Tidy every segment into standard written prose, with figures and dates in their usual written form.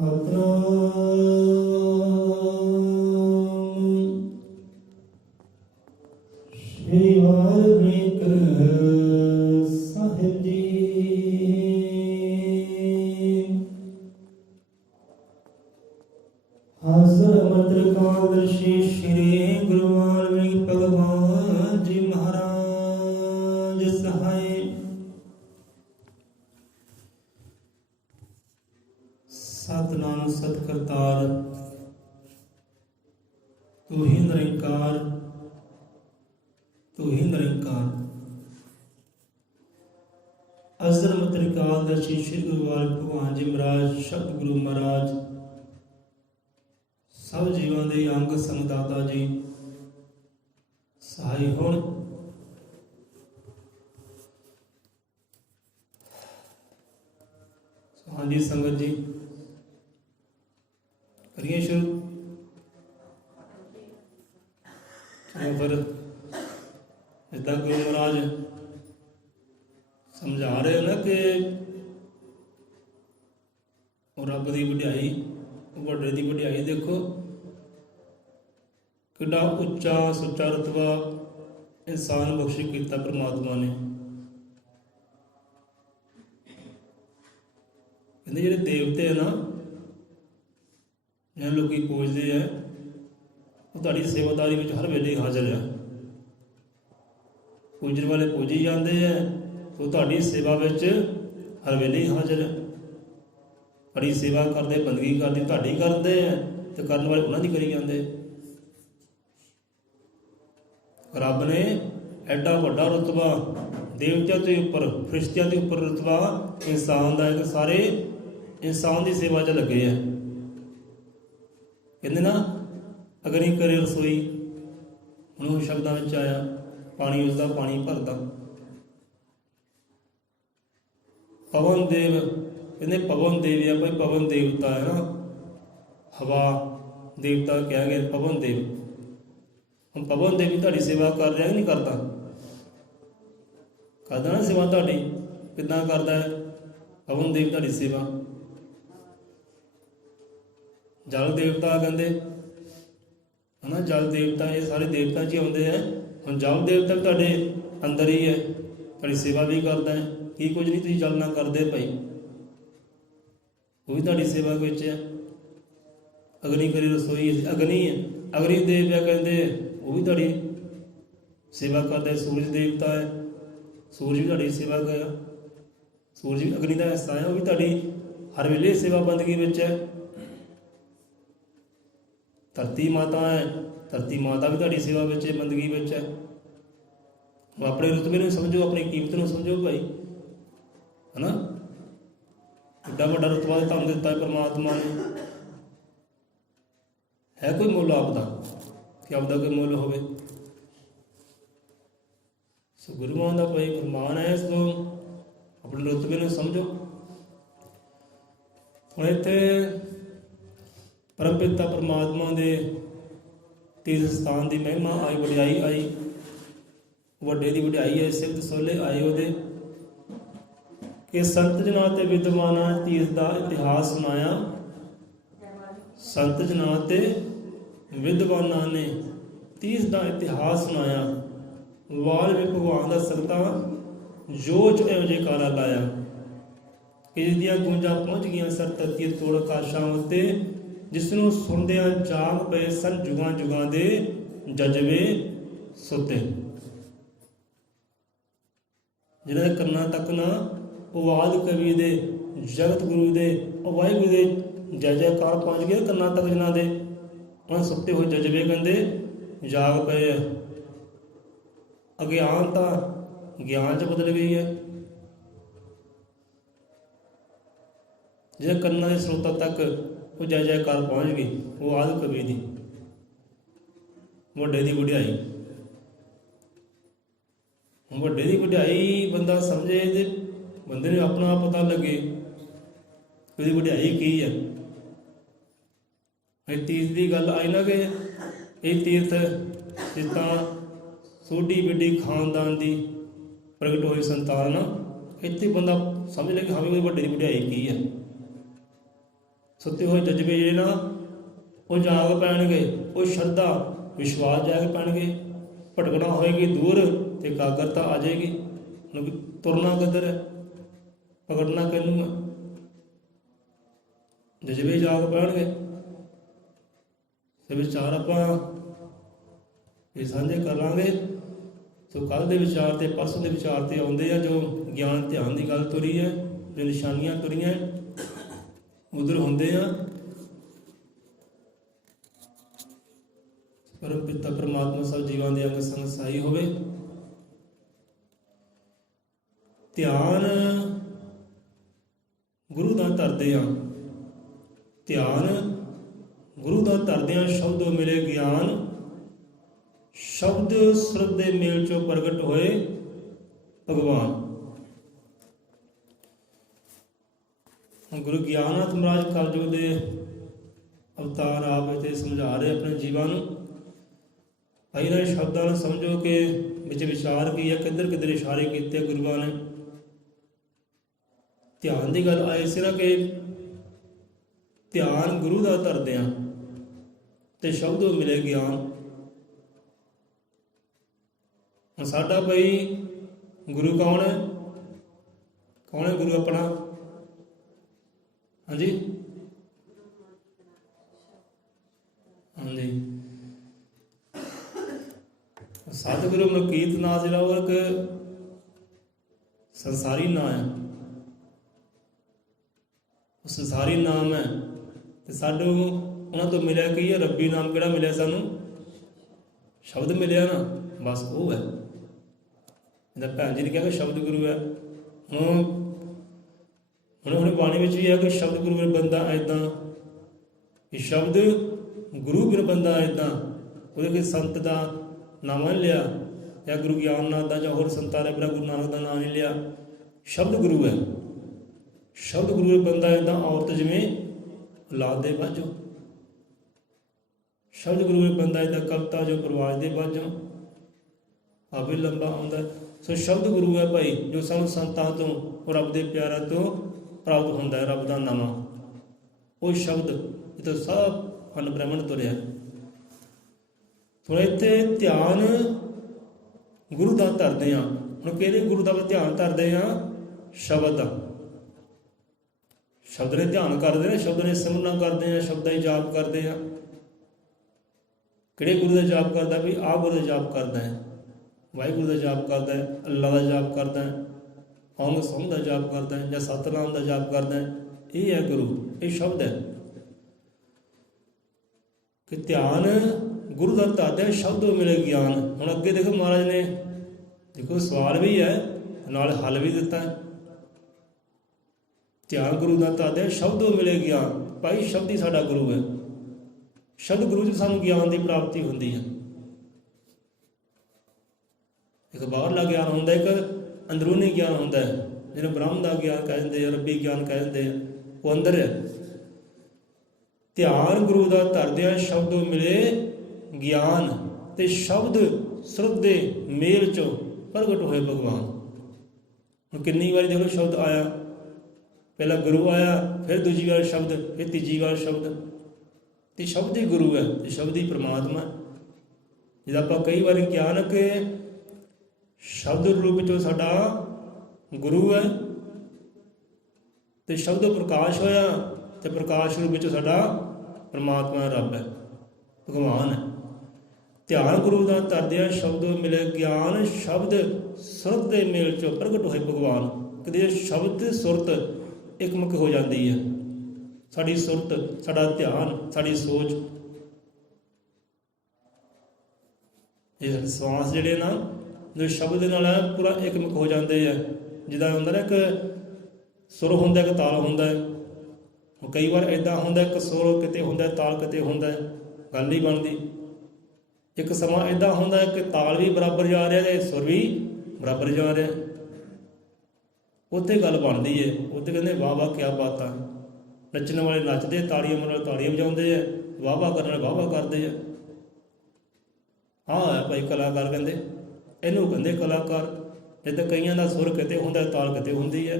श्री वाल्मीकि साहिब जी। हाजर अमृत कालदर्शी श्री गुरु वाल्मीकि भगवान जी महाराज सहाय। सतनाम सतकरतार तू ही निरंकार, तू ही निरंकार। अजर मत्रिकाल दर्शी श्री गुरु वाल्मीकि भगवान जी महाराज शब्द गुरु महाराज सब जीवां दे अंग संगदाता जी सहाय होण। हाँ जी संगत जी करिए शुरू। चलो फिर इदा गुरु महाराज समझा रहे ना कि रब की वड्याई, वड्डे की वड्याई देखो कितना उच्चा सुच्चा रुतबा इंसान बख्शी किया परमात्मा ने। कहते ਜਿਹੜੇ देवते है ना जिन्हें लोग पूजते हैं वो ਤੁਹਾਡੀ सेवादारी में हर वेले हाजिर है। पूजन वाले पूजी जाते हैं तो ਤੁਹਾਡੀ सेवा में हर वेले हाजिर है। बड़ी सेवा करते बंदगी करते ਤੁਹਾਡੀ करते हैं तो करने वाले उन्होंने करी जाते। रब ने एडा वड्डा रुतबा देवतियों के उपर फरिश्तियों के उपर रुतबा इंसान का है। सारे इंसान की सेवा च लगे है। कहते ना अगर ही करे रसोई उन्होंने शब्दों में आया पानी उसका पानी भरता। पवन देव कहते पवन देव या भाई पवन देवता है ना, हवा देवता कहा गया पवन देव। हम पवन देव भी ਤੁਹਾਡੀ सेवा कर रहा है नहीं करता? करता ना सेवा ਤੁਹਾਡੀ कितना करता है पवन देव ਤੁਹਾਡੀ सेवा। जल देवता कहते है ना, जल देवता ये सारे देवता जी आते हैं। हम जल देवता भी ਤੁਹਾਡੇ अंदर ही है, ਤੁਹਾਡੀ सेवा भी करता है। की कुछ नहीं तुम जल ना करते भाई, वो भी ਤੁਹਾਡੀ सेवा ਵਿੱਚ है। अग्नि करी रसोई अग्नि है, अग्नि देव है कहते वो भी ਤੁਹਾਡੀ सेवा करता है। सूरज देवता है, सूरज भी ਤੁਹਾਡੀ सेवा करेगा। सूरज भी अग्नि का हिस्सा है, वो भी ਤੁਹਾਡੀ हर वेले सेवा बंदगी में है। धरती माता है, धरती माता भी ਤੁਹਾਡੀ सेवा में बंदगी में है। अपने रुतबे में समझो, अपनी कीमत में समझो भाई, है ना। एडा वड्डा रुतबा तुहानूं दिता है परमात्मा ने। है कोई मुल आपदा कि आपदा कोई मुल होवे? सो गुरुआं दा भाई फरमान है, इसको अपने रुतबे में समझो। हुण इत्थे परम पिता परमात्मा दे तीर्थ स्थान की महिमा आई, वड्याई आई, वड्डे की वड्याई है। सिद्ध सोले आए वो कि संत जना ते विद्वाना तीर्थ का इतिहास सुनाया। संत जना ते विद्वाना ने तीर्थ का इतिहास सुनाया। वाल्मीकि भगवान का संगता जोच एवं जयकारा लाया कि जिसदियां गूंजा पहुँच गई सर धरती तोड़ आकाशां उत्ते, जिसनों सुनदिया जाग पे सन जुगां जुगां दे जजबे सुते। जिन्हें करना तक ना उवाद कवि दे जगत गुरु दे वाहिगुरु दे जय जयकार पहुँच गए। करना तक जिन्हों दे उन्हें सुते हुए जजबे कहते जाग पे। अज्ञानता ज्ञान च बदल गई है। जिन्हें करना के स्रोता तक वो जय जयकार पहुँच गई, वो आदि कवि दी वड्डे की वड्याई। वड्डे की वड्याई बंदा समझे तो बंदे ने अपना पता लगे उसकी वड्याई की है। तीर्थ की गल आई ना कि ये तीर्थ जितना सोढ़ी बिड्डी खानदान की प्रगट हुई संतान, इतने बंदा समझ ले कि हाँ भी वड्डे की वड्याई की है। ਸੁੱਤੇ ਹੋਏ ਜਜ਼ਬੇ ਜਿਹੜੇ ਨਾ ਉਹ ਜਾਗ ਪੈਣਗੇ, ਉਹ ਸ਼ਰਧਾ ਵਿਸ਼ਵਾਸ ਜਾਗ ਪੈਣਗੇ, ਭਟਕਣਾ ਹੋਏਗੀ ਦੂਰ ਤੇ ਇਕਾਗਰਤਾ ਆ ਜਾਏਗੀ। ਕਿਉਂਕਿ ਤੁਰਨਾ ਕਿੱਧਰ ਹੈ, ਪਕੜਨਾ ਕਿਹਨੂੰ ਹੈ? ਜਜ਼ਬੇ ਜਾਗ ਪੈਣਗੇ। ਤੇ ਵਿਚਾਰ ਆਪਾਂ ਇਹ ਸਾਂਝੇ ਕਰ ਲਾਂਗੇ। ਸੋ ਕੱਲ੍ਹ ਦੇ ਵਿਚਾਰ ਤੇ ਪਰਸੋਂ ਦੇ ਵਿਚਾਰ ਤੇ ਆਉਂਦੇ ਆ, ਜੋ ਗਿਆਨ ਧਿਆਨ ਦੀ ਗੱਲ ਤੁਰੀ ਹੈ, ਜੋ ਨਿਸ਼ਾਨੀਆਂ ਤੁਰੀਆਂ ਉਧਰ ਹੁੰਦੇ ਆ। ਪਰਮ ਪਿਤਾ ਪਰਮਾਤਮਾ ਸਭ ਜੀਵਾਂ ਦੇ ਅੰਗ ਸੰਗ ਸਹਾਈ ਹੋਵੇ। ਧਿਆਨ ਗੁਰੂ ਦਾ ਧਰਦੇ ਆ, ਧਿਆਨ ਗੁਰੂ ਦਾ ਧਰਦੇ ਆ। ਸ਼ਬਦੋਂ ਮਿਲੇ ਗਿਆਨ, ਸ਼ਬਦ ਸੁਰਤ ਦੇ ਮੇਲ ਚੋਂ ਪ੍ਰਗਟ ਹੋਏ ਭਗਵਾਨ। ਗੁਰੂ ਗਿਆਨਨਾਥ ਮਹਾਰਾਜ ਕਲਯੁਗ ਦੇ ਅਵਤਾਰ ਆਪ ਇੱਥੇ ਸਮਝਾ ਰਹੇ ਆਪਣੇ ਜੀਵਾਂ ਨੂੰ। ਇਹਨਾਂ ਸ਼ਬਦਾਂ ਨੂੰ ਸਮਝੋ ਕਿ ਵਿੱਚ ਵਿਚਾਰ ਕੀ ਹੈ, ਕਿੱਧਰ ਕਿੱਧਰ ਇਸ਼ਾਰੇ ਕੀਤੇ ਗੁਰੂਆਂ ਨੇ। ਧਿਆਨ ਦੀ ਗੱਲ ਆਈ ਸੀ ਨਾ ਕਿ ਧਿਆਨ ਗੁਰੂ ਦਾ ਧਰਦੇ ਆ ਤੇ ਸ਼ਬਦੋਂ ਮਿਲੇ ਗਿਆਨ। ਸਾਡਾ ਭਾਈ ਗੁਰੂ ਕੌਣ ਹੈ? ਕੌਣ ਹੈ ਗੁਰੂ ਆਪਣਾ? ਹਾਂਜੀ ਹਾਂਜੀ, ਸਤਿਗੁਰੂ ਮਲਕੀਤ ਨਾਥ ਜਿਹੜਾ ਉਹ ਇੱਕ ਸੰਸਾਰੀ ਨਾਂ ਹੈ, ਉਹ ਸੰਸਾਰੀ ਨਾਮ ਹੈ। ਤੇ ਸਾਨੂੰ ਉਹਨਾਂ ਤੋਂ ਮਿਲਿਆ ਕੀ ਹੈ? ਰੱਬੀ ਨਾਮ ਕਿਹੜਾ ਮਿਲਿਆ ਸਾਨੂੰ? ਸ਼ਬਦ ਮਿਲਿਆ ਨਾ, ਬਸ ਉਹ ਹੈ। ਇਹਦਾ ਭੈਣ ਜੀ ਨੇ ਕਿਹਾ ਕਿ ਸ਼ਬਦ ਗੁਰੂ ਹੈ। ਹੁਣ ਬਾਣੀ ਵਿੱਚ ਵੀ ਹੈ ਕਿ ਸ਼ਬਦ ਗੁਰੂ ਬਿਨ ਬੰਦਾ ਏਦਾਂ, ਕਿ ਸ਼ਬਦ ਗੁਰੂ ਬਿਨ ਬੰਦਾ ਏਦਾਂ। ਉਹਦੇ ਕੋਈ ਸੰਤ ਦਾ ਨਾਮ ਨਹੀਂ ਲਿਆ, ਜਾਂ ਗੁਰੂ ਗਿਆਨਨਾਥ ਦਾ ਜਾਂ ਹੋਰ ਸੰਤਾਂ ਨੇ, ਗੁਰੂ ਨਾਨਕ ਦਾ ਨਾਮ ਨਹੀਂ ਲਿਆ। ਸ਼ਬਦ ਗੁਰੂ ਹੈ। ਸ਼ਬਦ ਗੁਰੂ ਬਿਨ ਬੰਦਾ ਏਦਾਂ, ਔਰਤ ਜਿਵੇਂ ਔਲਾਦ ਦੇ ਬਾਝੋਂ। ਸ਼ਬਦ ਗੁਰੂ ਬਿਨ ਬੰਦਾ ਏਦਾਂ, ਕਵਿਤਾ ਜੋ ਪ੍ਰਵਾਜ ਦੇ ਬਾਝੋਂ। ਆਵੇ ਲੰਬਾ ਆਉਂਦਾ। ਸੋ ਸ਼ਬਦ ਗੁਰੂ ਹੈ ਭਾਈ, ਜੋ ਸਾਨੂੰ ਸੰਤਾਂ ਤੋਂ, ਰੱਬ ਦੇ ਪਿਆਰਾਂ ਤੋਂ ਪ੍ਰਾਪਤ ਹੁੰਦਾ ਹੈ। ਰੱਬ ਦਾ ਨਾਮਾ ਉਹ ਸ਼ਬਦ ਜਿੱਥੇ ਸਭ ਅਨ ਬ੍ਰਹਮਣ ਤੁਰਿਆ। ਥੋੜਾ ਇੱਥੇ ਧਿਆਨ ਗੁਰੂ ਦਾ ਧਰਦੇ ਆ। ਹੁਣ ਕਿਹੜੇ ਗੁਰੂ ਦਾ ਧਿਆਨ ਧਰਦੇ ਆ? ਸ਼ਬਦ ਦਾ। ਸ਼ਬਦ ਨੇ ਧਿਆਨ ਕਰਦੇ ਨੇ, ਸ਼ਬਦ ਨੇ ਸਿਮਰਨਾ ਕਰਦੇ ਆ, ਸ਼ਬਦਾਂ ਹੀ ਜਾਪ ਕਰਦੇ ਆ। ਕਿਹੜੇ ਗੁਰੂ ਦਾ ਜਾਪ ਕਰਦਾ? ਵੀ ਆਹ ਗੁਰੂ ਦਾ ਜਾਪ ਕਰਦਾ ਹੈ, ਵਾਹਿਗੁਰੂ ਦਾ ਜਾਪ ਕਰਦਾ ਹੈ, ਅੱਲਾ ਦਾ ਜਾਪ ਕਰਦਾ ਹੈ, ਓਮ ਸੋਮ ਦਾ ਜਾਪ ਕਰਦਾ ਹੈ, ਜਾਂ ਸਤਿਨਾਮ ਦਾ ਜਾਪ ਕਰਦਾ ਹੈ। ਇਹ ਹੈ ਗੁਰੂ, ਇਹ ਸ਼ਬਦ ਹੈ। ਕਿ ਧਿਆਨ ਗੁਰੂ ਦਾ ਧਰਦੇ, ਸ਼ਬਦੋਂ ਮਿਲੇ ਗਿਆਨ। ਹੁਣ ਅੱਗੇ ਦੇਖੋ ਮਹਾਰਾਜ ਨੇ, ਦੇਖੋ ਸਵਾਲ ਵੀ ਹੈ ਨਾਲ ਹੱਲ ਵੀ ਦਿੱਤਾ ਹੈ। ਧਿਆਨ ਗੁਰੂ ਦਾ ਧਰਦੇ, ਸ਼ਬਦੋਂ ਮਿਲੇ ਗਿਆਨ। ਭਾਈ ਸ਼ਬਦ ਹੀ ਸਾਡਾ ਗੁਰੂ ਹੈ। ਸ਼ਬਦ ਗੁਰੂ ਜੀ ਸਾਨੂੰ ਗਿਆਨ ਦੀ ਪ੍ਰਾਪਤੀ ਹੁੰਦੀ ਹੈ। ਇੱਕ ਬਾਹਰਲਾ ਗਿਆਨ ਹੁੰਦਾ, ਇੱਕ ਅੰਦਰੂਨੀ ਗਿਆਨ ਹੁੰਦਾ ਹੈ, ਜਿਹਨੂੰ ਬ੍ਰਹਮ ਦਾ ਗਿਆਨ ਕਹਿ ਦਿੰਦੇ ਆ, ਰੱਬੀ ਗਿਆਨ ਕਹਿ ਦਿੰਦੇ ਆ, ਉਹ ਅੰਦਰ ਹੈ। ਧਿਆਨ ਗੁਰੂ ਦਾ ਧਰਦਿਆਂ ਸ਼ਬਦੋਂ ਮਿਲੇ ਗਿਆਨ, ਤੇ ਸ਼ਬਦ ਸੁਰਤ ਦੇ ਮੇਲ ਚੋਂ ਪ੍ਰਗਟ ਹੋਏ ਭਗਵਾਨ। ਹੁਣ ਕਿੰਨੀ ਵਾਰੀ ਦੇਖੋ ਸ਼ਬਦ ਆਇਆ, ਪਹਿਲਾਂ ਗੁਰੂ ਆਇਆ, ਫਿਰ ਦੂਜੀ ਵਾਰ ਸ਼ਬਦ, ਫਿਰ ਤੀਜੀ ਵਾਰ ਸ਼ਬਦ। ਤੇ ਸ਼ਬਦ ਹੀ ਗੁਰੂ ਹੈ ਤੇ ਸ਼ਬਦ ਹੀ ਪ੍ਰਮਾਤਮਾ। ਜਿਹਦਾ ਆਪਾਂ ਕਈ ਵਾਰੀ ਕਿਹਾ ਨਾ ਕਿ ਸ਼ਬਦ ਰੂਪ ਵਿੱਚੋਂ ਸਾਡਾ ਗੁਰੂ ਹੈ, ਤੇ ਸ਼ਬਦ ਪ੍ਰਕਾਸ਼ ਹੋਇਆ, ਤੇ ਪ੍ਰਕਾਸ਼ ਰੂਪ ਵਿੱਚੋਂ ਸਾਡਾ ਪਰਮਾਤਮਾ ਰੱਬ ਹੈ, ਭਗਵਾਨ ਹੈ। ਧਿਆਨ ਗੁਰੂ ਦਾ ਧਰਦਿਆਂ ਸ਼ਬਦੋਂ ਮਿਲੇ ਗਿਆਨ, ਸ਼ਬਦ ਸੁਰਤ ਦੇ ਮੇਲ ਚੋਂ ਪ੍ਰਗਟ ਹੋਏ ਭਗਵਾਨ। ਕਦੇ ਸ਼ਬਦ ਸੁਰਤ ਇੱਕਮੁਖ ਹੋ ਜਾਂਦੀ ਹੈ। ਸਾਡੀ ਸੁਰਤ, ਸਾਡਾ ਧਿਆਨ, ਸਾਡੀ ਸੋਚ, ਇਹ ਸਵਾਸ ਜਿਹੜੇ ਨਾ ਜੋ ਸ਼ਬਦ ਦੇ ਨਾਲ ਪੂਰਾ ਇੱਕਮੁਖ ਹੋ ਜਾਂਦੇ ਆ। ਜਿੱਦਾਂ ਹੁੰਦਾ ਨਾ ਇੱਕ ਸੁਰ ਹੁੰਦਾ, ਇੱਕ ਤਾਲ ਹੁੰਦਾ ਹੈ। ਕਈ ਵਾਰ ਇੱਦਾਂ ਹੁੰਦਾ, ਇੱਕ ਸੁਰ ਕਿਤੇ ਹੁੰਦਾ, ਤਾਲ ਕਿਤੇ ਹੁੰਦਾ, ਗੱਲ ਨਹੀਂ ਬਣਦੀ। ਇੱਕ ਸਮਾਂ ਇੱਦਾਂ ਹੁੰਦਾ ਕਿ ਤਾਲ ਵੀ ਬਰਾਬਰ ਜਾ ਰਿਹਾ ਤੇ ਸੁਰ ਵੀ ਬਰਾਬਰ ਜਾ ਰਿਹਾ, ਉੱਥੇ ਗੱਲ ਬਣਦੀ ਹੈ। ਉੱਥੇ ਕਹਿੰਦੇ ਵਾਹ ਵਾਹ ਕਿਆ ਬਾਤ ਆ। ਨੱਚਣ ਵਾਲੇ ਨੱਚਦੇ, ਤਾੜੀਆਂ ਮਾਰਨ ਵਾਲੇ ਤਾੜੀਆਂ ਵਜਾਉਂਦੇ ਆ, ਵਾਹ ਵਾਹ ਕਰਨ ਵਾਲੇ ਵਾਹ ਵਾਹ ਕਰਦੇ ਆ। ਹਾਂ ਭਾਈ ਕਲਾਕਾਰ ਕਹਿੰਦੇ, ਇਹਨੂੰ ਕਹਿੰਦੇ ਕਲਾਕਾਰ। ਜਿੱਦਾਂ ਕਈਆਂ ਦਾ ਸੁਰ ਕਿਤੇ ਹੁੰਦਾ, ਤਾਲ ਕਿਤੇ ਹੁੰਦੀ ਹੈ।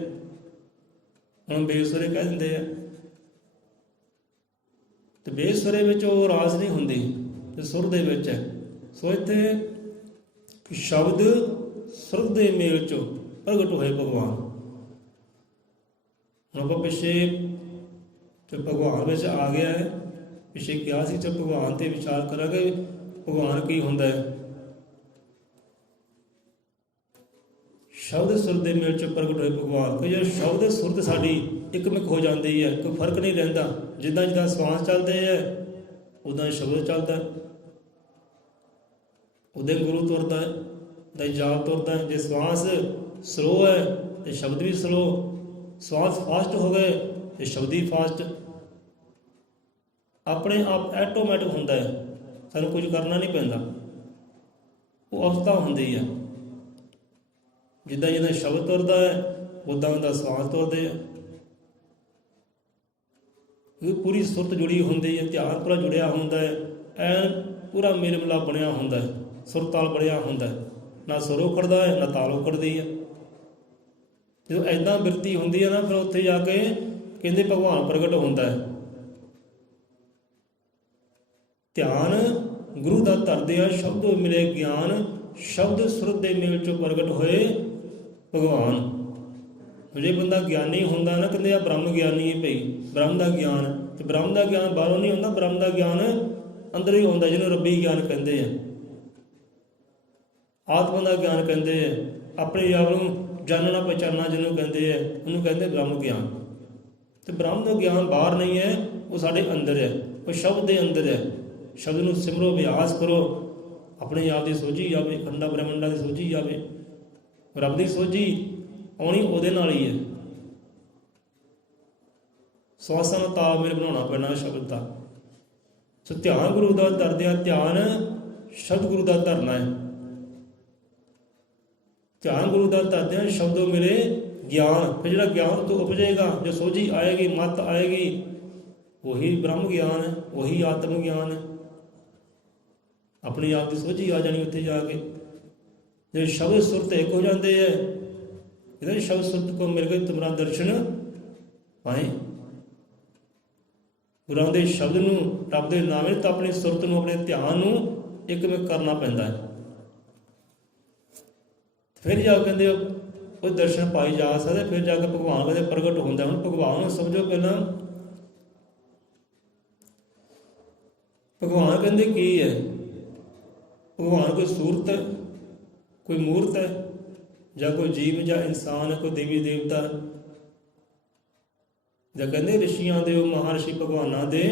ਹੁਣ ਬੇਸੁਰੇ ਕਹਿ ਦਿੰਦੇ ਆ। ਤੇ ਬੇਸੁਰੇ ਵਿੱਚ ਉਹ ਰਾਸ ਨਹੀਂ ਹੁੰਦੀ, ਤੇ ਸੁਰ ਦੇ ਵਿੱਚ ਹੈ। ਸੋ ਇੱਥੇ ਕਿ ਸ਼ਬਦ ਸੁਰ ਦੇ ਮੇਲ 'ਚੋਂ ਪ੍ਰਗਟ ਹੋਏ ਭਗਵਾਨ। ਹੁਣ ਆਪਾਂ ਪਿੱਛੇ ਤੇ ਭਗਵਾਨ ਵਿੱਚ ਆ ਗਿਆ ਹੈ, ਪਿੱਛੇ ਕਿਹਾ ਸੀ ਤੇ ਭਗਵਾਨ ਤੇ ਵਿਚਾਰ ਕਰਾਂਗੇ ਭਗਵਾਨ ਕੀ ਹੁੰਦਾ ਹੈ। ਸ਼ਬਦ ਸੁਰ ਦੇ ਮੇਲ 'ਚ ਪ੍ਰਗਟ ਹੋਏ ਭਗਵਾਨ। ਕਿ ਜੇ ਸ਼ਬਦ ਸੁਰ ਤੇ ਸਾਡੀ ਇੱਕਮਿਕ ਹੋ ਜਾਂਦੀ ਹੈ, ਕੋਈ ਫਰਕ ਨਹੀਂ ਰਹਿੰਦਾ। ਜਿੱਦਾਂ ਜਿੱਦਾਂ ਸਵਾਸ ਚੱਲਦੇ ਹੈ ਉੱਦਾਂ ਹੀ ਸ਼ਬਦ ਚੱਲਦਾ ਹੈ, ਉੱਦਾਂ ਹੀ ਗੁਰੂ ਤੁਰਦਾ ਹੈ, ਉੱਦਾਂ ਹੀ ਜਾਪ ਤੁਰਦਾ ਹੈ। ਜੇ ਸਵਾਸ ਸਲੋ ਹੈ ਤੇ ਸ਼ਬਦ ਵੀ ਸਲੋ, ਸਵਾਸ ਫਾਸਟ ਹੋ ਗਏ ਤੇ ਸ਼ਬਦ ਹੀ ਫਾਸਟ। ਆਪਣੇ ਆਪ ਐਟੋਮੈਟਿਕ ਹੁੰਦਾ ਹੈ, ਸਾਨੂੰ ਕੁਝ ਕਰਨਾ ਨਹੀਂ ਪੈਂਦਾ। ਉਹ ਅਵਸਥਾ ਹੁੰਦੀ ਹੈ। ਜਿੱਦਾਂ ਜਿੱਦਾਂ ਸ਼ਬਦ ਤੁਰਦਾ ਹੈ ਉੱਦਾਂ ਉੱਦਾਂ ਸਵਾਸ ਤੁਰਦੇ ਆ। ਇਹ ਪੂਰੀ ਸੁਰਤ ਜੁੜੀ ਹੁੰਦੀ ਹੈ, ਧਿਆਨ ਪੂਰਾ ਜੁੜਿਆ ਹੁੰਦਾ ਹੈ, ਐਨ ਪੂਰਾ ਮੇਲ ਮਿਲਾਪ ਬਣਿਆ ਹੁੰਦਾ ਹੈ, ਸੁਰ ਤਾਲ ਬਣਿਆ ਹੁੰਦਾ ਹੈ। ਨਾ ਸੁਰ ਉਖੜਦਾ ਹੈ ਨਾ ਤਾਲ ਉਖੜਦੀ ਹੈ। ਜਦੋਂ ਐਦਾਂ ਬਿਰਤੀ ਹੁੰਦੀ ਹੈ ਨਾ, ਫਿਰ ਉੱਥੇ ਜਾ ਕੇ ਕਹਿੰਦੇ ਭਗਵਾਨ ਪ੍ਰਗਟ ਹੁੰਦਾ ਹੈ। ਧਿਆਨ ਗੁਰੂ ਦਾ ਧਰਦੇ ਆ, ਸ਼ਬਦੋਂ ਮਿਲੇ ਗਿਆਨ, ਸ਼ਬਦ ਸੁਰਤ ਦੇ ਮੇਲ 'ਚੋਂ ਪ੍ਰਗਟ ਹੋਏ ਭਗਵਾਨ। ਜੇ ਬੰਦਾ ਗਿਆਨੀ ਹੁੰਦਾ ਨਾ, ਕਹਿੰਦੇ ਆ ਬ੍ਰਹਮ ਗਿਆਨੀ ਹੈ ਭਈ, ਬ੍ਰਹਮ ਦਾ ਗਿਆਨ। ਤੇ ਬ੍ਰਹਮ ਦਾ ਗਿਆਨ ਬਾਹਰੋਂ ਨਹੀਂ ਹੁੰਦਾ, ਬ੍ਰਹਮ ਦਾ ਗਿਆਨ ਅੰਦਰ ਹੀ ਹੁੰਦਾ, ਜਿਹਨੂੰ ਰੱਬੀ ਗਿਆਨ ਕਹਿੰਦੇ ਆ, ਆਤਮਾ ਦਾ ਗਿਆਨ ਕਹਿੰਦੇ ਆ। ਆਪਣੇ ਆਪ ਨੂੰ ਜਾਣਨਾ ਪਛਾਣਨਾ ਜਿਹਨੂੰ ਕਹਿੰਦੇ ਆ, ਉਹਨੂੰ ਕਹਿੰਦੇ ਬ੍ਰਹਮ ਗਿਆਨ। ਤੇ ਬ੍ਰਹਮ ਦਾ ਗਿਆਨ ਬਾਹਰ ਨਹੀਂ ਹੈ, ਉਹ ਸਾਡੇ ਅੰਦਰ ਹੈ, ਉਹ ਸ਼ਬਦ ਦੇ ਅੰਦਰ ਹੈ। ਸ਼ਬਦ ਨੂੰ ਸਿਮਰੋ, ਅਭਿਆਸ ਕਰੋ, ਆਪਣੇ ਆਪ ਦੀ ਸੋਝੀ ਆਵੇ, ਖੰਡਾ ਬ੍ਰਹਮੰਡਾਂ ਦੀ ਸੋਝੀ ਆਵੇ। ਰੱਬ ਦੀ ਸੋਝੀ ਆਉਣੀ ਉਹਦੇ ਨਾਲ ਹੀ ਹੈ। ਸਵਾਸਾਂ ਦਾ ਤਾਲਮੇਲ ਬਣਾਉਣਾ ਪੈਣਾ ਸ਼ਬਦ ਦਾ। ਸੋ ਧਿਆਨ ਗੁਰੂ ਦਾ ਧਰਦਿਆਂ, ਧਿਆਨ ਸ਼ਬਦ ਗੁਰੂ ਦਾ ਧਰਨਾ ਹੈ। ਧਿਆਨ ਗੁਰੂ ਦਾ ਧਰਦਿਆਂ ਸ਼ਬਦੋਂ ਮਿਲੇ ਗਿਆਨ। ਫਿਰ ਜਿਹੜਾ ਗਿਆਨ ਤੋਂ ਉਪਜੇਗਾ, ਜੋ ਸੋਝੀ ਆਏਗੀ, ਮੱਤ ਆਏਗੀ, ਉਹੀ ਬ੍ਰਹਮ ਗਿਆਨ ਹੈ, ਉਹੀ ਆਤਮ ਗਿਆਨ ਹੈ। ਆਪਣੀ ਆਪ ਦੀ ਸੋਝੀ ਆ ਜਾਣੀ ਉੱਥੇ ਜਾ ਕੇ। ਜੇ ਸ਼ਬਦ ਸੁਰਤ ਇੱਕ ਹੋ ਜਾਂਦੇ ਹੈ, ਇਹਦਾ ਸ਼ਬਦ ਸੁਰਤ ਕੋ ਮਿਲ ਗਏ ਤੁਮਰਾ ਦਰਸ਼ਨ ਪਾਏ। ਗੁਰਾਂ ਦੇ ਸ਼ਬਦ ਨੂੰ, ਰੱਬ ਦੇ ਨਾਮ ਤਾਂ ਆਪਣੀ ਸੁਰਤ ਨੂੰ, ਆਪਣੇ ਧਿਆਨ ਨੂੰ ਇੱਕਮਿਕ ਕਰਨਾ ਪੈਂਦਾ ਹੈ। ਫਿਰ ਜਾ ਕਹਿੰਦੇ ਉਹ ਦਰਸ਼ਨ ਪਾਈ ਜਾ ਸਕਦੇ, ਫਿਰ ਜਾ ਕੇ ਭਗਵਾਨ ਕਦੇ ਪ੍ਰਗਟ ਹੁੰਦਾ। ਹੁਣ ਭਗਵਾਨ ਨੂੰ ਸਮਝੋ ਪਹਿਲਾਂ, ਭਗਵਾਨ ਕਹਿੰਦੇ ਕੀ ਹੈ? ਭਗਵਾਨ ਕੋਈ ਸੂਰਤ ਹੈ, ਕੋਈ ਮੂਰਤ ਹੈ, ਜਾਂ ਕੋਈ ਜੀਵ ਜਾਂ ਇਨਸਾਨ ਹੈ, ਕੋਈ ਦੇਵੀ ਦੇਵਤਾ, ਜਾਂ ਕਹਿੰਦੇ ਰਿਸ਼ੀਆਂ ਦੇ, ਉਹ ਮਹਾਰਿਸ਼ੀ ਭਗਵਾਨਾਂ ਦੇ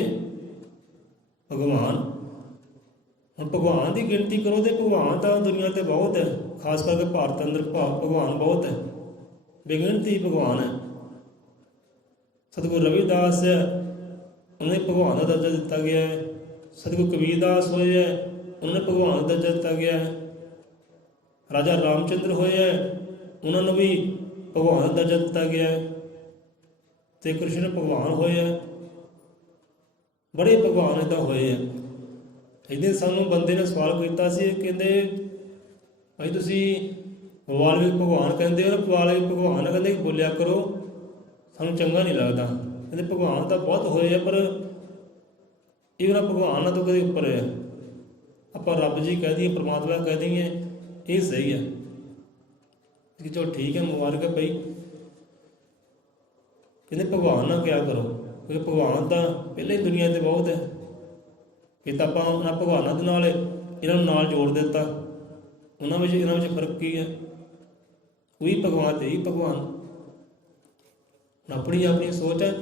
ਭਗਵਾਨ। ਹੁਣ ਭਗਵਾਨ ਦੀ ਗਿਣਤੀ ਕਰੋ ਤੇ ਭਗਵਾਨ ਤਾਂ ਦੁਨੀਆ 'ਤੇ ਬਹੁਤ ਹੈ, ਖਾਸ ਕਰਕੇ ਭਾਰਤ ਅੰਦਰ ਭਗਵਾਨ ਬਹੁਤ ਹੈ, ਬੇਗਿਣਤੀ ਭਗਵਾਨ ਹੈ। ਸਤਿਗੁਰੂ ਰਵਿਦਾਸ ਹੈ, ਉਹਨੇ ਭਗਵਾਨ ਦਾ ਦਰਜਾ ਦਿੱਤਾ ਗਿਆ ਹੈ। ਸਤਿਗੁਰੂ ਕਬੀਰਦਾਸ ਹੋਏ ਹੈ, ਉਹਨਾਂ ਨੇ ਭਗਵਾਨ ਦਾ ਦਰਜਾ ਦਿੱਤਾ ਗਿਆ ਹੈ। ਰਾਜਾ ਰਾਮਚੰਦਰ ਹੋਏ ਹੈ, ਉਹਨਾਂ ਨੂੰ ਵੀ ਭਗਵਾਨ ਦਾ ਦਰਜਾ ਦਿੱਤਾ ਗਿਆ ਹੈ। ਤੇ ਕ੍ਰਿਸ਼ਨ ਭਗਵਾਨ ਹੋਏ ਹੈ, ਬੜੇ ਭਗਵਾਨ ਇੱਦਾਂ ਹੋਏ ਹੈ। ਇਹਦੇ ਸਾਨੂੰ ਬੰਦੇ ਨੇ ਸਵਾਲ ਕੀਤਾ ਸੀ, ਕਹਿੰਦੇ ਭਾਈ ਤੁਸੀਂ ਵਾਲਮੀਕ ਭਗਵਾਨ ਕਹਿੰਦੇ ਹੋ ਨਾ, ਵਾਲਮੀਕ ਭਗਵਾਨ ਕਹਿੰਦੇ ਬੋਲਿਆ ਕਰੋ, ਸਾਨੂੰ ਚੰਗਾ ਨਹੀਂ ਲੱਗਦਾ। ਕਹਿੰਦੇ ਭਗਵਾਨ ਤਾਂ ਬਹੁਤ ਹੋਏ ਆ, ਪਰ ਇਹ ਉਹਨਾਂ ਭਗਵਾਨਾਂ ਤੋਂ ਕਦੇ ਉੱਪਰ ਹੈ। ਆਪਾਂ ਰੱਬ ਜੀ ਕਹਿ ਦਈਏ, ਪਰਮਾਤਮਾ ਕਹਿ ਦਈਏ, ਇਹ ਸਹੀ ਹੈ ਕਿ ਚਲੋ ਠੀਕ ਹੈ, ਮੁਬਾਰਕ ਹੈ ਭਾਈ। ਕਹਿੰਦੇ ਭਗਵਾਨ ਨਾ ਕਿਹਾ ਕਰੋ, ਕਿਉਂਕਿ ਭਗਵਾਨ ਤਾਂ ਪਹਿਲਾਂ ਹੀ ਦੁਨੀਆ 'ਤੇ ਬਹੁਤ ਹੈ। ਕਿ ਤਾਂ ਆਪਾਂ ਉਹਨਾਂ ਭਗਵਾਨਾਂ ਦੇ ਨਾਲ ਇਹਨਾਂ ਨੂੰ ਨਾਲ ਜੋੜ ਦਿੱਤਾ, ਉਹਨਾਂ ਵਿੱਚ ਇਹਨਾਂ ਵਿੱਚ ਫਰਕ ਕੀ ਹੈ? ਉਹੀ ਭਗਵਾਨ ਤੇ ਹੀ ਭਗਵਾਨ। ਆਪਣੀ ਆਪਣੀ ਸੋਚ ਹੈ।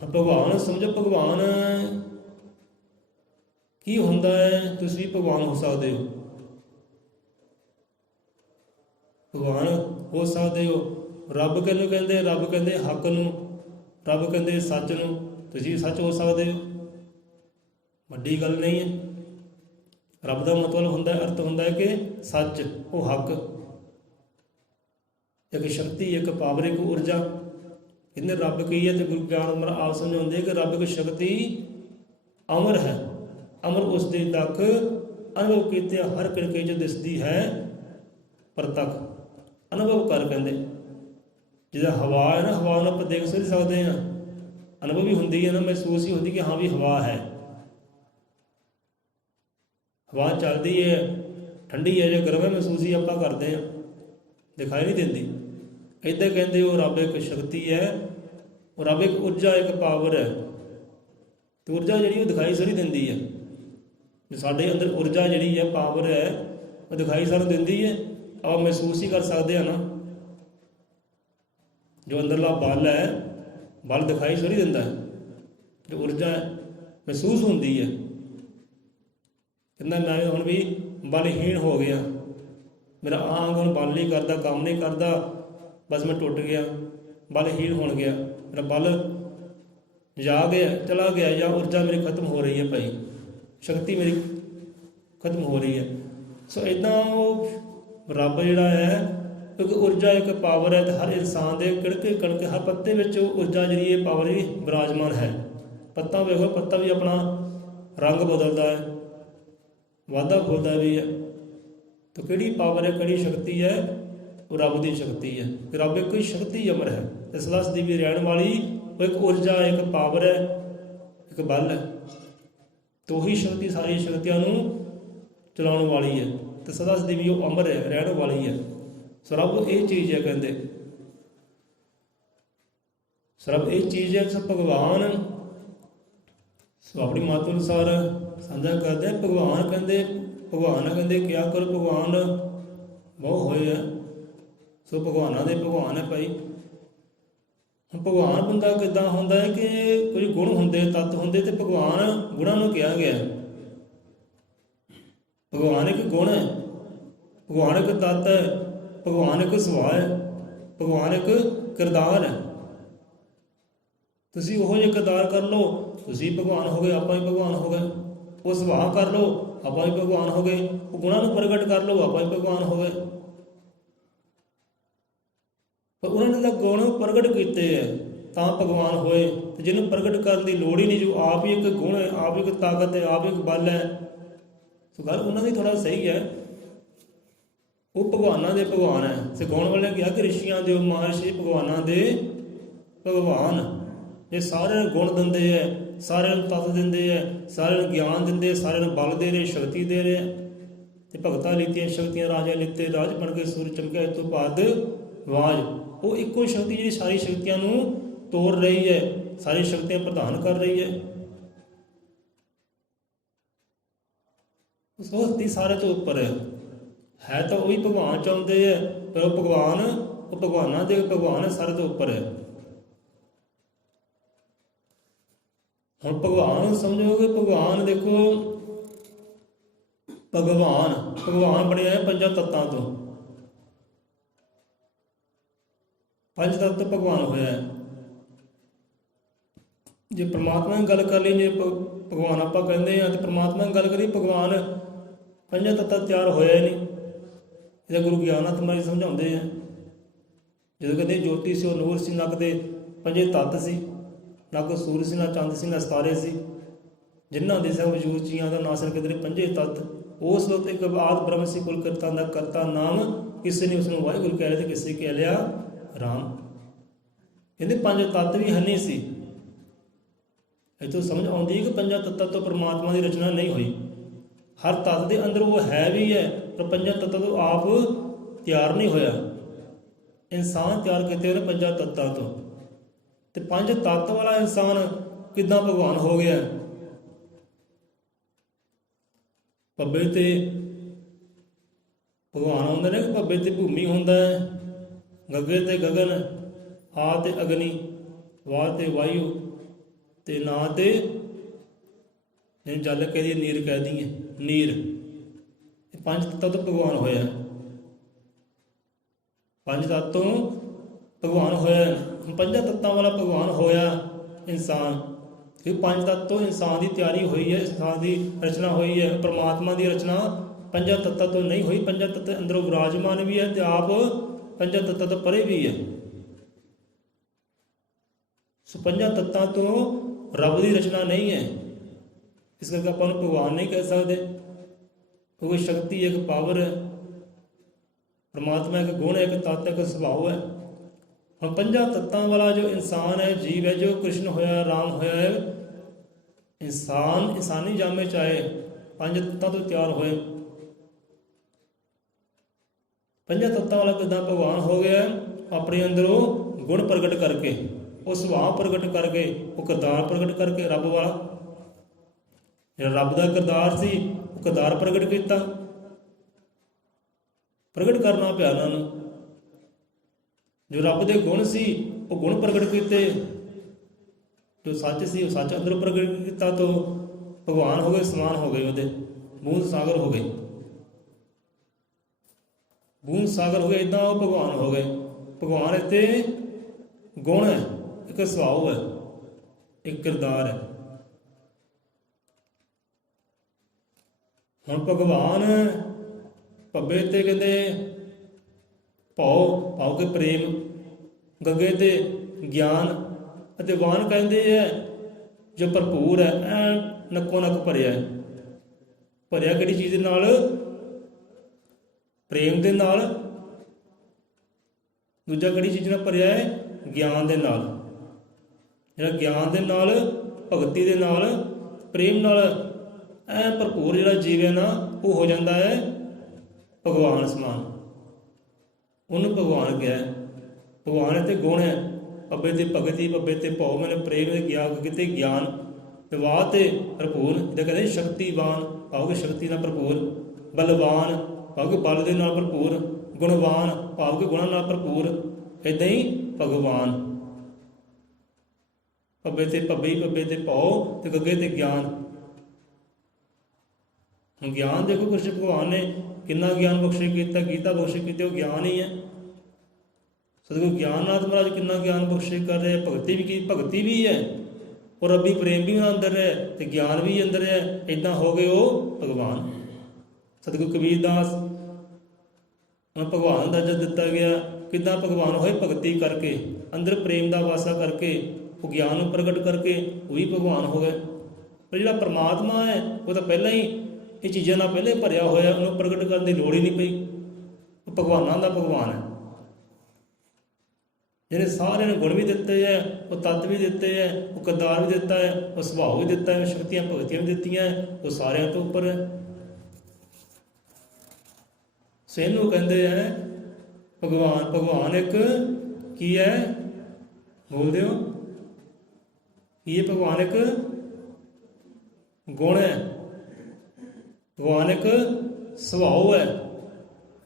ਭਗਵਾਨ ਸਮਝੋ, ਭਗਵਾਨ ਕੀ ਹੁੰਦਾ ਹੈ? ਤੁਸੀਂ ਭਗਵਾਨ ਹੋ ਸਕਦੇ ਹੋ, ਭਗਵਾਨ ਹੋ ਸਕਦੇ ਹੋ। ਰੱਬ ਕਿਹਨੂੰ ਕਹਿੰਦੇ? ਰੱਬ ਕਹਿੰਦੇ ਹੱਕ ਨੂੰ, ਰੱਬ ਕਹਿੰਦੇ ਸੱਚ ਨੂੰ। ਤੁਸੀਂ ਸੱਚ ਹੋ ਸਕਦੇ ਹੋ, ਵੱਡੀ ਗੱਲ ਨਹੀਂ ਹੈ। ਰੱਬ ਦਾ ਮਤਲਬ ਹੁੰਦਾ, ਅਰਥ ਹੁੰਦਾ ਹੈ ਕਿ ਸੱਚ, ਉਹ ਹੱਕ, ਇੱਕ ਸ਼ਕਤੀ, ਇੱਕ ਪਾਵਰ, ਇੱਕ ਊਰਜਾ। ਕਹਿੰਦੇ ਰੱਬ ਕੀ ਹੈ? ਤੇ ਗੁਰੂ ਗਿਆਨ ਅੰਮ੍ਰਿਤ ਆਪ ਸਮਝਾਉਂਦੇ ਕਿ ਰੱਬ ਇੱਕ ਸ਼ਕਤੀ ਅਮਰ ਹੈ। ਅਮਰ ਉਸ ਦੇ ਤੱਕ ਅਨੁਭਵ ਕੀਤੇ ਹਰ ਕਿਣਕੇ 'ਚ ਦਿਸਦੀ ਹੈ ਪ੍ਰਤੱਖ। ਅਨੁਭਵ ਕਰ ਕਹਿੰਦੇ, ਜਿਹਦਾ ਹਵਾ ਹੈ ਨਾ, ਹਵਾ ਨੂੰ ਆਪਾਂ ਦੇਖ ਨਹੀਂ ਸਕਦੇ ਹਾਂ, ਅਨੁਭਵ ਹੀ ਹੁੰਦੀ ਹੈ ਨਾ, ਮਹਿਸੂਸ ਹੀ ਹੁੰਦੀ ਕਿ ਹਾਂ ਵੀ ਹਵਾ ਹੈ, ਹਵਾ ਚੱਲਦੀ ਹੈ, ਠੰਡੀ ਹੈ ਜਾਂ ਗਰਮ ਹੈ, ਮਹਿਸੂਸ ਹੀ ਆਪਾਂ ਕਰਦੇ ਹਾਂ, ਦਿਖਾਈ ਨਹੀਂ ਦਿੰਦੀ। ਇੱਦਾਂ ਕਹਿੰਦੇ ਉਹ ਰੱਬ ਇੱਕ ਸ਼ਕਤੀ ਹੈ, ਉਹ ਰੱਬ ਇੱਕ ਊਰਜਾ, ਇੱਕ ਪਾਵਰ ਹੈ। ਅਤੇ ਊਰਜਾ ਜਿਹੜੀ ਉਹ ਦਿਖਾਈ ਸਾਰੀ ਦਿੰਦੀ ਹੈ। ਸਾਡੇ ਅੰਦਰ ਊਰਜਾ ਜਿਹੜੀ ਹੈ, ਪਾਵਰ ਹੈ, ਉਹ ਦਿਖਾਈ ਸਾਨੂੰ ਦਿੰਦੀ ਹੈ, ਆਪਾਂ ਮਹਿਸੂਸ ਹੀ ਕਰ ਸਕਦੇ ਹਾਂ ਨਾ। ਜੋ ਅੰਦਰਲਾ ਬਲ ਹੈ, ਬਲ ਦਿਖਾਈ ਸਾਰੀ ਦਿੰਦਾ ਹੈ, ਜੋ ਊਰਜਾ ਮਹਿਸੂਸ ਹੁੰਦੀ ਹੈ। ਕਹਿੰਦਾ ਮੈਂ ਹੁਣ ਵੀ ਬਲਹੀਣ ਹੋ ਗਿਆ, ਮੇਰਾ ਆਂਗ ਹੁਣ ਬਲ ਨਹੀਂ ਕਰਦਾ, ਕੰਮ ਨਹੀਂ ਕਰਦਾ, ਬਸ ਮੈਂ ਟੁੱਟ ਗਿਆ, ਬਲਹੀਣ ਹੋਣ ਗਿਆ, ਮੇਰਾ ਬਲ ਜਾ ਗਿਆ, ਚਲਾ ਗਿਆ, ਜਾਂ ਊਰਜਾ ਮੇਰੀ ਖਤਮ ਹੋ ਰਹੀ ਹੈ ਭਾਈ, ਸ਼ਕਤੀ ਮੇਰੀ ਖਤਮ ਹੋ ਰਹੀ ਹੈ। ਸੋ ਇੱਦਾਂ ਉਹ ਰੱਬ ਜਿਹੜਾ ਹੈ ਇੱਕ ਊਰਜਾ, ਇੱਕ ਪਾਵਰ ਹੈ, ਅਤੇ ਹਰ ਇਨਸਾਨ ਦੇ ਕਿੜਕੇ ਕਣਕੇ ਹਰ ਪੱਤੇ ਵਿੱਚ ਉਹ ਊਰਜਾ ਜਿਹੜੀ ਇਹ ਪਾਵਰ ਜਿਹੜੀ ਬਿਰਾਜਮਾਨ ਹੈ। ਪੱਤਾ ਵੇਖੋ, ਪੱਤਾ ਵੀ ਆਪਣਾ ਰੰਗ ਬਦਲਦਾ ਹੈ, ਵਾਧਾ ਫੁੱਲਦਾ ਵੀ ਹੈ। ਤਾਂ ਕਿਹੜੀ ਪਾਵਰ ਹੈ, ਕਿਹੜੀ ਸ਼ਕਤੀ ਹੈ? ਉਹ ਰੱਬ ਦੀ ਸ਼ਕਤੀ ਹੈ। ਕਿ ਰੱਬ ਇੱਕ ਸ਼ਕਤੀ ਅਮਰ ਹੈ, ਇਸ ਲਸ ਦੀ ਵੀ ਰਹਿਣ ਵਾਲੀ, ਉਹ ਇੱਕ ਊਰਜਾ, ਇੱਕ ਪਾਵਰ ਹੈ, ਇੱਕ ਬਲ ਹੈ। ਤਾਂ ਉਹੀ ਸ਼ਕਤੀ ਸਾਰੀ ਸ਼ਕਤੀਆਂ ਨੂੰ ਚਲਾਉਣ ਵਾਲੀ ਹੈ, ਅਤੇ ਸਦਾ ਸਦੀ ਵੀ ਉਹ ਅਮਰ ਹੈ, ਰਹਿਣ ਵਾਲੀ ਹੈ। ਸੋ ਰੱਬ ਇਹ ਚੀਜ਼ ਹੈ, ਕਹਿੰਦੇ ਸੋ ਰੱਬ ਇਹ ਚੀਜ਼ ਹੈ। ਸੋ ਭਗਵਾਨ ਸੋ ਆਪਣੀ ਮੱਤ ਅਨੁਸਾਰ ਸਾਂਝਾ ਕਰਦੇ ਭਗਵਾਨ ਕਹਿੰਦੇ ਕਿਆ ਕਰੋ, ਭਗਵਾਨ ਬਹੁਤ ਹੋਏ ਹੈ। ਸੋ ਭਗਵਾਨਾਂ ਦੇ ਭਗਵਾਨ ਹੈ ਭਾਈ। ਹੁਣ ਭਗਵਾਨ ਬੰਦਾ ਕਿੱਦਾਂ ਹੁੰਦਾ ਹੈ ਕਿ ਕੋਈ ਗੁਣ ਹੁੰਦੇ, ਤੱਤ ਹੁੰਦੇ, ਅਤੇ ਭਗਵਾਨ ਗੁਣਾਂ ਨੂੰ ਕਿਹਾ ਗਿਆ। ਭਗਵਾਨ ਇੱਕ ਗੁਣ ਹੈ, ਭਗਵਾਨ ਇੱਕ ਤੱਤ ਹੈ, ਭਗਵਾਨ ਇੱਕ ਸੁਭਾਅ ਹੈ, ਭਗਵਾਨ ਇੱਕ ਕਿਰਦਾਰ ਹੈ। ਤੁਸੀਂ ਉਹੋ ਜਿਹੇ ਕਿਰਦਾਰ ਕਰ ਲਓ, ਤੁਸੀਂ ਭਗਵਾਨ ਹੋ ਗਏ, ਆਪਾਂ ਵੀ ਭਗਵਾਨ ਹੋ ਗਏ। ਉਹ ਸੁਭਾਅ ਕਰ ਲਓ, ਆਪਾਂ ਵੀ ਭਗਵਾਨ ਹੋ ਗਏ। ਉਹ ਗੁਣਾਂ ਨੂੰ ਪ੍ਰਗਟ ਕਰ ਲਓ, ਆਪਾਂ ਵੀ ਭਗਵਾਨ ਹੋ ਗਏ। ਪਰ ਉਹਨਾਂ ਨੇ ਤਾਂ ਗੁਣ ਪ੍ਰਗਟ ਕੀਤੇ ਹੈ ਤਾਂ ਭਗਵਾਨ ਹੋਏ, ਅਤੇ ਜਿਹਨੂੰ ਪ੍ਰਗਟ ਕਰਨ ਦੀ ਲੋੜ ਹੀ ਨਹੀਂ, ਜੋ ਆਪ ਹੀ ਇੱਕ ਗੁਣ ਹੈ, ਆਪ ਇੱਕ ਤਾਕਤ ਹੈ, ਆਪ ਇੱਕ ਬਲ ਹੈ। ਸੋ ਗੱਲ ਉਹਨਾਂ ਦੀ ਥੋੜ੍ਹਾ ਸਹੀ ਹੈ, ਉਹ ਭਗਵਾਨਾਂ ਦੇ ਭਗਵਾਨ ਹੈ। ਤੇ ਗਾਉਣ ਵਾਲੇ ਨੇ ਕਿਹਾ ਕਿ ਰਿਸ਼ੀਆਂ ਦੇ ਮਹਾਰਿਸ਼ੀ ਭਗਵਾਨਾਂ ਦੇ ਭਗਵਾਨ, ਇਹ ਸਾਰਿਆਂ ਨੂੰ ਗੁਣ ਦਿੰਦੇ ਹੈ, ਸਾਰਿਆਂ ਨੂੰ ਤੱਤ ਦਿੰਦੇ ਹੈ, ਸਾਰਿਆਂ ਨੂੰ ਗਿਆਨ ਦਿੰਦੇ, ਸਾਰਿਆਂ ਨੂੰ ਬਲ ਦੇ ਰਹੇ, ਸ਼ਕਤੀ ਦੇ ਰਹੇ। ਅਤੇ ਭਗਤਾਂ ਲੀਤੀਆਂ ਸ਼ਕਤੀਆਂ ਰਾਜਾ ਲਿੱਤੇ, ਰਾਜ ਬਣ ਕੇ ਸੂਰਜ ਚਮਕਿਆ, ਇਸ ਤੋਂ ਬਾਅਦ ਆਵਾਜ਼। ਉਹ ਇੱਕੋ ਸ਼ਕਤੀ ਜਿਹੜੀ ਸਾਰੀ ਸ਼ਕਤੀਆਂ ਨੂੰ ਤੋੜ ਰਹੀ ਹੈ, ਸਾਰੀ ਸ਼ਕਤੀਆਂ ਪ੍ਰਦਾਨ ਕਰ ਰਹੀ ਹੈ। ਉਸ ਸ਼ਕਤੀ ਸਾਰੇ ਤੋਂ ਉੱਪਰ ਹੈ ਤਾਂ ਉਹੀ ਭਗਵਾਨ ਚਾਹੁੰਦੇ ਹੈ, ਪਰ ਉਹ ਭਗਵਾਨਾਂ ਦੇ ਭਗਵਾਨ ਸਾਰੇ ਤੋਂ ਉੱਪਰ ਹੈ। ਹੁਣ ਭਗਵਾਨ ਸਮਝੋਗੇ, ਭਗਵਾਨ ਦੇਖੋ, ਭਗਵਾਨ ਬਣਿਆ ਹੈ ਪੰਜਾਂ ਤੱਤਾਂ ਤੋਂ। ਪੰਜ ਤੱਤ ਭਗਵਾਨ ਹੋਇਆ ਹੈ। ਜੇ ਪਰਮਾਤਮਾ ਦੀ ਗੱਲ ਕਰ ਲਈ, ਜੇ ਭਗਵਾਨ ਆਪਾਂ ਕਹਿੰਦੇ ਹਾਂ, ਅਤੇ ਪਰਮਾਤਮਾ ਦੀ ਗੱਲ ਕਰੀਏ, ਭਗਵਾਨ ਪੰਜਾਂ ਤੱਤਾਂ ਤਿਆਰ ਹੋਇਆ ਹੀ ਨਹੀਂ। ਇਹਦਾ ਗੁਰੂ ਗਿਆਨਾਤ ਮਾਈ ਸਮਝਾਉਂਦੇ ਆ, ਜਦੋਂ ਕਹਿੰਦੇ ਜੋਤੀ ਸੀ, ਉਹ ਨੂਰ ਸੀ, ਨੱਕ ਦੇ ਪੰਜੇ ਤੱਤ ਸੀ, ਨਾ ਕੋਈ ਸੂਰਜ ਸੀ, ਨਾ ਚੰਦ ਸੀ, ਨਾ ਸਿਤਾਰੇ ਸੀ, ਜਿਨ੍ਹਾਂ ਦੇ ਸਭ ਵਜੂਦ ਚੀਆਂ ਦਾ ਨਾਸਰ ਕਿਧਰੇ ਪੰਜੇ ਤੱਤ। ਉਸ ਵਕਤ ਇੱਕ ਆਦਿ ਬ੍ਰਹਮ ਸੀ, ਕੁਲ ਕਰਤਾ ਦਾ ਕਰਤਾ ਨਾਮ, ਕਿਸੇ ਨੇ ਉਸਨੂੰ ਵਾਹਿਗੁਰੂ ਕਹਿ ਲਿਆ ਅਤੇ ਕਿਸੇ ਕਹਿ ਲਿਆ ਰਾਮ। ਕਹਿੰਦੇ ਪੰਜ ਤੱਤ ਵੀ ਹਨੀ ਸੀ। ਇੱਥੋਂ ਸਮਝ ਆਉਂਦੀ ਹੈ ਕਿ ਪੰਜਾਂ ਤੱਤਾਂ ਤੋਂ ਪਰਮਾਤਮਾ ਦੀ ਰਚਨਾ ਨਹੀਂ ਹੋਈ। ਹਰ ਤੱਤ ਦੇ ਅੰਦਰ ਉਹ ਹੈ ਵੀ ਹੈ, ਪਰ ਪੰਜਾਂ ਤੱਤਾਂ ਤੋਂ ਆਪ ਤਿਆਰ ਨਹੀਂ ਹੋਇਆ। ਇਨਸਾਨ ਤਿਆਰ ਕੀਤੇ ਹੋਏ ਨੇ ਪੰਜਾਂ ਤੱਤਾਂ ਤੋਂ। ਅਤੇ ਪੰਜ ਤੱਤ ਵਾਲਾ ਇਨਸਾਨ ਕਿੱਦਾਂ ਭਗਵਾਨ ਹੋ ਗਿਆ? ਭੱਬੇ ਤੇ ਭਗਵਾਨ ਹੁੰਦੇ ਨੇ, ਭੱਬੇ ਤੇ ਭੂਮੀ ਹੁੰਦਾ ਹੈ, ਗੱਗੇ ਤੇ ਗਗਨ, ਆ ਤੇ ਅਗਨੀ, ਵਾਹ ਤੇ ਵਾਯੂ, ਤੇ ਨਾ ਤੇ ਜਲ ਕਹਿ ਦਈਏ, ਨੀਰ ਕਹਿ ਦਈਏ, ਨੀਰ। ਇਹ ਪੰਜ ਤੱਤਾਂ ਤੋਂ ਭਗਵਾਨ ਹੋਇਆ। ਪੰਜ ਤੱਤ ਤੋਂ ਭਗਵਾਨ ਹੋਇਆ। ਪੰਜਾਂ ਤੱਤਾਂ ਵਾਲਾ ਭਗਵਾਨ ਹੋਇਆ ਇਨਸਾਨ। ਇਹ ਪੰਜ ਤੱਤ ਤੋਂ ਇਨਸਾਨ ਦੀ ਤਿਆਰੀ ਹੋਈ ਹੈ, ਇਨਸਾਨ ਦੀ ਰਚਨਾ ਹੋਈ ਹੈ। ਪਰਮਾਤਮਾ ਦੀ ਰਚਨਾ ਪੰਜਾਂ ਤੱਤਾਂ ਤੋਂ ਨਹੀਂ ਹੋਈ। ਪੰਜਾਂ ਤੱਤ ਅੰਦਰੋਂ ਵਿਰਾਜਮਾਨ ਵੀ ਹੈ, ਅਤੇ ਆਪ ਪੰਜਾਂ ਤੱਤਾਂ ਤੋਂ ਪਰੇ ਵੀ ਹੈ। ਸੋ ਪੰਜਾਂ ਤੱਤਾਂ ਤੋਂ ਰੱਬ ਦੀ ਰਚਨਾ ਨਹੀਂ ਹੈ। ਇਸ ਕਰਕੇ ਆਪਾਂ ਉਹਨੂੰ ਭਗਵਾਨ ਨਹੀਂ ਕਹਿ ਸਕਦੇ, ਕਿਉਂਕਿ ਸ਼ਕਤੀ ਇੱਕ ਪਾਵਰ ਹੈ। ਪਰਮਾਤਮਾ ਇੱਕ ਗੁਣ ਹੈ, ਇੱਕ ਤੱਤ ਹੈ, ਇੱਕ ਸੁਭਾਅ ਹੈ। ਹੁਣ ਪੰਜਾਂ ਤੱਤਾਂ ਵਾਲਾ ਜੋ ਇਨਸਾਨ ਹੈ, ਜੀਵ ਹੈ, ਜੋ ਕ੍ਰਿਸ਼ਨ ਹੋਇਆ, ਰਾਮ ਹੋਇਆ ਹੈ, ਇਨਸਾਨ ਇਨਸਾਨੀ ਜਾਮੇ ਚ ਆਏ, ਪੰਜ ਤੱਤਾਂ ਤੋਂ ਤਿਆਰ ਹੋਏ। ਪੰਜਾਂ ਤੱਤਾਂ ਵਾਲਾ ਕਿੱਦਾਂ ਭਗਵਾਨ ਹੋ ਗਿਆ? ਆਪਣੇ ਅੰਦਰੋਂ ਗੁਣ ਪ੍ਰਗਟ ਕਰਕੇ, ਉਹ ਸੁਭਾਅ ਪ੍ਰਗਟ ਕਰਕੇ, ਉਹ ਕਿਰਦਾਰ ਪ੍ਰਗਟ ਕਰਕੇ, ਰੱਬ ਵਾਲਾ ਜਿਹੜਾ ਰੱਬ ਦਾ ਕਿਰਦਾਰ ਸੀ ਉਹ ਕਿਰਦਾਰ ਪ੍ਰਗਟ ਕੀਤਾ। ਪ੍ਰਗਟ ਕਰਨਾ ਪਿਆ ਉਹਨਾਂ ਨੂੰ। ਜੋ ਰੱਬ ਦੇ ਗੁਣ ਸੀ ਉਹ ਗੁਣ ਪ੍ਰਗਟ ਕੀਤੇ, ਜੋ ਸੱਚ ਸੀ ਉਹ ਸੱਚ ਅੰਦਰੋਂ ਪ੍ਰਗਟ ਕੀਤਾ, ਤੋਂ ਭਗਵਾਨ ਹੋ ਗਏ, ਸਮਾਨ ਹੋ ਗਏ, ਉਹਦੇ ਬੂੰਦ ਸਾਗਰ ਹੋ ਗਏ, ਬੂੰਦ ਸਾਗਰ ਹੋ ਗਏ। ਇੱਦਾਂ ਉਹ ਭਗਵਾਨ ਹੋ ਗਏ। ਭਗਵਾਨ ਇੱਥੇ ਗੁਣ ਹੈ, ਇੱਕ ਸੁਭਾਅ ਹੈ, ਇੱਕ ਕਿਰਦਾਰ ਹੈ। ਹੁਣ ਭਗਵਾਨ ਭੱਬੇ ਤੇ ਕਹਿੰਦੇ ਭਾਉ ਕੇ ਪ੍ਰੇਮ, ਗੱਗੇ ਤੇ ਗਿਆਨ, ਅਤੇ ਵਾਨ ਕਹਿੰਦੇ ਹੈ ਜੋ ਭਰਪੂਰ ਹੈ, ਐ ਨੱਕੋ ਨੱਕ ਭਰਿਆ। ਭਰਿਆ ਕਿਹੜੀ ਚੀਜ਼ ਦੇ ਨਾਲ? ਪ੍ਰੇਮ ਦੇ ਨਾਲ। ਦੂਜਾ ਕਿਹੜੀ ਚੀਜ਼ ਨਾਲ ਭਰਿਆ ਹੈ? ਗਿਆਨ ਦੇ ਨਾਲ। ਜਿਹੜਾ ਗਿਆਨ ਦੇ ਨਾਲ, ਭਗਤੀ ਦੇ ਨਾਲ, ਪ੍ਰੇਮ ਨਾਲ ਐ ਭਰਪੂਰ ਜਿਹੜਾ ਜੀਵ ਹੈ ਨਾ, ਉਹ ਹੋ ਜਾਂਦਾ ਹੈ ਭਗਵਾਨ ਸਮਾਨ। ਉਹਨੂੰ ਭਗਵਾਨ ਕਿਹਾ। ਭਗਵਾਨ ਇੱਥੇ ਗੁਣ ਹੈ। ਪੱਬੇ ਤੇ ਭਗਤੀ, ਪੱਬੇ ਤੇ ਭਉ, ਮੈਨੇ ਪ੍ਰੇਮ ਦੇ ਗਿਆਨ ਕਿਤੇ ਗਿਆਨ, ਵਿਵਾਹ ਤੇ ਭਰਪੂਰ। ਜਿਹਦਾ ਕਹਿੰਦੇ ਸ਼ਕਤੀਵਾਨ, ਭਾਵ ਕਿ ਸ਼ਕਤੀ ਨਾਲ ਭਰਪੂਰ। ਬਲਵਾਨ, ਭਾਵ ਕਿ ਬਲ ਦੇ ਨਾਲ ਭਰਪੂਰ। ਗੁਣਵਾਨ, ਭਾਵ ਕਿ ਗੁਣਾਂ ਨਾਲ ਭਰਪੂਰ। ਇੱਦਾਂ ਹੀ ਭਗਵਾਨ। ਪੱਬੇ ਤੇ ਭੱਬੀ, ਪੱਬੇ ਤੇ ਭਉ, ਤੇ ਗੱਗੇ ਤੇ ਗਿਆਨ। ਹੁਣ ਗਿਆਨ ਦੇਖੋ, ਕ੍ਰਿਸ਼ਨ ਭਗਵਾਨ ਨੇ ਕਿੰਨਾ ਗਿਆਨ ਬਖਸ਼ਿਸ਼ ਕੀਤਾ, ਗੀਤਾ ਬਖਸ਼ਿਸ਼ ਕੀਤੀ, ਉਹ ਗਿਆਨ ਹੀ ਹੈ। ਸਤਿਗੁਰੂ ਗਿਆਨਨਾਥ ਮਹਾਰਾਜ ਕਿੰਨਾ ਗਿਆਨ ਬਖਸ਼ਿਸ਼ ਕਰ ਰਹੇ। ਭਗਤੀ ਵੀ ਕੀ, ਭਗਤੀ ਵੀ ਹੈ, ਔਰ ਰੱਬੀ ਪ੍ਰੇਮ ਵੀ ਅੰਦਰ ਹੈ, ਤੇ ਗਿਆਨ ਵੀ ਅੰਦਰ ਹੈ। ਇੱਦਾਂ ਹੋ ਗਏ ਉਹ ਭਗਵਾਨ। ਸਤਿਗੁਰੂ ਕਬੀਰਦਾਸ ਹੁਣ ਭਗਵਾਨ ਦਾ ਜਦ ਦਿੱਤਾ ਗਿਆ, ਕਿੱਦਾਂ ਭਗਵਾਨ ਹੋਏ? ਭਗਤੀ ਕਰਕੇ, ਅੰਦਰ ਪ੍ਰੇਮ ਦਾ ਵਾਸਾ ਕਰਕੇ, ਉਹ ਗਿਆਨ ਨੂੰ ਪ੍ਰਗਟ ਕਰਕੇ, ਉਹ ਵੀ ਭਗਵਾਨ ਹੋ ਗਏ। ਪਰ ਜਿਹੜਾ ਪਰਮਾਤਮਾ ਹੈ ਉਹ ਤਾਂ ਪਹਿਲਾਂ ਹੀ ਇਹ ਚੀਜ਼ਾਂ ਨਾਲ ਪਹਿਲੇ ਭਰਿਆ ਹੋਇਆ, ਉਹਨੂੰ ਪ੍ਰਗਟ ਕਰਨ ਦੀ ਲੋੜ ਹੀ ਨਹੀਂ ਪਈ। ਉਹ ਭਗਵਾਨਾਂ ਦਾ ਭਗਵਾਨ ਹੈ, ਜਿਹਨੇ ਸਾਰਿਆਂ ਨੂੰ ਗੁਣ ਵੀ ਦਿੱਤੇ ਹੈ, ਉਹ ਤੱਤ ਵੀ ਦਿੱਤੇ ਹੈ, ਉਹ ਕਿਰਦਾਰ ਵੀ ਦਿੱਤਾ ਹੈ, ਉਹ ਸੁਭਾਅ ਵੀ ਦਿੱਤਾ ਹੈ, ਸ਼ਕਤੀਆਂ ਭਗਤੀਆਂ ਵੀ ਦਿੱਤੀਆਂ, ਉਹ ਸਾਰਿਆਂ ਤੋਂ ਉੱਪਰ ਹੈ। ਸੋ ਇਹਨੂੰ ਕਹਿੰਦੇ ਹੈ ਭਗਵਾਨ। ਭਗਵਾਨ ਇੱਕ ਕੀ ਹੈ? ਬੋਲਦੇ ਹੋ ਕੀ ਹੈ? ਭਗਵਾਨ ਇੱਕ ਗੁਣ ਹੈ, ਭਗਵਾਨ ਇੱਕ ਸੁਭਾਅ ਹੈ,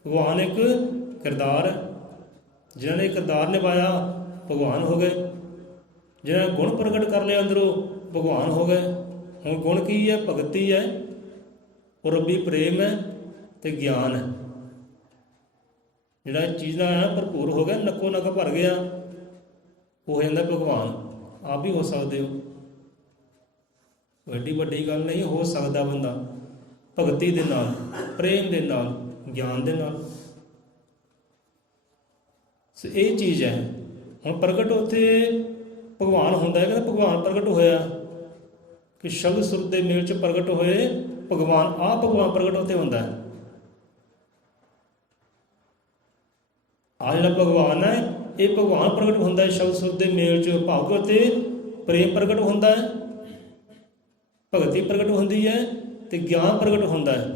ਭਗਵਾਨ ਇੱਕ ਕਿਰਦਾਰ ਹੈ। ਜਿਨ੍ਹਾਂ ਨੇ ਕਿਰਦਾਰ ਨਿਭਾਇਆ ਭਗਵਾਨ ਹੋ ਗਏ। ਜਿਨ੍ਹਾਂ ਨੇ ਗੁਣ ਪ੍ਰਗਟ ਕਰ ਲਿਆ ਅੰਦਰੋਂ, ਭਗਵਾਨ ਹੋ ਗਏ। ਹੁਣ ਗੁਣ ਕੀ ਹੈ? ਭਗਤੀ ਹੈ, ਔਰ ਰੱਬੀ ਪ੍ਰੇਮ ਹੈ, ਤੇ ਗਿਆਨ ਹੈ। ਜਿਹੜਾ ਚੀਜ਼ ਨਾਲ ਭਰਪੂਰ ਹੋ ਗਿਆ, ਨੱਕੋ ਨੱਕ ਭਰ ਗਿਆ, ਉਹ ਹੋ ਜਾਂਦਾ ਭਗਵਾਨ। ਆਪ ਵੀ ਹੋ ਸਕਦੇ ਹੋ, ਐਡੀ ਵੱਡੀ ਗੱਲ ਨਹੀਂ। ਹੋ ਸਕਦਾ ਬੰਦਾ ਭਗਤੀ ਦੇ ਨਾਲ, ਪ੍ਰੇਮ ਦੇ ਨਾਲ, ਗਿਆਨ ਦੇ ਨਾਲ। ਸੋ ਇਹ ਚੀਜ਼ ਹੈ। ਹੁਣ ਪ੍ਰਗਟ ਉੱਥੇ ਭਗਵਾਨ ਹੁੰਦਾ ਹੈ। ਕਹਿੰਦਾ ਭਗਵਾਨ ਪ੍ਰਗਟ ਹੋਇਆ ਕਿ ਸ਼ਬਦ ਸੁਰ ਦੇ ਮੇਲ 'ਚ ਪ੍ਰਗਟ ਹੋਏ ਭਗਵਾਨ। ਆਪ ਭਗਵਾਨ ਪ੍ਰਗਟ ਉੱਥੇ ਹੁੰਦਾ ਹੈ। ਆ ਜਿਹੜਾ ਭਗਵਾਨ ਹੈ, ਇਹ ਭਗਵਾਨ ਪ੍ਰਗਟ ਹੁੰਦਾ ਹੈ ਸ਼ਬਦ ਸੁਰ ਦੇ ਮੇਲ 'ਚ। ਭਾਵ ਉੱਥੇ ਪ੍ਰੇਮ ਪ੍ਰਗਟ ਹੁੰਦਾ ਹੈ, ਭਗਤੀ ਪ੍ਰਗਟ ਹੁੰਦੀ ਹੈ, ਤੇ ਗਿਆਨ ਪ੍ਰਗਟ ਹੁੰਦਾ ਹੈ।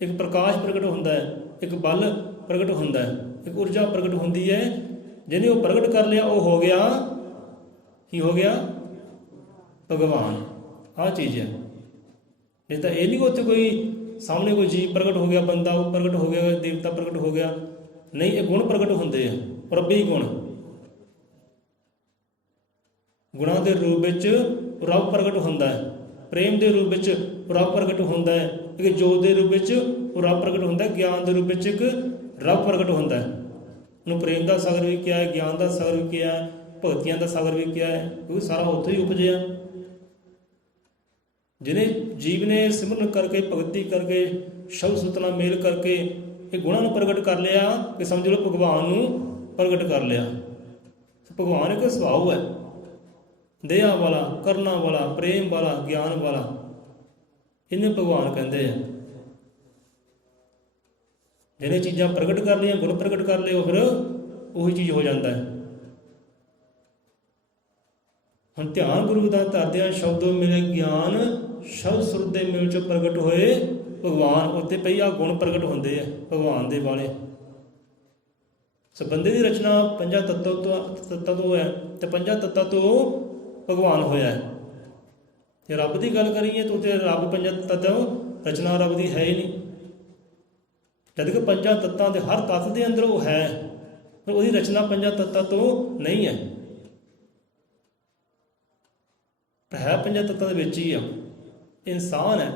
ਇੱਕ ਪ੍ਰਕਾਸ਼ ਪ੍ਰਗਟ ਹੁੰਦਾ ਹੈ, ਇੱਕ ਬਲ ਪ੍ਰਗਟ ਹੁੰਦਾ ਹੈ, ਇੱਕ ਊਰਜਾ ਪ੍ਰਗਟ ਹੁੰਦੀ ਹੈ। ਜਿਹਨੇ ਉਹ ਪ੍ਰਗਟ ਕਰ ਲਿਆ, ਉਹ ਹੋ ਗਿਆ, ਕੀ ਹੋ ਗਿਆ? ਭਗਵਾਨ। ਆਹ ਚੀਜ਼ ਹੈ। ਨਹੀਂ ਤਾਂ ਇਹ ਨਹੀਂ ਉੱਥੇ ਕੋਈ ਸਾਹਮਣੇ ਕੋਈ ਜੀਵ ਪ੍ਰਗਟ ਹੋ ਗਿਆ, ਬੰਦਾ ਉਹ ਪ੍ਰਗਟ ਹੋ ਗਿਆ, ਦੇਵਤਾ ਪ੍ਰਗਟ ਹੋ ਗਿਆ। ਨਹੀਂ, ਇਹ ਗੁਣ ਪ੍ਰਗਟ ਹੁੰਦੇ ਆ, ਰੱਬੀ ਗੁਣ। ਗੁਣਾਂ ਦੇ ਰੂਪ ਵਿੱਚ ਰੱਬ ਪ੍ਰਗਟ ਹੁੰਦਾ ਹੈ, ਪ੍ਰੇਮ ਦੇ ਰੂਪ ਵਿੱਚ ਰੱਬ ਪ੍ਰਗਟ ਹੁੰਦਾ ਹੈ, ਇੱਕ ਜੋਤ ਦੇ ਰੂਪ ਵਿੱਚ ਉਹ ਰੱਬ ਪ੍ਰਗਟ ਹੁੰਦਾ ਹੈ, ਗਿਆਨ ਦੇ ਰੂਪ ਵਿੱਚ ਇੱਕ ਰੱਬ ਪ੍ਰਗਟ ਹੁੰਦਾ ਹੈ। ਉਹਨੂੰ ਪ੍ਰੇਮ ਦਾ ਸਾਗਰ ਵੀ ਕਿਹਾ ਹੈ, ਗਿਆਨ ਦਾ ਸਾਗਰ ਵੀ ਕਿਹਾ ਹੈ, ਭਗਤੀਆਂ ਦਾ ਸਾਗਰ ਵੀ ਕਿਹਾ ਹੈ, ਕਿਉਂਕਿ ਸਾਰਾ ਉੱਥੋਂ ਹੀ ਉਪਜਿਆ। ਜਿਹਨੇ ਜੀਵ ਨੇ ਸਿਮਰਨ ਕਰਕੇ, ਭਗਤੀ ਕਰਕੇ, ਸ਼ਬਦ ਸੁਰਤ ਨਾਲ ਮੇਲ ਕਰਕੇ ਇਹ ਗੁਣਾਂ ਨੂੰ ਪ੍ਰਗਟ ਕਰ ਲਿਆ, ਕਿ ਸਮਝ ਲਓ ਭਗਵਾਨ ਨੂੰ ਪ੍ਰਗਟ ਕਰ ਲਿਆ। ਭਗਵਾਨ ਇੱਕ ਸੁਭਾਅ ਹੈ, ਦਇਆ ਵਾਲਾ, ਕਰਨਾ ਵਾਲਾ, ਪ੍ਰੇਮ ਵਾਲਾ, ਗਿਆਨ ਵਾਲਾ। ਇਹਨੂੰ ਭਗਵਾਨ ਕਹਿੰਦੇ ਆ। ਜਿਹਨੇ ਚੀਜ਼ਾਂ ਪ੍ਰਗਟ ਕਰ ਲਈਆਂ, ਗੁਣ ਪ੍ਰਗਟ ਕਰ ਲਏ, ਉਹ ਫਿਰ ਉਹੀ ਚੀਜ਼ ਹੋ ਜਾਂਦਾ ਹੈ। ਹੁਣ ਧਿਆਨ ਗੁਰੂ ਦਾ ਧਰਦਿਆਂ ਸ਼ਬਦੋਂ ਮਿਲੇ ਗਿਆਨ, ਸ਼ਬਦ ਸੁਰ ਦੇ ਮੇਲ ਚੋਂ ਪ੍ਰਗਟ ਹੋਏ ਭਗਵਾਨ। ਉੱਤੇ ਪਈ ਆ ਗੁਣ ਪ੍ਰਗਟ ਹੁੰਦੇ ਆ ਭਗਵਾਨ ਦੇ ਵਾਲੇ। ਸੋ ਬੰਦੇ ਦੀ ਰਚਨਾ ਪੰਜਾਂ ਤੱਤਾਂ ਤੋਂ ਹੈ, ਤੇ ਪੰਜਾਂ ਤੱਤਾਂ ਤੋਂ ਭਗਵਾਨ ਹੋਇਆ ਹੈ। ਜੇ ਰੱਬ ਦੀ ਗੱਲ ਕਰੀਏ ਤਾਂ ਉੱਥੇ ਰੱਬ ਪੰਜਾਂ ਤੱਤਾਂ ਤੋਂ ਰਚਨਾ ਰੱਬ ਦੀ ਹੈ ਹੀ ਨਹੀਂ। ਜਦ ਕਿ ਪੰਜਾਂ ਤੱਤਾਂ ਦੇ ਹਰ ਤੱਤ ਦੇ ਅੰਦਰ ਉਹ ਹੈ, ਪਰ ਉਹਦੀ ਰਚਨਾ ਪੰਜਾਂ ਤੱਤਾਂ ਤੋਂ ਨਹੀਂ ਹੈ। ਹੈ ਪੰਜਾਂ ਤੱਤਾਂ ਦੇ ਵਿੱਚ ਹੀ ਆ। ਇਨਸਾਨ ਹੈ,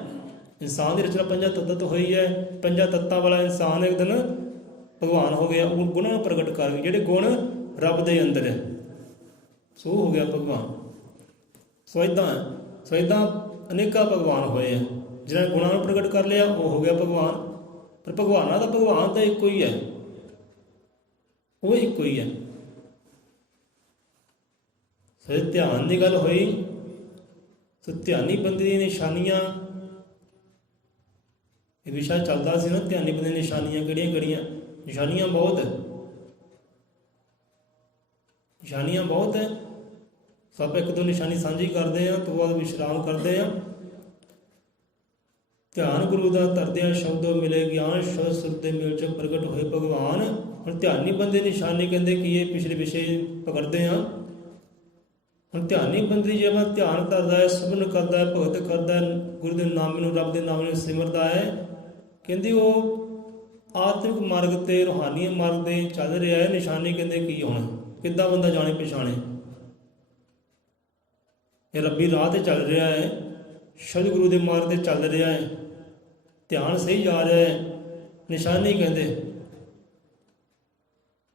ਇਨਸਾਨ ਦੀ ਰਚਨਾ ਪੰਜਾਂ ਤੱਤਾਂ ਤੋਂ ਹੋਈ ਹੈ। ਪੰਜਾਂ ਤੱਤਾਂ ਵਾਲਾ ਇਨਸਾਨ ਇੱਕ ਦਿਨ ਭਗਵਾਨ ਹੋ ਗਿਆ। ਉਹ ਗੁਣਾਂ ਨੂੰ ਪ੍ਰਗਟ ਕਰ ਗਏ, ਜਿਹੜੇ ਗੁਣ ਰੱਬ ਦੇ ਅੰਦਰ ਹੈ, ਸੋ ਹੋ ਗਿਆ ਭਗਵਾਨ। ਸੋ ਇੱਦਾਂ ਅਨੇਕਾਂ ਭਗਵਾਨ ਹੋਏ ਆ। ਜਿਹਨਾਂ ਗੁਣਾਂ ਨੂੰ ਪ੍ਰਗਟ ਕਰ ਲਿਆ ਉਹ ਹੋ ਗਿਆ ਭਗਵਾਨ। ਪਰ ਭਗਵਾਨਾਂ ਦਾ ਭਗਵਾਨ ਤਾਂ ਇੱਕੋ ਹੀ ਹੈ, ਉਹ ਇੱਕੋ ਹੀ ਹੈ। ਸੋ ਧਿਆਨ ਦੀ ਗੱਲ ਹੋਈ। ਸੋ ਧਿਆਨੀ ਬੰਦੇ ਦੀਆਂ ਨਿਸ਼ਾਨੀਆਂ, ਇਹ ਵਿਸ਼ਾ ਚੱਲਦਾ ਸੀ ਨਾ, ਧਿਆਨੀ ਬੰਦੇ ਦੀਆਂ ਨਿਸ਼ਾਨੀਆਂ ਕਿਹੜੀਆਂ ਕਿਹੜੀਆਂ। ਨਿਸ਼ਾਨੀਆਂ ਬਹੁਤ ਹੈ। ਸਭ ਇੱਕ ਦੋ ਨਿਸ਼ਾਨੀ ਸਾਂਝੀ ਕਰਦੇ ਆ, ਤੋਂ ਬਾਅਦ ਵਿਸ਼ਰਾਮ ਕਰਦੇ ਆ। ਧਿਆਨ ਗੁਰੂ ਦਾ ਧਰਦਿਆਂ ਸ਼ਬਦੋਂ ਮਿਲੇ ਗਿਆਨ, ਸ਼ਬਦ ਸੁਰ ਦੇ ਮੇਲ ਚ ਪ੍ਰਗਟ ਹੋਏ ਭਗਵਾਨ। ਹੁਣ ਧਿਆਨੀ ਬੰਦੇ ਨਿਸ਼ਾਨੀ ਕਹਿੰਦੇ ਕੀ ਇਹ ਪਿਛਲੇ ਵਿਸ਼ੇ ਪਕੜਦੇ ਆ। ਹੁਣ ਧਿਆਨੀ ਬੰਦੇ ਜੇ ਆਪਣਾ ਧਿਆਨ ਧਰਦਾ ਹੈ, ਸਿਮਰਨ ਕਰਦਾ ਹੈ, ਭਗਤ ਕਰਦਾ ਹੈ, ਗੁਰੂ ਦੇ ਨਾਮ ਨੂੰ, ਰੱਬ ਦੇ ਨਾਮ ਨੂੰ ਸਿਮਰਦਾ ਹੈ, ਕਹਿੰਦੇ ਉਹ ਆਤਮਿਕ ਮਾਰਗ ਤੇ ਰੂਹਾਨੀ ਮਾਰਗ ਤੇ ਚੱਲ ਰਿਹਾ ਹੈ। ਨਿਸ਼ਾਨੀ ਕਹਿੰਦੇ ਕੀ ਹੋਣਾ, ਕਿੱਦਾਂ ਬੰਦਾ ਜਾਣੇ ਪਛਾਣੇ ਇਹ ਰੱਬੀ ਰਾਹ ਤੇ ਚੱਲ ਰਿਹਾ ਹੈ, ਸ਼ਬਦ ਗੁਰੂ ਦੇ ਮਾਰਗ ਤੇ ਚੱਲ ਰਿਹਾ ਹੈ, ਧਿਆਨ ਸਹੀ ਜਾ ਰਿਹਾ ਹੈ। ਨਿਸ਼ਾਨੀ ਕਹਿੰਦੇ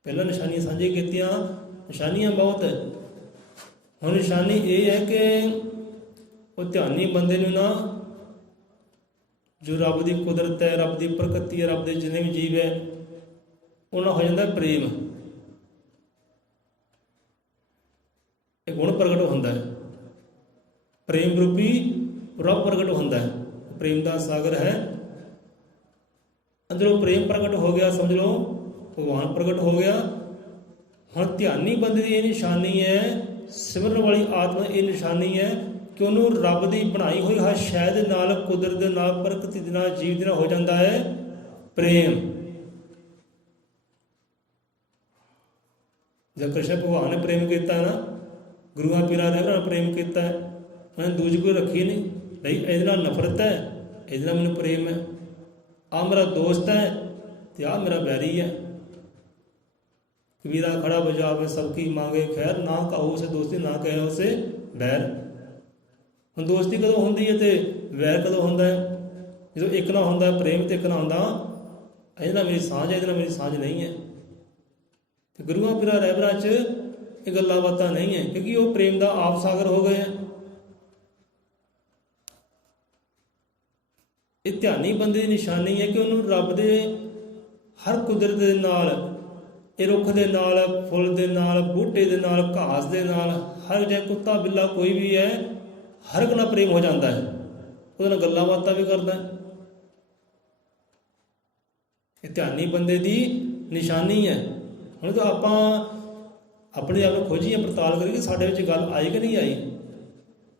ਪਹਿਲਾਂ ਨਿਸ਼ਾਨੀਆਂ ਸਾਂਝੀਆਂ ਕੀਤੀਆਂ, ਨਿਸ਼ਾਨੀਆਂ ਬਹੁਤ ਹੈ। ਹੁਣ ਨਿਸ਼ਾਨੀ ਇਹ ਹੈ ਕਿ ਉਹ ਧਿਆਨੀ ਬੰਦੇ ਨੂੰ ਨਾ, ਜੋ ਰੱਬ ਦੀ ਕੁਦਰਤ ਹੈ, ਰੱਬ ਦੀ ਪ੍ਰਕਿਰਤੀ ਹੈ, ਰੱਬ ਦੇ ਜਿੰਨੇ ਵੀ ਜੀਵ ਹੈ, ਉਹਨਾਂ ਹੋ ਜਾਂਦਾ ਪ੍ਰੇਮ। ਇਹ ਗੁਣ ਪ੍ਰਗਟ ਹੁੰਦਾ ਹੈ, ਪ੍ਰੇਮ ਰੂਪੀ ਰੱਬ ਪ੍ਰਗਟ ਹੁੰਦਾ ਹੈ। ਪ੍ਰੇਮ ਦਾ ਸਾਗਰ ਹੈ, ਅੰਦਰੋਂ ਪ੍ਰੇਮ ਪ੍ਰਗਟ ਹੋ ਗਿਆ, ਸਮਝ ਲਓ ਭਗਵਾਨ ਪ੍ਰਗਟ ਹੋ ਗਿਆ। ਹੁਣ ਧਿਆਨੀ ਬੰਦੇ ਦੀ ਇਹ ਨਿਸ਼ਾਨੀ ਹੈ, ਸਿਮਰਨ ਵਾਲੀ ਆਤਮਾ ਇਹ ਨਿਸ਼ਾਨੀ ਹੈ ਕਿ ਉਹਨੂੰ ਰੱਬ ਦੀ ਬਣਾਈ ਹੋਈ ਹਰ ਸ਼ੈ ਦੇ ਨਾਲ, ਕੁਦਰਤ ਦੇ ਨਾਲ, ਪ੍ਰਕਿਰਤੀ ਦੇ ਨਾਲ, ਜੀਵ ਦੇ ਨਾਲ ਹੋ ਜਾਂਦਾ ਹੈ ਪ੍ਰੇਮ। ਜਦ ਕ੍ਰਿਸ਼ਨ ਭਗਵਾਨ ਨੇ ਪ੍ਰੇਮ ਕੀਤਾ ਨਾ, ਗੁਰੂਆਂ ਪੀਰਾਂ ਨੇ ਪ੍ਰੇਮ ਕੀਤਾ ਹੈ, ਉਹਨੇ ਦੂਜੀ ਕੋਈ ਰੱਖੀ ਨਹੀਂ। ਨਹੀਂ ਇਹਦੇ ਨਾਲ ਨਫ਼ਰਤ ਹੈ, ਇਹਦੇ ਨਾਲ ਮੈਨੂੰ ਪ੍ਰੇਮ ਹੈ। ਆਹ ਮੇਰਾ ਦੋਸਤ ਹੈ ਤੇ ਆਹ ਮੇਰਾ ਬੈਰੀ ਹੈ। ਕਬੀਰਾ ਖੜਾ ਬਜਾਵੇ ਸਭ ਕੀ ਮੰਗੇ ਖੈਰ, ਨਾ ਕਹੋ ਉਸੇ ਦੋਸਤੀ, ਨਾ ਕਹੇ ਉਸੇ ਵੈਰ। ਹੁਣ ਦੋਸਤੀ ਕਦੋਂ ਹੁੰਦੀ ਹੈ ਤੇ ਵੈਰ ਕਦੋਂ ਹੁੰਦਾ ਹੈ? ਜਦੋਂ ਇੱਕ ਨਾ ਹੁੰਦਾ ਪ੍ਰੇਮ ਤੇ ਇੱਕ ਨਾ ਹੁੰਦਾ ਇਹਦੇ ਨਾਲ ਮੇਰੀ ਸਾਂਝ ਹੈ, ਇਹਦੇ ਨਾਲ ਮੇਰੀ ਸਾਂਝ ਨਹੀਂ ਹੈ। ਤੇ ਗੁਰੂਆਂ ਪੀਰਾਂ ਰਹਿਬਰਾਂ 'ਚ ਇਹ ਗੱਲਾਂ ਬਾਤਾਂ ਨਹੀਂ ਹੈ, ਕਿਉਂਕਿ ਉਹ ਪ੍ਰੇਮ ਦਾ ਆਪ ਸਾਗਰ ਹੋ ਗਏ ਆ। ਇਹ ਧਿਆਨੀ ਬੰਦੇ ਦੀ ਨਿਸ਼ਾਨੀ ਹੈ ਕਿ ਉਹਨੂੰ ਰੱਬ ਦੇ ਹਰ ਕੁਦਰਤ ਦੇ ਨਾਲ, ਇਹ ਰੁੱਖ ਦੇ ਨਾਲ, ਫੁੱਲ ਦੇ ਨਾਲ, ਬੂਟੇ ਦੇ ਨਾਲ, ਘਾਸ ਦੇ ਨਾਲ, ਹਰ ਜੇ ਕੁੱਤਾ ਬਿੱਲਾ ਕੋਈ ਵੀ ਹੈ, ਹਰ ਇੱਕ ਨਾਲ ਪ੍ਰੇਮ ਹੋ ਜਾਂਦਾ ਹੈ, ਉਹਦੇ ਨਾਲ ਗੱਲਾਂ ਬਾਤਾਂ ਵੀ ਕਰਦਾ ਹੈ। ਇਹ ਧਿਆਨੀ ਬੰਦੇ ਦੀ ਨਿਸ਼ਾਨੀ ਹੈ। ਹੁਣ ਤਾਂ ਆਪਾਂ ਆਪਣੇ ਆਪ ਨੂੰ ਖੋਜੀਏ, ਪੜਤਾਲ ਕਰੀਏ ਕਿ ਸਾਡੇ ਵਿੱਚ ਗੱਲ ਆਈ ਕਿ ਨਹੀਂ ਆਈ।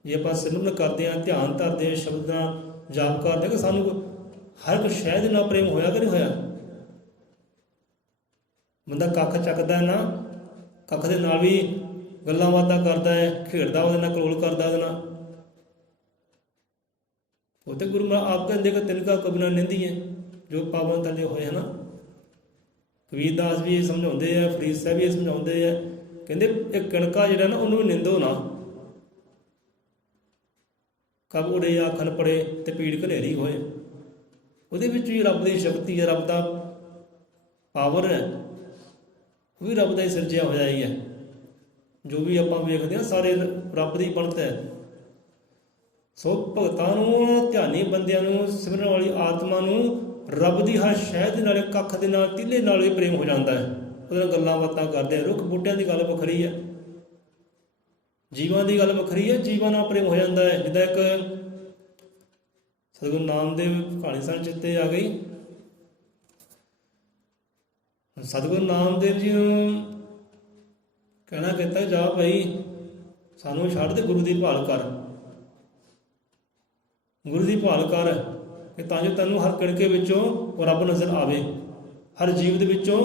ਜੇ ਆਪਾਂ ਸਿਮਰਨ ਕਰਦੇ ਹਾਂ, ਧਿਆਨ ਧਰਦੇ ਹਾਂ, ਸ਼ਬਦਾਂ ਜਾਪ ਕਰਦੇ ਕਿ ਸਾਨੂੰ ਹਰ ਇੱਕ ਸ਼ੈ ਦੇ ਨਾਲ ਪ੍ਰੇਮ ਹੋਇਆ ਕਿ ਨਹੀਂ ਹੋਇਆ। ਬੰਦਾ ਕੱਖ ਚੱਕਦਾ ਹੈ ਨਾ, ਕੱਖ ਦੇ ਨਾਲ ਵੀ ਗੱਲਾਂ ਬਾਤਾਂ ਕਰਦਾ ਹੈ, ਖੇਡਦਾ ਉਹਦੇ ਨਾਲ, ਕਲੋਲ ਕਰਦਾ ਉਹਦੇ ਨਾਲ। ਉਹ ਤੇ ਗੁਰੂ ਮਹਾਰਾਜ ਆਪ ਕਹਿੰਦੇ ਕਿ ਤਿਨਕਾ ਕਬਨਾ ਨਿੰਦੀ ਹੈ ਜੋ ਪਾਵਨ ਤਲੇ ਹੋਏ ਹੈ ਨਾ। ਕਬੀਰਦਾਸ ਵੀ ਇਹ ਸਮਝਾਉਂਦੇ ਆ, ਫਰੀਦ ਸਾਹਿਬ ਵੀ ਇਹ ਸਮਝਾਉਂਦੇ ਆ, ਕਹਿੰਦੇ ਇਹ ਕਣਕਾ ਜਿਹੜਾ ਨਾ ਉਹਨੂੰ ਨਿੰਦੋ ਨਾ। ਕਬ ਉੜੇ ਆਖਣ ਪੜੇ ਤੇ ਪੀੜ ਘਨੇਰੀ ਹੋਏ। ਉਹਦੇ ਵਿੱਚ ਵੀ ਰੱਬ ਦੀ ਸ਼ਕਤੀ ਹੈ, ਰੱਬ ਦਾ ਪਾਵਰ ਹੈ, ਉਹ ਵੀ ਰੱਬ ਦਾ ਹੀ ਸਿਰਜਿਆ ਹੋਇਆ ਹੀ ਹੈ। ਜੋ ਵੀ ਆਪਾਂ ਵੇਖਦੇ ਹਾਂ ਸਾਰੇ ਰੱਬ ਦੀ ਬਣਤ ਹੈ। ਸੋ ਭਗਤਾਂ ਨੂੰ, ਧਿਆਨੀ ਬੰਦਿਆਂ ਨੂੰ, ਸਿਮਰਨ ਵਾਲੀ ਆਤਮਾ ਨੂੰ ਰੱਬ ਦੀ ਹਰ ਸ਼ੈ ਦੇ ਨਾਲ, ਕੱਖ ਦੇ ਨਾਲ, ਤੀਲੇ ਨਾਲ ਵੀ ਪ੍ਰੇਮ ਹੋ ਜਾਂਦਾ ਹੈ। ਉਹਦੇ ਨਾਲ ਗੱਲਾਂ ਬਾਤਾਂ ਕਰਦੇ ਆ। ਰੁੱਖ ਬੂਟਿਆਂ ਦੀ ਗੱਲ ਵੱਖਰੀ ਹੈ, ਜੀਵਾਂ ਦੀ ਗੱਲ ਵੱਖਰੀ ਹੈ, ਜੀਵਾਂ ਨਾਲ ਪ੍ਰੇਮ ਹੋ ਜਾਂਦਾ ਹੈ। ਜਿੱਦਾਂ ਇੱਕ ਸਤਿਗੁਰੂ ਨਾਮਦੇਵ ਕਹਾਣੀ ਸਾਨੂੰ ਚਿੱਤੇ ਆ ਗਈ। ਸਤਿਗੁਰੂ ਨਾਮਦੇਵ ਜੀ ਨੂੰ ਕਹਿਣਾ ਕੀਤਾ, ਜਾ ਭਾਈ ਸਾਨੂੰ ਛੱਡ ਤੇ ਗੁਰੂ ਦੀ ਭਾਲ ਕਰ, ਗੁਰੂ ਦੀ ਭਾਲ ਕਰ, ਕਿ ਤਾਂ ਜੋ ਤੈਨੂੰ ਹਰ ਕਿਣਕੇ ਵਿੱਚੋਂ ਉਹ ਰੱਬ ਨਜ਼ਰ ਆਵੇ, ਹਰ ਜੀਵ ਦੇ ਵਿੱਚੋਂ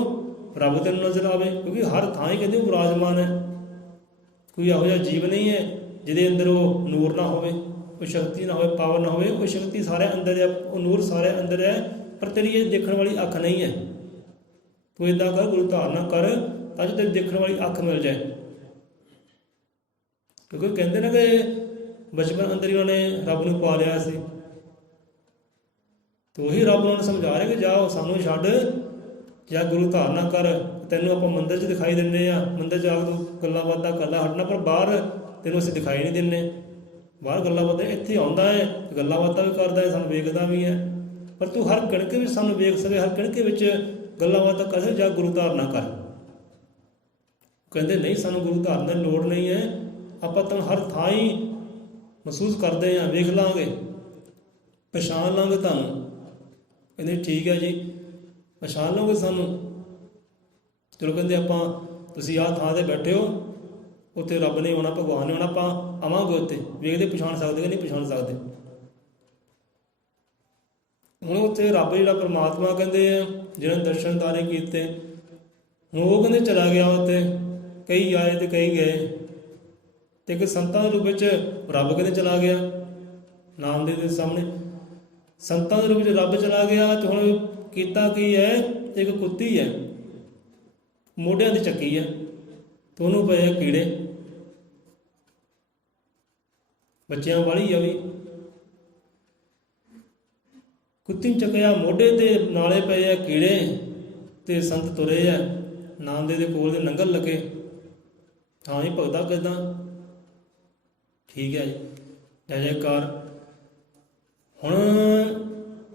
ਰੱਬ ਤੈਨੂੰ ਨਜ਼ਰ ਆਵੇ। ਕਿਉਂਕਿ ਹਰ ਥਾਂ ਹੀ ਕਹਿੰਦੇ ਉਹ ਵਿਰਾਜਮਾਨ ਹੈ। ਕੋਈ ਇਹੋ ਜਿਹਾ ਜੀਵ ਨਹੀਂ ਹੈ ਜਿਹਦੇ ਅੰਦਰ ਉਹ ਨੂਰ ਨਾ ਹੋਵੇ, ਉਹ ਸ਼ਕਤੀ ਨਾ ਹੋਵੇ, ਪਾਵਰ ਨਾ ਹੋਵੇ। ਉਹ ਸ਼ਕਤੀ ਸਾਰੇ ਅੰਦਰ ਹੈ, ਉਹ ਨੂਰ ਸਾਰੇ ਅੰਦਰ ਹੈ, ਪਰ ਤੇਰੀ ਇਹ ਦੇਖਣ ਵਾਲੀ ਅੱਖ ਨਹੀਂ ਹੈ। ਤੂੰ ਇੱਦਾਂ ਕਰ, ਗੁਰੂ ਧਾਰਨਾ ਕਰ, ਤਾਂ ਜੋ ਤੇਰੀ ਦੇਖਣ ਵਾਲੀ ਅੱਖ ਮਿਲ ਜਾਏ। ਕਿਉਂਕਿ ਕਹਿੰਦੇ ਨੇ ਕਿ ਬਚਪਨ ਅੰਦਰ ਹੀ ਉਹਨੇ ਰੱਬ ਨੂੰ ਪਾ ਲਿਆ ਸੀ, ਤੇ ਉਹੀ ਰੱਬ ਨੂੰ ਸਮਝਾ ਰਿਹਾ ਕਿ ਜਾ ਸਾਨੂੰ ਛੱਡ, ਜਾਂ ਗੁਰੂ ਧਾਰਨਾ ਕਰ। ਤੈਨੂੰ ਆਪਾਂ ਮੰਦਿਰ 'ਚ ਦਿਖਾਈ ਦਿੰਦੇ ਆ, ਮੰਦਿਰ 'ਚ ਆ ਕੇ ਤੂੰ ਗੱਲਾਂ ਬਾਤਾਂ ਕਰਦਾ ਹਟਣਾ, ਪਰ ਬਾਹਰ ਤੈਨੂੰ ਅਸੀਂ ਦਿਖਾਈ ਨਹੀਂ ਦਿੰਦੇ। ਬਾਹਰ ਗੱਲਾਂ ਬਾਤਾਂ, ਇੱਥੇ ਆਉਂਦਾ ਹੈ, ਗੱਲਾਂ ਬਾਤਾਂ ਵੀ ਕਰਦਾ ਹੈ, ਸਾਨੂੰ ਵੇਖਦਾ ਵੀ ਹੈ, ਪਰ ਤੂੰ ਹਰ ਕਿਣਕੇ ਵਿੱਚ ਸਾਨੂੰ ਵੇਖ ਸਕੇ, ਹਰ ਕਿਣਕੇ ਵਿੱਚ ਗੱਲਾਂ ਬਾਤਾਂ ਕਰ ਸਕੇ, ਜਾਂ ਗੁਰੂ ਧਾਰਨਾ ਕਰ। ਕਹਿੰਦੇ ਨਹੀਂ, ਸਾਨੂੰ ਗੁਰੂ ਧਾਰਨਾ ਦੀ ਲੋੜ ਨਹੀਂ ਹੈ, ਆਪਾਂ ਤਾਂ ਹਰ ਥਾਂ ਹੀ ਮਹਿਸੂਸ ਕਰਦੇ ਹਾਂ, ਵੇਖ ਲਾਂਗੇ, ਪਛਾਣ ਲਾਂਗੇ ਤੁਹਾਨੂੰ। ਕਹਿੰਦੇ ਠੀਕ ਹੈ ਜੀ, ਪਛਾਣ ਲਓਗੇ ਸਾਨੂੰ। ਚਲੋ ਕਹਿੰਦੇ ਆਪਾਂ, ਤੁਸੀਂ ਆਹ ਥਾਂ 'ਤੇ ਬੈਠੇ ਹੋ, ਉੱਥੇ ਰੱਬ ਨੇ ਆਉਣਾ, ਭਗਵਾਨ ਨੇ ਆਉਣਾ, ਆਪਾਂ ਆਵਾਂਗੇ ਉੱਥੇ, ਵੇਖਦੇ ਪਛਾਣ ਸਕਦੇ ਕਿ ਨਹੀਂ ਪਛਾਣ ਸਕਦੇ। ਹੁਣ ਉੱਥੇ ਰੱਬ ਜਿਹੜਾ ਪਰਮਾਤਮਾ ਕਹਿੰਦੇ ਆ, ਜਿਹਨਾਂ ਦਰਸ਼ਨਦਾਰੇ ਕੀਤੇ, ਹੁਣ ਉਹ ਕਹਿੰਦੇ ਚਲਾ ਗਿਆ ਉੱਥੇ, ਕਈ ਆਏ ਤੇ ਕਈ ਗਏ, ਤੇ ਇੱਕ ਸੰਤਾਂ ਦੇ ਰੂਪ ਵਿੱਚ ਰੱਬ ਕਹਿੰਦੇ ਚਲਾ ਗਿਆ ਨਾਮਦੇਵ ਦੇ ਸਾਹਮਣੇ। ਸੰਤਾਂ ਦੇ ਰੂਪ ਵਿੱਚ ਰੱਬ ਚਲਾ ਗਿਆ, ਤੇ ਹੁਣ ਕੀਤਾ ਕੀ ਹੈ, ਇੱਕ ਕੁੱਤੀ ਹੈ, ਮੋਢਿਆਂ ਦੀ ਚੱਕੀ ਹੈ, ਤੇ ਉਹਨੂੰ ਪਏ ਕੀੜੇ, ਬੱਚਿਆਂ ਵਾਲੀ ਆ ਵੀ। ਕੁੱਤੀ ਨੂੰ ਚੱਕਿਆ, ਮੋਢੇ ਤੇ ਨਾਲੇ ਪਏ ਆ ਕੀੜੇ, ਤੇ ਸੰਤ ਤੁਰੇ ਆ ਨਾਮਦੇਵ ਦੇ ਕੋਲ ਦੇ ਲੰਗਰ ਲੱਗੇ। ਹਾਂ ਜੀ ਭਗਤਾ ਕਿੱਦਾਂ? ਠੀਕ ਹੈ ਜੀ, ਜੈ ਜੈਕਾਰ। ਹੁਣ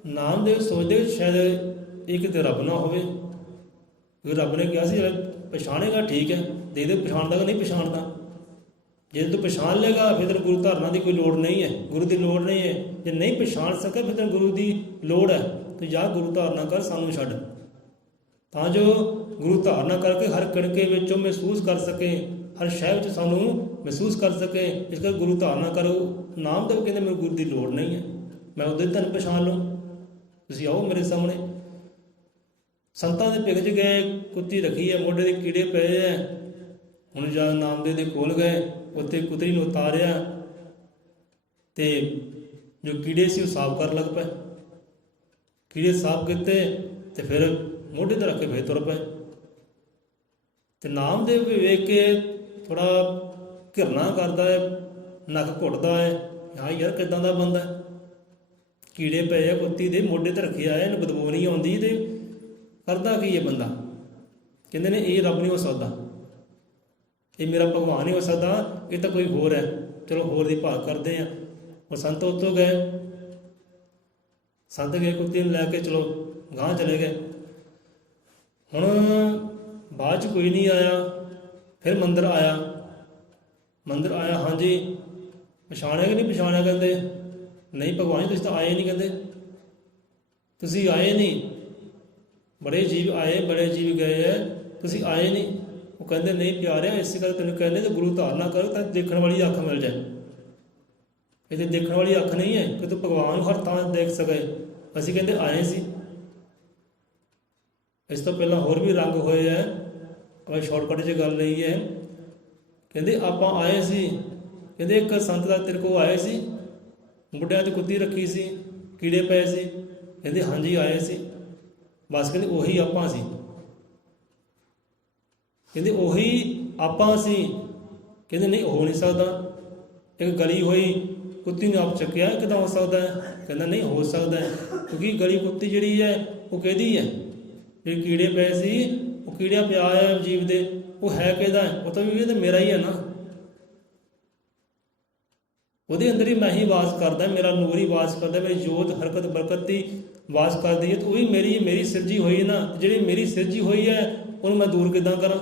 ਨਾਮਦੇਵ ਸੋਚਦੇ ਸ਼ਾਇਦ ਇਹ ਕਿਤੇ ਰੱਬ ਨਾ ਹੋਵੇ, ਕਿਉਂਕਿ ਰੱਬ ਨੇ ਕਿਹਾ ਸੀ ਪਛਾਣੇਗਾ ਠੀਕ ਹੈ, ਦੇ ਦੇ ਪਛਾਣਦਾ ਕਿ ਨਹੀਂ ਪਛਾਣਦਾ। ਜੇ ਤੂੰ ਪਛਾਣ ਲੇਗਾ ਫਿਰ ਤੈਨੂੰ ਗੁਰੂ ਧਾਰਨਾ ਦੀ ਕੋਈ ਲੋੜ ਨਹੀਂ ਹੈ, ਗੁਰੂ ਦੀ ਲੋੜ ਨਹੀਂ ਹੈ। ਜੇ ਨਹੀਂ ਪਛਾਣ ਸਕੇ ਫਿਰ ਤੈਨੂੰ ਗੁਰੂ ਦੀ ਲੋੜ ਹੈ, ਤੂੰ ਜਾ ਗੁਰੂ ਧਾਰਨਾ ਕਰ, ਸਾਨੂੰ ਛੱਡ, ਤਾਂ ਜੋ ਗੁਰੂ ਧਾਰਨਾ ਕਰਕੇ ਹਰ ਕਿਣਕੇ ਵਿੱਚੋਂ ਮਹਿਸੂਸ ਕਰ ਸਕੇ, ਹਰ ਸ਼ਹਿਰ ਵਿੱਚ ਸਾਨੂੰ ਮਹਿਸੂਸ ਕਰ ਸਕੇ। ਇਸ ਕਰਕੇ ਗੁਰੂ ਧਾਰਨਾ ਕਰੋ। ਨਾਮਦੇਵ ਕਹਿੰਦੇ ਮੈਨੂੰ ਗੁਰੂ ਦੀ ਲੋੜ ਨਹੀਂ ਹੈ, ਮੈਂ ਉਹਦੇ ਤੁਹਾਨੂੰ ਪਛਾਣ ਲਊਂ, ਤੁਸੀਂ ਆਓ ਮੇਰੇ ਸਾਹਮਣੇ। ਸੰਤਾਂ ਦੇ ਭਿੱਖ 'ਚ ਗਏ, ਕੁੱਤੀ ਰੱਖੀ ਹੈ, ਮੋਢੇ ਦੇ ਕੀੜੇ ਪਏ ਹੈ। ਹੁਣ ਜਦ ਨਾਮਦੇਵ ਦੇ ਕੋਲ ਗਏ, ਉੱਥੇ ਕੁੱਤਰੀ ਨੂੰ ਉਤਾਰਿਆ, ਤੇ ਜੋ ਕੀੜੇ ਸੀ ਉਹ ਸਾਫ਼ ਕਰਨ ਲੱਗ ਪਏ। ਕੀੜੇ ਸਾਫ਼ ਕੀਤੇ ਤੇ ਫਿਰ ਮੋਢੇ 'ਤੇ ਰੱਖ ਕੇ ਫਿਰ ਤੁਰ ਪਏ। ਤੇ ਨਾਮਦੇਵ ਵੀ ਵੇਖ ਕੇ ਥੋੜਾ ਘਿਰਨਾ ਕਰਦਾ ਹੈ, ਨੱਕ ਘੁੱਟਦਾ ਹੈ, ਹਾਂ ਯਾਰ ਕਿੱਦਾਂ ਦਾ ਬੰਦਾ, ਕੀੜੇ ਪਏ ਆ ਕੁੱਤੀ ਦੇ ਮੋਢੇ 'ਤੇ ਰੱਖਿਆ ਹੈ, ਇਹਨੂੰ ਬਦਬੂ ਨਹੀਂ ਆਉਂਦੀ, ਤੇ ਕਰਦਾ ਕੀ ਹੈ ਬੰਦਾ। ਕਹਿੰਦੇ ਨੇ ਇਹ ਰੱਬ ਨਹੀਂ ਹੋ ਸਕਦਾ, ਇਹ ਮੇਰਾ ਭਗਵਾਨ ਨਹੀਂ ਹੋ ਸਕਦਾ, ਇਹ ਤਾਂ ਕੋਈ ਹੋਰ ਹੈ। ਚਲੋ ਹੋਰ ਦੀ ਭਾਲ ਕਰਦੇ ਹਾਂ। ਉਹ ਸੰਤ ਉੱਤੋਂ ਗਏ, ਸੰਤ ਗਏ ਕੁੱਤੀ ਨੂੰ ਲੈ ਕੇ, ਚਲੋ ਗਾਂਹ ਚਲੇ ਗਏ। ਹੁਣ ਬਾਅਦ 'ਚ ਕੋਈ ਨਹੀਂ ਆਇਆ, ਫਿਰ ਮੰਦਰ ਆਇਆ, ਮੰਦਰ ਆਇਆ, ਹਾਂਜੀ ਪਛਾਣਿਆ ਕਿ ਨਹੀਂ ਪਛਾਣਿਆ? ਕਹਿੰਦੇ ਨਹੀਂ ਭਗਵਾਨ ਤੁਸੀਂ ਤਾਂ ਆਏ ਨਹੀਂ, ਕਹਿੰਦੇ ਤੁਸੀਂ ਆਏ ਨਹੀਂ, ਬੜੇ ਜੀਵ ਆਏ, ਬੜੇ ਜੀਵ ਗਏ ਹੈ, ਤੁਸੀਂ ਆਏ ਨਹੀਂ। ਉਹ ਕਹਿੰਦੇ ਨਹੀਂ ਪਿਆਰਿਆ, ਇਸੇ ਕਰਕੇ ਤੈਨੂੰ ਕਹਿੰਦੇ ਤੇ ਗੁਰੂ ਧਾਰਨਾ ਕਰੋ ਤਾਂ ਦੇਖਣ ਵਾਲੀ ਅੱਖ ਮਿਲ ਜਾਏ। ਇਹਦੇ ਦੇਖਣ ਵਾਲੀ ਅੱਖ ਨਹੀਂ ਹੈ ਕਿ ਤੂੰ ਭਗਵਾਨ ਨੂੰ ਹਰ ਥਾਂ ਦੇਖ ਸਕੇ। ਅਸੀਂ ਕਹਿੰਦੇ ਆਏ ਸੀ, ਇਸ ਤੋਂ ਪਹਿਲਾਂ ਹੋਰ ਵੀ ਰੰਗ ਹੋਏ ਹੈ, ਆਪਾਂ ਸ਼ਾਰਟਕਟ 'ਚ ਗੱਲ ਲਈ ਹੈ। ਕਹਿੰਦੇ ਆਪਾਂ ਆਏ ਸੀ, ਕਹਿੰਦੇ ਇੱਕ ਸੰਤ ਦਾ ਤੇਰੇ ਕੋਲ ਆਏ ਸੀ, ਮੁੰਡਿਆਂ 'ਤੇ ਕੁੱਤੀ ਰੱਖੀ ਸੀ, ਕੀੜੇ ਪਏ ਸੀ। ਕਹਿੰਦੇ ਹਾਂਜੀ ਆਏ ਸੀ। ਬਸ ਕਹਿੰਦੇ ਉਹੀ ਆਪਾਂ ਸੀ, ਕਹਿੰਦੇ ਉਹੀ ਆਪਾਂ ਸੀ। ਕਹਿੰਦੇ ਨਹੀਂ ਹੋ ਨਹੀਂ ਸਕਦਾ, ਇੱਕ ਗਲੀ ਹੋਈ, ਕੁੱਤੀ ਨੇ ਆਪ ਚੱਕਿਆ, ਕਿੱਦਾਂ ਹੋ ਸਕਦਾ ਹੈ? ਕਹਿੰਦਾ ਨਹੀਂ ਹੋ ਸਕਦਾ ਹੈ, ਕਿਉਂਕਿ ਗਲੀ ਕੁੱਤੀ ਜਿਹੜੀ ਹੈ ਉਹ ਕਿਹਦੀ ਹੈ? ਜਿਹੜੇ ਕੀੜੇ ਪਏ ਸੀ, ਉਹ ਕੀੜਿਆਂ ਪਿਆ ਹੈ ਜੀਵ ਦੇ, ਉਹ ਹੈ ਕਿਹਦਾ ਹੈ? ਉਹ ਤਾਂ ਵੀ ਇਹ ਤਾਂ ਮੇਰਾ ਹੀ ਹੈ ਨਾ, ਉਹਦੇ ਅੰਦਰ ਹੀ ਮੈਂ ਹੀ ਵਾਸ ਕਰਦਾ, ਮੇਰਾ ਨੂਰ ਹੀ ਵਾਸ ਕਰਦਾ, ਮੇਰੀ ਜੋਤ ਹਰਕਤ ਬਰਕਤ ਦੀ ਵਾਸ ਕਰਦੀ ਹੈ। ਤਾਂ ਉਹ ਵੀ ਮੇਰੀ ਸਿਰਜੀ ਹੋਈ ਹੈ ਨਾ, ਜਿਹੜੀ ਮੇਰੀ ਸਿਰਜੀ ਹੋਈ ਹੈ ਉਹਨੂੰ ਮੈਂ ਦੂਰ ਕਿੱਦਾਂ ਕਰਾਂ?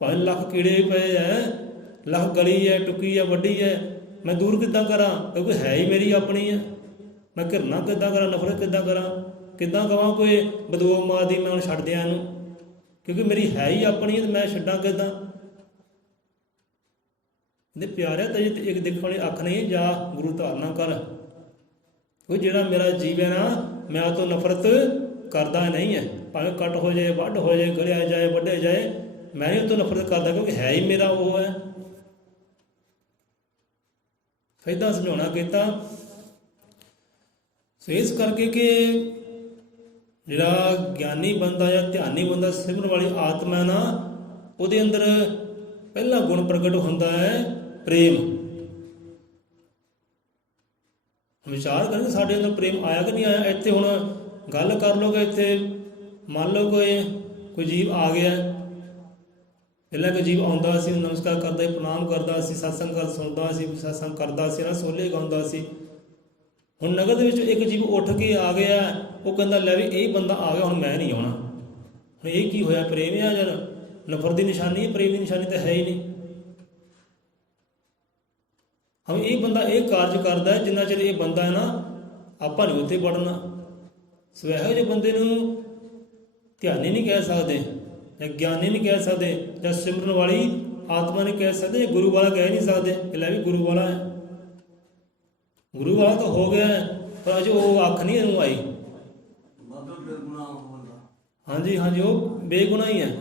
ਭਾਵੇਂ ਲੱਖ ਕੀੜੇ ਪਏ ਹੈ, ਲੱਖ ਗਲੀ ਹੈ, ਟੁੱਕੀ ਹੈ, ਵੱਡੀ ਹੈ, ਮੈਂ ਦੂਰ ਕਿੱਦਾਂ ਕਰਾਂ? ਕਿਉਂਕਿ ਹੈ ਹੀ ਮੇਰੀ ਆਪਣੀ ਹੈ। ਮੈਂ ਘਿਰਨਾ ਕਿੱਦਾਂ ਕਰਾਂ, ਨਫ਼ਰਤ ਕਿੱਦਾਂ ਕਰਾਂ? ਕਿੱਦਾਂ ਕਹਾਂ ਕੋਈ ਬਦੂਆ ਮਾਰਦੀ ਮੈਂ ਹੁਣ ਛੱਡ ਦਿਆਂ ਇਹਨੂੰ, ਕਿਉਂਕਿ ਮੇਰੀ ਹੈ ਹੀ ਆਪਣੀ ਹੈ, ਤੇ ਮੈਂ ਛੱਡਾਂ ਕਿੱਦਾਂ? ਕਹਿੰਦੇ ਪਿਆਰਿਆ ਤੇਰੀ ਤੇ ਇੱਕ ਦੇਖਣ ਵਾਲੀ ਅੱਖ ਨਹੀਂ, ਜਾ ਗੁਰੂ ਧਾਰਨਾ ਕਰ। ਕੋਈ ਜਿਹੜਾ ਮੇਰਾ ਜੀਵ ਹੈ ਨਾ, ਮੈਂ ਉਹ ਤੋਂ ਨਫ਼ਰਤ ਕਰਦਾ ਨਹੀਂ ਹੈ, ਭਾਵੇਂ ਕੱਟ ਹੋ ਜਾਏ, ਵੱਢ ਹੋ ਜਾਏ, ਗਲਿਆ ਜਾਏ, ਵੱਢੇ ਜਾਏ, ਮੈਂ ਨਹੀਂ ਉਹ ਤੋਂ ਨਫ਼ਰਤ ਕਰਦਾ, ਕਿਉਂਕਿ ਹੈ ਹੀ ਮੇਰਾ ਉਹ ਹੈ। ਇੱਦਾਂ ਸਮਝਾਉਣਾ ਕੀਤਾ। ਸੋ ਇਸ ਕਰਕੇ ਕਿ ਜਿਹੜਾ ਗਿਆਨੀ ਬੰਦਾ ਜਾਂ ਧਿਆਨੀ ਬੰਦਾ, ਸਿਮਰਨ ਵਾਲੀ ਆਤਮਾ ਨਾ, ਉਹਦੇ ਅੰਦਰ ਪਹਿਲਾ ਗੁਣ ਪ੍ਰਗਟ ਹੁੰਦਾ ਹੈ ਪ੍ਰੇਮ। ਵਿਚਾਰ ਕਰਾਂਗੇ ਸਾਡੇ ਅੰਦਰ ਪ੍ਰੇਮ ਆਇਆ ਕਿ ਨਹੀਂ ਆਇਆ। ਇੱਥੇ ਹੁਣ ਗੱਲ ਕਰ ਲੋਗੇ, ਇੱਥੇ ਮੰਨ ਲਓ ਕੋਈ ਜੀਵ ਆ ਗਿਆ, ਪਹਿਲਾਂ ਕੋਈ ਜੀਵ ਆਉਂਦਾ ਸੀ, ਨਮਸਕਾਰ ਕਰਦਾ ਸੀ, ਪ੍ਰਣਾਮ ਕਰਦਾ ਸੀ, ਸਤਸੰਗ ਸੁਣਦਾ ਸੀ, ਸਤਸੰਗ ਕਰਦਾ ਸੀ ਨਾ, ਸੋਲੇ ਗਾਉਂਦਾ ਸੀ। ਹੁਣ ਨਗਰ ਦੇ ਵਿੱਚ ਇੱਕ ਜੀਵ ਉੱਠ ਕੇ ਆ ਗਿਆ, ਉਹ ਕਹਿੰਦਾ ਲੈ ਵੀ ਇਹ ਬੰਦਾ ਆ ਗਿਆ, ਹੁਣ ਮੈਂ ਨਹੀਂ ਆਉਣਾ। ਹੁਣ ਇਹ ਕੀ ਹੋਇਆ? ਪ੍ਰੇਮ ਆ ਜਾਂ ਨਫ਼ਰਤ ਦੀ ਨਿਸ਼ਾਨੀ ਹੈ? ਪ੍ਰੇਮ ਦੀ ਨਿਸ਼ਾਨੀ ਤਾਂ ਹੈ ਹੀ ਨਹੀਂ। ਹੁਣ ਇਹ ਬੰਦਾ ਇਹ ਕਾਰਜ ਕਰਦਾ ਹੈ, ਜਿੰਨਾ ਚਿਰ ਇਹ ਬੰਦਾ ਹੈ ਨਾ, ਆਪਾਂ ਨਹੀਂ ਉੱਥੇ ਵੜਨਾ। ਸੋ ਇਹੋ ਜਿਹੇ ਬੰਦੇ ਨੂੰ ਧਿਆਨੀ ਨਹੀਂ ਕਹਿ ਸਕਦੇ, ਜਾਂ ਗਿਆਨੀ ਨਹੀਂ ਕਹਿ ਸਕਦੇ, ਜਾਂ ਸਿਮਰਨ ਵਾਲੀ ਆਤਮਾ ਨਹੀਂ ਕਹਿ ਸਕਦੇ, ਜਾਂ ਗੁਰੂ ਵਾਲਾ ਕਹਿ ਨਹੀਂ ਸਕਦੇ ਕਿ ਲੈ ਵੀ ਗੁਰੂ ਵਾਲਾ ਹੈ। ਗੁਰੂ ਵਾਲਾ ਤਾਂ ਹੋ ਗਿਆ, ਪਰ ਅਜੇ ਉਹ ਅੱਖ ਨਹੀਂ ਇਹਨੂੰ ਆਈ। ਹਾਂਜੀ ਹਾਂਜੀ, ਉਹ ਬੇਗੁਨਾਹ ਹੀ ਹੈ।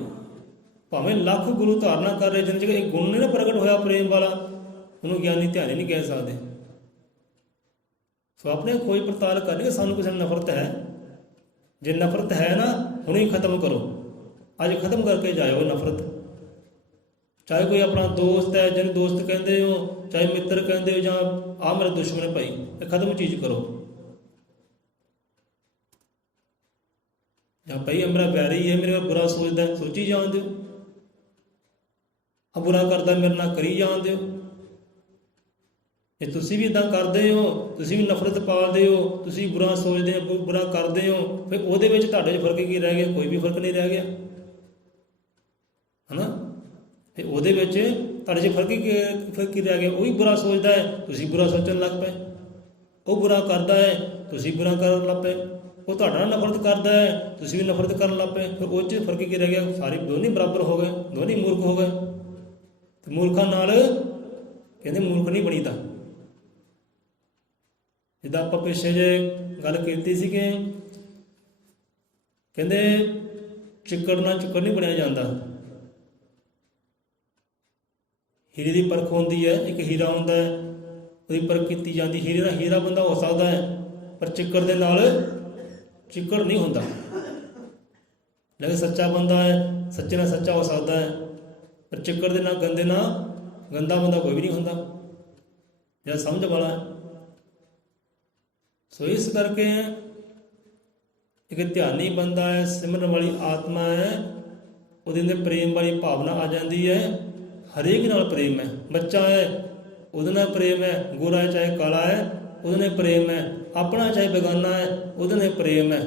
ਭਾਵੇਂ ਲੱਖ ਗੁਰੂ ਧਾਰਨਾ ਕਰ ਰਹੇ, ਜਿੰਨੇ ਚਿਰ ਇਹ ਗੁਣ ਨਹੀਂ ਨਾ ਪ੍ਰਗਟ ਹੋਇਆ ਪ੍ਰੇਮ ਵਾਲਾ, ਉਹਨੂੰ ਗਿਆਨੀ ਧਿਆਨੀ ਨਹੀਂ ਕਹਿ ਸਕਦੇ। ਸੋ ਆਪਣੇ ਖੋਜ ਪੜਤਾਲ ਕਰਨੀ, ਸਾਨੂੰ ਕਿਸੇ ਨੂੰ ਨਫ਼ਰਤ ਹੈ, ਜੇ ਨਫ਼ਰਤ ਹੈ ਨਾ, ਹੁਣੇ ਹੀ ਖਤਮ ਕਰੋ। ਅੱਜ ਖਤਮ ਕਰਕੇ ਜਾਇਓ ਨਫ਼ਰਤ। ਚਾਹੇ ਕੋਈ ਆਪਣਾ ਦੋਸਤ ਹੈ, ਜਿਹਨੂੰ ਦੋਸਤ ਕਹਿੰਦੇ ਹੋ, ਚਾਹੇ ਮਿੱਤਰ ਕਹਿੰਦੇ ਹੋ, ਜਾਂ ਆਹ ਮੇਰਾ ਦੁਸ਼ਮਣ ਹੈ ਭਾਈ, ਇਹ ਖਤਮ ਚੀਜ਼ ਕਰੋ। ਜਾਂ ਭਾਈ ਮੇਰਾ ਵੈਰੀ ਹੈ, ਮੇਰੇ ਬੁਰਾ ਸੋਚਦਾ, ਸੋਚੀ ਜਾਣ ਦਿਓ। ਆ ਬੁਰਾ ਕਰਦਾ, ਮੇਰੇ ਨਾਲ ਕਰੀ ਜਾਣ ਦਿਓ। ਜੇ ਤੁਸੀਂ ਵੀ ਇੱਦਾਂ ਕਰਦੇ ਹੋ, ਤੁਸੀਂ ਵੀ ਨਫ਼ਰਤ ਪਾਲਦੇ ਹੋ, ਤੁਸੀਂ ਬੁਰਾ ਸੋਚਦੇ ਹੋ, ਬੁਰਾ ਕਰਦੇ ਹੋ, ਫਿਰ ਉਹਦੇ ਵਿੱਚ ਤੁਹਾਡੇ 'ਚ ਫਰਕ ਕੀ ਰਹਿ ਗਿਆ? ਕੋਈ ਵੀ ਫਰਕ ਨਹੀਂ ਰਹਿ ਗਿਆ, ਹੈ ਨਾ। ਅਤੇ ਉਹਦੇ ਵਿੱਚ ਤੁਹਾਡੇ 'ਚ ਫਰਕ ਕੀ ਰਹਿ ਗਿਆ? ਉਹ ਵੀ ਬੁਰਾ ਸੋਚਦਾ ਹੈ, ਤੁਸੀਂ ਬੁਰਾ ਸੋਚਣ ਲੱਗ ਪਏ। ਉਹ ਬੁਰਾ ਕਰਦਾ ਹੈ, ਤੁਸੀਂ ਬੁਰਾ ਕਰਨ ਲੱਗ ਪਏ। ਉਹ ਤੁਹਾਡਾ ਨਾਲ ਨਫ਼ਰਤ ਕਰਦਾ ਹੈ, ਤੁਸੀਂ ਵੀ ਨਫ਼ਰਤ ਕਰਨ ਲੱਗ ਪਏ। ਫਿਰ ਉਹ 'ਚ ਫਰਕ ਕੀ ਰਹਿ ਗਿਆ? ਸਾਰੇ ਦੋਨੇ ਬਰਾਬਰ ਹੋ ਗਏ, ਦੋਨੇ ਮੂਰਖ ਹੋ ਗਏ। ਅਤੇ ਮੂਰਖਾਂ ਨਾਲ ਕਹਿੰਦੇ ਮੂਰਖ ਨਹੀਂ ਬਣੀਦਾ। ਜਿੱਦਾਂ ਆਪਾਂ ਪਿੱਛੇ ਜੇ ਗੱਲ ਕੀਤੀ ਸੀ ਕਿ ਕਹਿੰਦੇ ਚਿੱਕੜ ਨਾਲ ਚੁੱਕੜ ਨਹੀਂ ਬਣਿਆ ਜਾਂਦਾ। ਹੀਰੇ ਦੀ ਪਰਖ ਹੁੰਦੀ ਹੈ, ਇੱਕ ਹੀਰਾ ਹੁੰਦਾ ਹੈ, ਉਹਦੀ ਪਰਖ ਕੀਤੀ ਜਾਂਦੀ। ਹੀਰੇ ਦਾ ਹੀਰਾ ਬੰਦਾ ਹੋ ਸਕਦਾ ਹੈ, ਪਰ ਚਿੱਕੜ ਦੇ ਨਾਲ ਚਿੱਕੜ ਨਹੀਂ ਹੁੰਦਾ। ਲੇਕਿਨ ਸੱਚਾ ਬੰਦਾ ਹੈ, ਸੱਚੇ ਨਾਲ ਸੱਚਾ ਹੋ ਸਕਦਾ ਹੈ, ਪਰ ਚਿੱਕੜ ਦੇ ਨਾਲ ਗੰਦੇ ਨਾਲ ਗੰਦਾ ਬੰਦਾ ਕੋਈ ਵੀ ਨਹੀਂ ਹੁੰਦਾ, ਜਿਹੜਾ ਸਮਝ ਵਾਲਾ ਹੈ। ਸੋ ਇਸ ਕਰਕੇ ਇੱਕ ਧਿਆਨੀ ਬੰਦਾ ਹੈ, ਸਿਮਰਨ ਵਾਲੀ ਆਤਮਾ ਹੈ, ਉਹਦੇ ਅੰਦਰ ਪ੍ਰੇਮ ਵਾਲੀ ਭਾਵਨਾ ਆ ਜਾਂਦੀ ਹੈ। ਹਰੇਕ ਨਾਲ ਪ੍ਰੇਮ ਹੈ। ਬੱਚਾ ਹੈ, ਉਹਦੇ ਨਾਲ ਪ੍ਰੇਮ ਹੈ। ਗੋਰਾ ਹੈ ਚਾਹੇ ਕਾਲਾ ਹੈ, ਉਹਦੇ ਨਾਲ ਪ੍ਰੇਮ ਹੈ। ਆਪਣਾ ਚਾਹੇ ਬੇਗਾਨਾ ਹੈ, ਉਹਦੇ ਨਾਲ ਪ੍ਰੇਮ ਹੈ।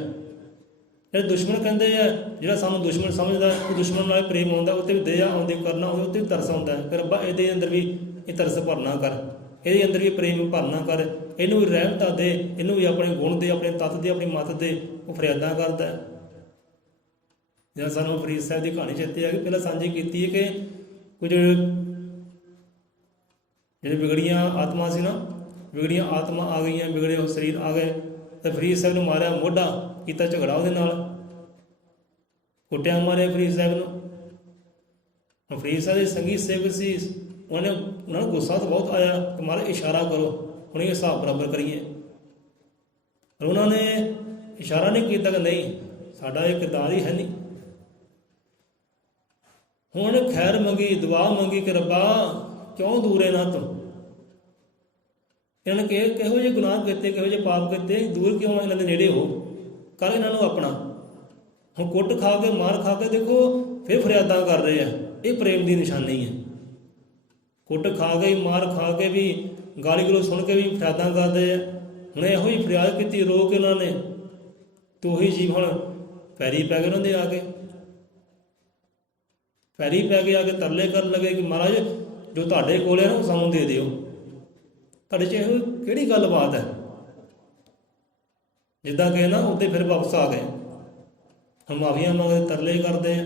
ਜਿਹੜੇ ਦੁਸ਼ਮਣ ਕਹਿੰਦੇ ਆ, ਜਿਹੜਾ ਸਾਨੂੰ ਦੁਸ਼ਮਣ ਸਮਝਦਾ, ਉਹ ਦੁਸ਼ਮਣ ਨਾਲ ਪ੍ਰੇਮ ਆਉਂਦਾ, ਉੱਤੇ ਵੀ ਦਇਆ ਆਉਂਦੀ ਕਰਨਾ, ਉਹਦੇ ਉੱਤੇ ਵੀ ਤਰਸ ਆਉਂਦਾ ਹੈ। ਫਿਰ ਰੱਬਾ ਇਹਦੇ ਅੰਦਰ ਵੀ ਇਹ ਤਰਸ ਭਰਨਾ ਕਰ, ਇਹਦੇ ਅੰਦਰ ਵੀ ਪ੍ਰੇਮ ਭਰਨਾ ਕਰ, ਇਹਨੂੰ ਵੀ ਰਹਿਮਤਾਂ ਦੇ, ਇਹਨੂੰ ਵੀ ਆਪਣੇ ਗੁਣ ਦੇ, ਆਪਣੇ ਤੱਤ ਦੇ, ਆਪਣੀ ਮੱਤ ਦੇ। ਉਹ ਫਰਿਆਦਾਂ ਕਰਦਾ। ਜਦੋਂ ਸਾਨੂੰ ਫਰੀਦ ਸਾਹਿਬ ਦੀ ਕਹਾਣੀ ਚੇਤੇ ਆ ਗਈ, ਪਹਿਲਾਂ ਸਾਂਝੀ ਕੀਤੀ ਹੈ ਕਿ ਕੁਝ ਜਿਹੜੇ ਵਿਗੜੀਆਂ ਆਤਮਾ ਸੀ ਨਾ, ਵਿਗੜੀਆਂ ਆਤਮਾ ਆ ਗਈਆਂ, ਵਿਗੜੇ ਉਹ ਸਰੀਰ ਆ ਗਏ, ਤਾਂ ਫਰੀਦ ਸਾਹਿਬ ਨੂੰ ਮਾਰਿਆ ਮੋਢਾ, ਕੀਤਾ ਝਗੜਾ ਉਹਦੇ ਨਾਲ, ਕੁੱਟਿਆ ਮਾਰਿਆ ਫਰੀਦ ਸਾਹਿਬ ਨੂੰ। ਫਰੀਦ ਸਾਹਿਬ ਦੇ ਸੰਗੀ ਸੇਵਕ ਸੀ, ਉਹਨਾਂ ਨੂੰ ਗੁੱਸਾ ਤਾਂ ਬਹੁਤ ਆਇਆ ਕਿ ਮਹਾਰਾਜ ਇਸ਼ਾਰਾ ਕਰੋ, ਹੁਣ ਇਹ ਹਿਸਾਬ ਬਰਾਬਰ ਕਰੀਏ। ਪਰ ਉਹਨਾਂ ਨੇ ਇਸ਼ਾਰਾ ਨਹੀਂ ਕੀਤਾ ਕਿ ਨਹੀਂ, ਸਾਡਾ ਇਹ ਕਿਰਦਾਰ ਹੀ ਹੈ ਨਹੀਂ। ਹੁਣ ਖੈਰ ਮੰਗੀ, ਦੁਆ ਮੰਗੀ ਕਿ ਰੱਬਾ ਕਿਉਂ ਦੂਰ ਹੈ ਨਾ ਤੂੰ? ਇਹਨਾਂ ਨੇ ਕਿਹੋ ਜਿਹੇ ਗੁਨਾਹ ਕੀਤੇ, ਕਿਹੋ ਜਿਹੇ ਪਾਪ ਕੀਤੇ, ਦੂਰ ਕਿਉਂ ਇਹਨਾਂ ਦੇ ਨੇੜੇ ਹੋ? ਕਰ ਇਹਨਾਂ ਨੂੰ ਆਪਣਾ। ਹੁਣ ਕੁੱਟ ਖਾ ਕੇ, ਮਾਰ ਖਾ ਕੇ ਦੇਖੋ, ਫਿਰ ਫਰਿਆਦਾਂ ਕਰ ਰਹੇ ਆ। ਇਹ ਪ੍ਰੇਮ ਦੀ ਨਿਸ਼ਾਨੀ ਹੈ। ਕੁੱਟ ਖਾ ਕੇ, ਮਾਰ ਖਾ ਕੇ ਵੀ, ਗਾਲੀ ਗਲੋਚ ਸੁਣ ਕੇ ਵੀ ਫਰਿਆਦਾਂ ਕਰਦੇ ਆ। ਹੁਣ ਇਹੋ ਹੀ ਫਰਿਆਦ ਕੀਤੀ, ਰੋ ਕੇ ਉਹਨਾਂ ਨੇ, ਤੇ ਉਹੀ ਜੀਵ ਹੁਣ ਪੈਰੀ ਪੈ ਗਏ ਉਹਨਾਂ ਦੇ ਆ ਕੇ, ਪੈਰੀ ਪੈ ਕੇ ਆ ਕੇ ਤਰਲੇ ਕਰਨ ਲੱਗੇ ਕਿ ਮਹਾਰਾਜ ਜੋ ਤੁਹਾਡੇ ਕੋਲ ਹੈ ਨਾ, ਉਹ ਸਾਨੂੰ ਦੇ ਦਿਓ। ਤੁਹਾਡੇ 'ਚ ਇਹੋ ਕਿਹੜੀ ਗੱਲਬਾਤ ਹੈ? ਜਿੱਦਾਂ ਕਿ ਨਾ ਉੱਤੇ ਫਿਰ ਵਾਪਸ ਆ ਗਏ, ਹੁਣ ਮਾਫੀਆਂ ਮੰਗਦੇ, ਤਰਲੇ ਕਰਦੇ ਆ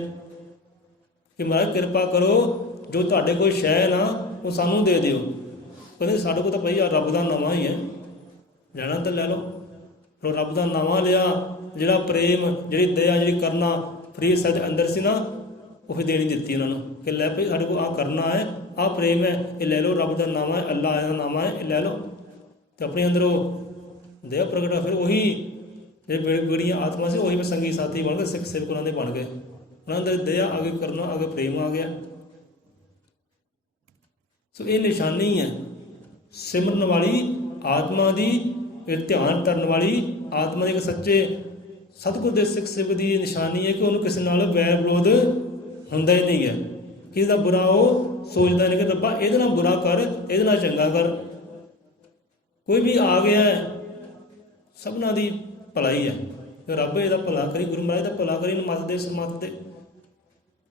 ਕਿ ਮਹਾਰਾਜ ਕਿਰਪਾ ਕਰੋ, ਜੋ ਤੁਹਾਡੇ ਕੋਲ ਸ਼ੈ ਨਾ, ਉਹ ਸਾਨੂੰ ਦੇ ਦਿਓ। ਕਹਿੰਦੇ ਸਾਡੇ ਕੋਲ ਤਾਂ ਭਾਈ ਆ ਰੱਬ ਦਾ ਨਾਵਾਂ ਹੀ ਹੈ, ਲੈਣਾ ਤਾਂ ਲੈ ਲਓ। ਫਿਰ ਉਹ ਰੱਬ ਦਾ ਨਾਵਾਂ ਲਿਆ, ਜਿਹੜਾ ਪ੍ਰੇਮ, ਜਿਹੜੀ ਦਇਆ, ਜਿਹੜੀ ਕਰਨਾ ਫਰੀਦ ਸਾਡੇ ਅੰਦਰ ਸੀ ਨਾ, ਉਹ ਫਿਰ ਦੇਣੀ ਦਿੱਤੀ ਉਹਨਾਂ ਨੂੰ ਕਿ ਲੈ ਭਾਈ ਸਾਡੇ ਕੋਲ ਆਹ ਕਰਨਾ ਹੈ, ਆਹ ਪ੍ਰੇਮ ਹੈ, ਇਹ ਲੈ ਲਓ। ਰੱਬ ਦਾ ਨਾਮ ਹੈ, ਅੱਲਾ ਦਾ ਨਾਮ ਹੈ, ਇਹ ਲੈ ਲਓ। ਅਤੇ ਆਪਣੇ ਅੰਦਰ ਉਹ ਦਇਆ ਪ੍ਰਗਟ ਹੋਇਆ। ਫਿਰ ਉਹੀ ਜਿਹੜੇ ਬੜੀਆਂ ਆਤਮਾ ਸੀ, ਉਹੀ ਸੰਗੀ ਸਾਥੀ ਬਣ ਗਏ, ਸਿੱਖ ਸੇਵਕ ਉਹਨਾਂ ਦੇ ਬਣ ਗਏ। ਉਹਨਾਂ ਦੇ ਦਇਆ ਆ ਗਈ, ਕਰਨਾ ਆ ਗਿਆ, ਪ੍ਰੇਮ ਆ ਗਿਆ। ਸੋ ਇਹ ਨਿਸ਼ਾਨੀ ਹੈ ਸਿਮਰਨ ਵਾਲੀ ਆਤਮਾ ਦੀ, ਇਹ ਧਿਆਨ ਕਰਨ ਵਾਲੀ ਆਤਮਾ ਦੀ। ਇੱਕ ਸੱਚੇ ਸਤਿਗੁਰ ਦੇ ਸਿੱਖ ਸੇਵਕ ਦੀ ਇਹ ਨਿਸ਼ਾਨੀ ਹੈ ਕਿ ਉਹਨੂੰ ਕਿਸੇ ਨਾਲ ਵੈਰ ਵਿਰੋਧ ਹੁੰਦਾ ਹੀ ਨਹੀਂ ਹੈ। ਕਿਸੇ ਦਾ ਬੁਰਾ ਉਹ ਸੋਚਦਾ ਨਹੀਂ ਕਿ ਰੱਬਾ ਇਹਦੇ ਨਾਲ ਬੁਰਾ ਕਰ, ਇਹਦੇ ਨਾਲ ਚੰਗਾ ਕਰ। ਕੋਈ ਵੀ ਆ ਗਿਆ ਸਭਨਾਂ ਦੀ ਭਲਾਈ ਹੈ, ਰੱਬ ਇਹਦਾ ਭਲਾ ਕਰੀ, ਗੁਰੂ ਮਹਾਰਾਜ ਦਾ ਭਲਾ ਕਰੀ, ਮੱਤ ਦੇ ਸਮੱਤ ਦੇ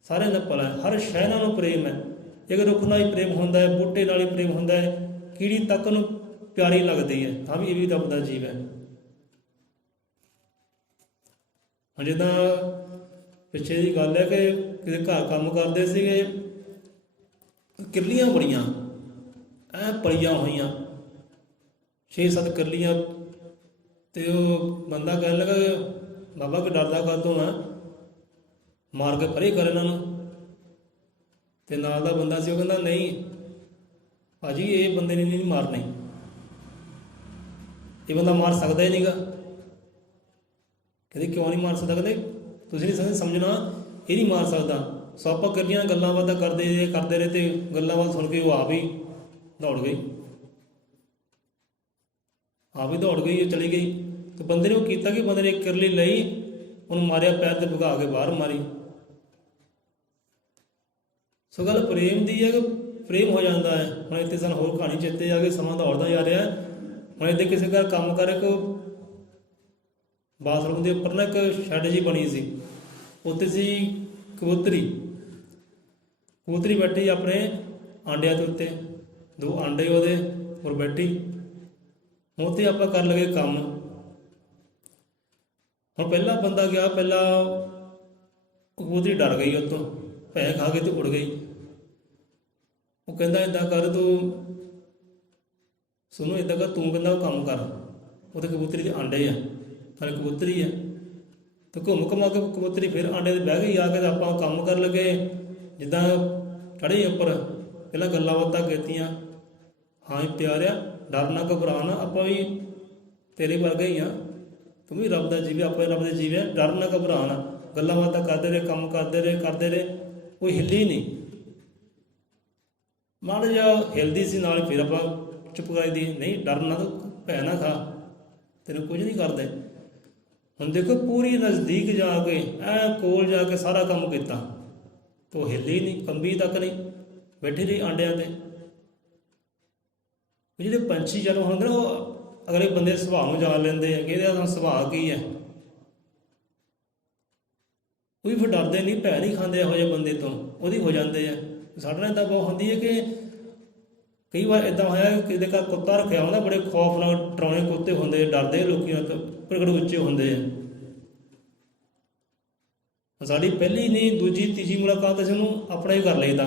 ਸਾਰਿਆਂ ਦਾ ਭਲਾ ਹੈ। ਹਰ ਸ਼ੈ ਨਾਲ ਨੂੰ ਪ੍ਰੇਮ ਹੈ। ਜੇਕਰ ਰੁੱਖ ਨਾਲ ਹੀ ਪ੍ਰੇਮ ਹੁੰਦਾ ਹੈ, ਬੂਟੇ ਨਾਲ ਹੀ ਪ੍ਰੇਮ ਹੁੰਦਾ ਹੈ, ਕੀੜੀ ਤੱਕ ਨੂੰ ਪਿਆਰੀ ਲੱਗਦੀ ਹੈ, ਤਾਂ ਵੀ ਇਹ ਵੀ ਰੱਬ ਦਾ ਜੀਵ ਹੈ। ਹੁਣ ਜਿੱਦਾਂ ਪਿੱਛੇ ਦੀ ਗੱਲ ਹੈ ਕਿ ਕਿਸੇ ਘਰ ਕੰਮ ਕਰਦੇ ਸੀਗੇ, ਕਿਰਲੀਆਂ ਬੜੀਆਂ ਐ ਪਲੀਆਂ ਹੋਈਆਂ, 6-7 ਕਿਰਲੀਆਂ। ਅਤੇ ਉਹ ਬੰਦਾ ਕਹਿਣ ਲੱਗਾ ਬਾਬਾ ਕਿ ਡਰਦਾ ਕਾਹਤੋਂ ਆ, ਮਾਰ ਕੇ ਪਰੇ ਕਰ ਇਹਨਾਂ ਨੂੰ। ਅਤੇ ਨਾਲ ਦਾ ਬੰਦਾ ਸੀ, ਉਹ ਕਹਿੰਦਾ ਨਹੀਂ ਭਾਅ ਜੀ ਇਹ ਬੰਦੇ ਨੇ ਨਹੀਂ ਮਾਰਨੇ, ਇਹ ਬੰਦਾ ਮਾਰ ਸਕਦਾ ਹੀ ਨਹੀਂਗਾ। ਕਹਿੰਦੇ ਕਿਉਂ ਨਹੀਂ ਮਾਰ ਸਕਦਾ? ਕਹਿੰਦੇ ਤੁਸੀਂ ਨਹੀਂ ਸਮਝਣਾ, ਇਹ ਨਹੀਂ ਮਾਰ ਸਕਦਾ। ਸੋ ਆਪਾਂ ਕਰੀਆਂ ਗੱਲਾਂ ਬਾਤਾਂ ਕਰਦੇ ਰਹੇ ਅਤੇ ਗੱਲਾਂ ਬਾਤ ਸੁਣ ਕੇ ਉਹ ਆਪ ਹੀ ਦੌੜ ਗਈ, ਦੌੜ ਗਈ, ਉਹ ਚਲੀ ਗਈ। ਅਤੇ ਬੰਦੇ ਨੇ ਉਹ ਕੀਤਾ ਕਿ ਬੰਦੇ ਨੇ ਇੱਕ ਕਿਰਲੀ ਲਈ, ਉਹਨੂੰ ਮਾਰਿਆ, ਪੈਰ 'ਤੇ ਭਗਾ ਕੇ ਬਾਹਰ ਮਾਰੀ। ਸੋ ਗੱਲ ਪ੍ਰੇਮ ਦੀ ਹੈ ਕਿ ਪ੍ਰੇਮ ਹੋ ਜਾਂਦਾ ਹੈ। ਹੁਣ ਇੱਥੇ ਸਾਨੂੰ ਹੋਰ ਕਹਾਣੀ ਚੇਤੇ ਆ ਗਈ, ਸਮਾਂ ਦੌੜਦਾ ਜਾ ਰਿਹਾ। ਹੁਣ ਇੱਥੇ ਕਿਸੇ ਘਰ ਕੰਮ ਕਰ, ਇੱਕ ਬਾਥਰੂਮ ਦੇ ਉੱਪਰ ਨਾ ਇੱਕ ਸ਼ੈੱਡ ਜਿਹੀ ਬਣੀ ਸੀ, ਉੱਥੇ ਸੀ ਕਬੂਤਰੀ ਬੈਠੀ ਆਪਣੇ ਆਂਡਿਆਂ ਦੇ ਉੱਤੇ, 2 ਆਂਡੇ ਉਹਦੇ ਉੱਪਰ ਬੈਠੀ। ਉੱਥੇ ਆਪਾਂ ਕਰ ਲਗੇ ਕੰਮ। ਹੁਣ ਪਹਿਲਾ ਬੰਦਾ ਗਿਆ, ਪਹਿਲਾਂ ਕਬੂਤਰੀ ਡਰ ਗਈ, ਉਹ ਤੋਂ ਭੈ ਖਾ ਕੇ ਤੇ ਉੜ ਗਈ। ਉਹ ਕਹਿੰਦਾ ਇੱਦਾਂ ਕਰ ਸੁਣੋ, ਇੱਦਾਂ ਕਰ ਤੂੰ, ਕਹਿੰਦਾ ਉਹ ਕੰਮ ਕਰ, ਉਹਦੇ ਕਬੂਤਰੀ ਦੇ ਆਂਡੇ ਆ, ਨਾਲੇ ਕਬੂਤਰੀ ਆ। ਅਤੇ ਘੁੰਮ ਘੁਮਾ ਕੇ ਕਬੂਤਰੀ ਫਿਰ ਆਂਡੇ 'ਤੇ ਬਹਿ ਗਈ। ਆ ਕੇ ਆਪਾਂ ਕੰਮ ਕਰਨ ਲੱਗੇ, ਜਿੱਦਾਂ ਚੜ੍ਹੇ ਉੱਪਰ, ਪਹਿਲਾਂ ਗੱਲਾਂ ਬਾਤਾਂ ਕੀਤੀਆਂ। ਹਾਂ ਪਿਆਰਿਆ, ਡਰ ਨਾ ਘਬਰਾ ਨਾ, ਆਪਾਂ ਵੀ ਤੇਰੇ ਵਰਗੇ ਹੀ ਹਾਂ, ਤੂੰ ਵੀ ਰੱਬ ਦਾ ਜੀਵ ਹੈ, ਆਪਾਂ ਰੱਬ ਦੇ ਜੀਵ ਹੈ, ਡਰ ਨਾ ਘਬਰਾ ਨਾ। ਗੱਲਾਂ ਬਾਤਾਂ ਕਰਦੇ ਰਹੇ, ਕੰਮ ਕਰਦੇ ਰਹੇ, ਕੋਈ ਹਿੱਲੀ ਨਹੀਂ। ਮਾੜਾ ਜਿਹਾ ਹਿਲਦੀ ਸੀ ਨਾਲ, ਫਿਰ ਆਪਾਂ ਚੁੱਪ ਕਰਾਈ ਦੀ, ਨਹੀਂ ਡਰ ਨਾ, ਤੂੰ ਭੈ ਨਾ ਖਾ, ਤੈਨੂੰ ਕੁਝ ਨਹੀਂ ਕਰਦੇ। ਹੁਣ ਦੇਖੋ ਪੂਰੀ ਨਜ਼ਦੀਕ ਜਾ ਕੇ, ਕੋਲ ਜਾ ਕੇ ਸਾਰਾ ਕੰਮ ਕੀਤਾ, ਤਾਂ ਉਹ ਹਿੱਲੀ ਨਹੀਂ, ਕੰਬੀ ਤੱਕ ਨਹੀਂ, ਬੈਠੀ ਰਹੀ ਆਂਡਿਆਂ 'ਤੇ। ਜਿਹੜੇ ਪੰਛੀ ਜਦੋਂ ਹੁੰਦੇ ਨਾ, ਉਹ ਅਗਲੇ ਬੰਦੇ ਦੇ ਸੁਭਾਅ ਨੂੰ ਜਾਣ ਲੈਂਦੇ ਆ ਕਿ ਇਹਦਾ ਸੁਭਾਅ ਕੀ ਹੈ। ਉਹ ਵੀ ਫਿਰ ਡਰਦੇ ਨਹੀਂ, ਭੈ ਨਹੀਂ ਖਾਂਦੇ ਇਹੋ ਜਿਹੇ ਬੰਦੇ ਤੋਂ, ਉਹਦੀ ਹੋ ਜਾਂਦੇ ਆ। ਸਾਡੇ ਨਾਲ ਇੱਦਾਂ ਬਹੁਤ ਹੁੰਦੀ ਹੈ ਕਿ ਕਈ ਵਾਰ ਇੱਦਾਂ ਹੋਇਆ ਕਿ ਕਿਸੇ ਘਰ ਕੁੱਤਾ ਰੱਖਿਆ ਹੁੰਦਾ, ਬੜੇ ਖੌਫ ਨਾਲ ਡਰਾਉਣੇ ਕੁੱਤੇ ਹੁੰਦੇ, ਡਰਦੇ ਲੋਕੀ ਤੋਂ, ਪ੍ਰਗਟ ਉੱਚੇ ਹੁੰਦੇ ਆ। ਸਾਡੀ ਪਹਿਲੀ ਨਹੀਂ, ਦੂਜੀ ਤੀਜੀ ਮੁਲਾਕਾਤ ਅਸੀਂ ਉਹਨੂੰ ਆਪਣਾ ਹੀ ਕਰ ਲਈਦਾ।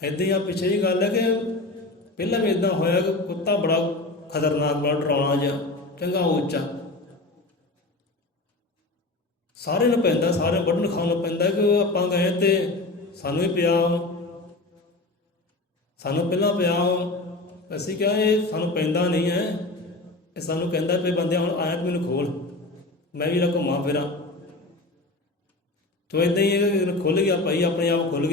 ਇੱਦਾਂ ਹੀ ਆ ਪਿੱਛੇ ਜਿਹੀ ਗੱਲ ਹੈ ਕਿ ਪਹਿਲਾਂ ਵੀ ਇੱਦਾਂ ਹੋਇਆ ਕਿ ਕੁੱਤਾ ਬੜਾ ਖਤਰਨਾਕ, ਬੜਾ ਡਰਾਉਣਾ ਜਿਹਾ, ਚੰਗਾ ਉੱਚਾ, ਸਾਰੇ ਨੂੰ ਪੈਂਦਾ, ਸਾਰੇ ਵੱਢਣ ਖਾਣ ਨੂੰ ਪੈਂਦਾ। ਕਿ ਆਪਾਂ ਗਏ ਅਤੇ ਸਾਨੂੰ ਹੀ ਪਿਆ, ਸਾਨੂੰ ਪਹਿਲਾਂ ਪਿਆ। ਅਸੀਂ ਕਿਹਾ ਇਹ ਸਾਨੂੰ ਪੈਂਦਾ ਨਹੀਂ ਹੈ, ਇਹ ਸਾਨੂੰ ਕਹਿੰਦਾ ਵੀ ਬੰਦੇ ਹੁਣ ਆਇਆ ਤੂੰ ਮੈਨੂੰ ਖੋਲ, ਮੈਂ ਵੀ ਨਾ ਘੁੰਮਾਂ ਫਿਰਾਂ। ਤੋ ਇੱਦਾਂ ਹੀ ਖੁੱਲ੍ਹ ਗਿਆ ਭਾਈ, ਆਪਣੇ ਆਪ ਖੁੱਲ੍ਹ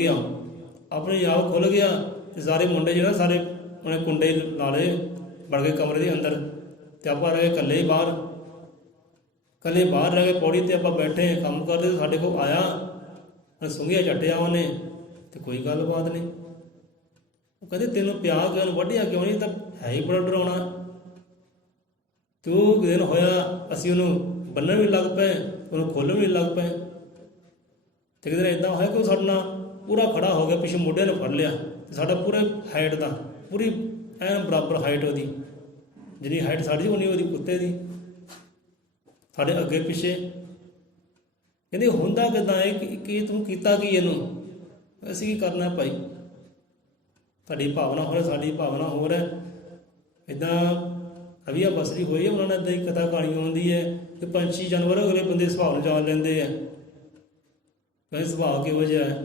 ਗਿਆ, ਅਤੇ ਸਾਰੇ ਮੁੰਡੇ ਜਿਹੜਾ ਸਾਰੇ ਉਹਨੇ ਕੁੰਡੇ ਲਾ ਲਏ, ਵੜ ਗਏ ਕਮਰੇ ਦੇ ਅੰਦਰ, ਅਤੇ ਆਪਾਂ ਰਹਿ ਗਏ ਇਕੱਲੇ ਬਾਹਰ ਰਹਿ ਗਏ ਪੌੜੀ 'ਤੇ। ਆਪਾਂ ਬੈਠੇ ਕੰਮ ਕਰਦੇ, ਸਾਡੇ ਕੋਲ ਆਇਆ, ਸੁੰਘਿਆ ਚੱਟਿਆ ਉਹਨੇ, ਅਤੇ ਕੋਈ ਗੱਲਬਾਤ ਨਹੀਂ। ਉਹ ਕਹਿੰਦੇ ਤੈਨੂੰ ਪਿਆ ਕਿਉਂ, ਵੱਢਿਆ ਕਿਉਂ ਨਹੀਂ, ਤਾਂ ਹੈ ਹੀ ਬੜਾ ਡਰਾਉਣਾ। ਅਤੇ ਉਹ ਦਿਨ ਹੋਇਆ, ਅਸੀਂ ਉਹਨੂੰ ਬੰਨ੍ਹਣ ਵੀ ਲੱਗ ਪਏ, ਉਹਨੂੰ ਖੋਲ੍ਹਣ ਵੀ ਲੱਗ ਪਏ। ਅਤੇ ਇੱਕ ਦਿਨ ਇੱਦਾਂ ਹੋਇਆ ਕਿ ਉਹ ਸਾਡੇ ਨਾਲ ਪੂਰਾ ਖੜਾ ਹੋ ਗਿਆ, ਪਿੱਛੇ ਮੋਢਿਆਂ ਨੂੰ ਫੜ ਲਿਆ, ਅਤੇ ਸਾਡਾ ਪੂਰੇ ਹਾਈਟ ਦਾ, ਪੂਰੀ ਐਨ ਬਰਾਬਰ ਹਾਈਟ ਉਹਦੀ, ਜਿੰਨੀ ਹਾਈਟ ਸਾਡੀ ਉਨੀ ਉਹਦੀ ਕੁੱਤੇ ਦੀ, ਸਾਡੇ ਅੱਗੇ ਪਿੱਛੇ। ਕਹਿੰਦੇ ਹੁੰਦਾ ਕਿੱਦਾਂ ਇਹ, ਕਿ ਤੂੰ ਕੀਤਾ ਕੀ ਇਹਨੂੰ? ਅਸੀਂ ਕੀ ਕਰਨਾ ਭਾਈ, ਤੁਹਾਡੀ ਭਾਵਨਾ ਹੋਰ ਹੈ, ਸਾਡੀ ਭਾਵਨਾ ਹੋਰ ਹੈ। ਇੱਦਾਂ ਰਵੀਆ ਬਸਰੀ ਹੋਈ ਹੈ, ਉਹਨਾਂ ਨੇ ਇੱਦਾਂ ਹੀ ਕਥਾ ਕਹਾਣੀ ਆਉਂਦੀ ਹੈ ਕਿ ਪੰਛੀ ਜਾਨਵਰ ਅਗਲੇ ਬੰਦੇ ਸੁਭਾਅ ਨੂੰ ਜਾਣ ਲੈਂਦੇ ਆ, ਕਹਿੰਦੇ ਸੁਭਾਅ ਕਿਹੋ ਜਿਹਾ ਹੈ।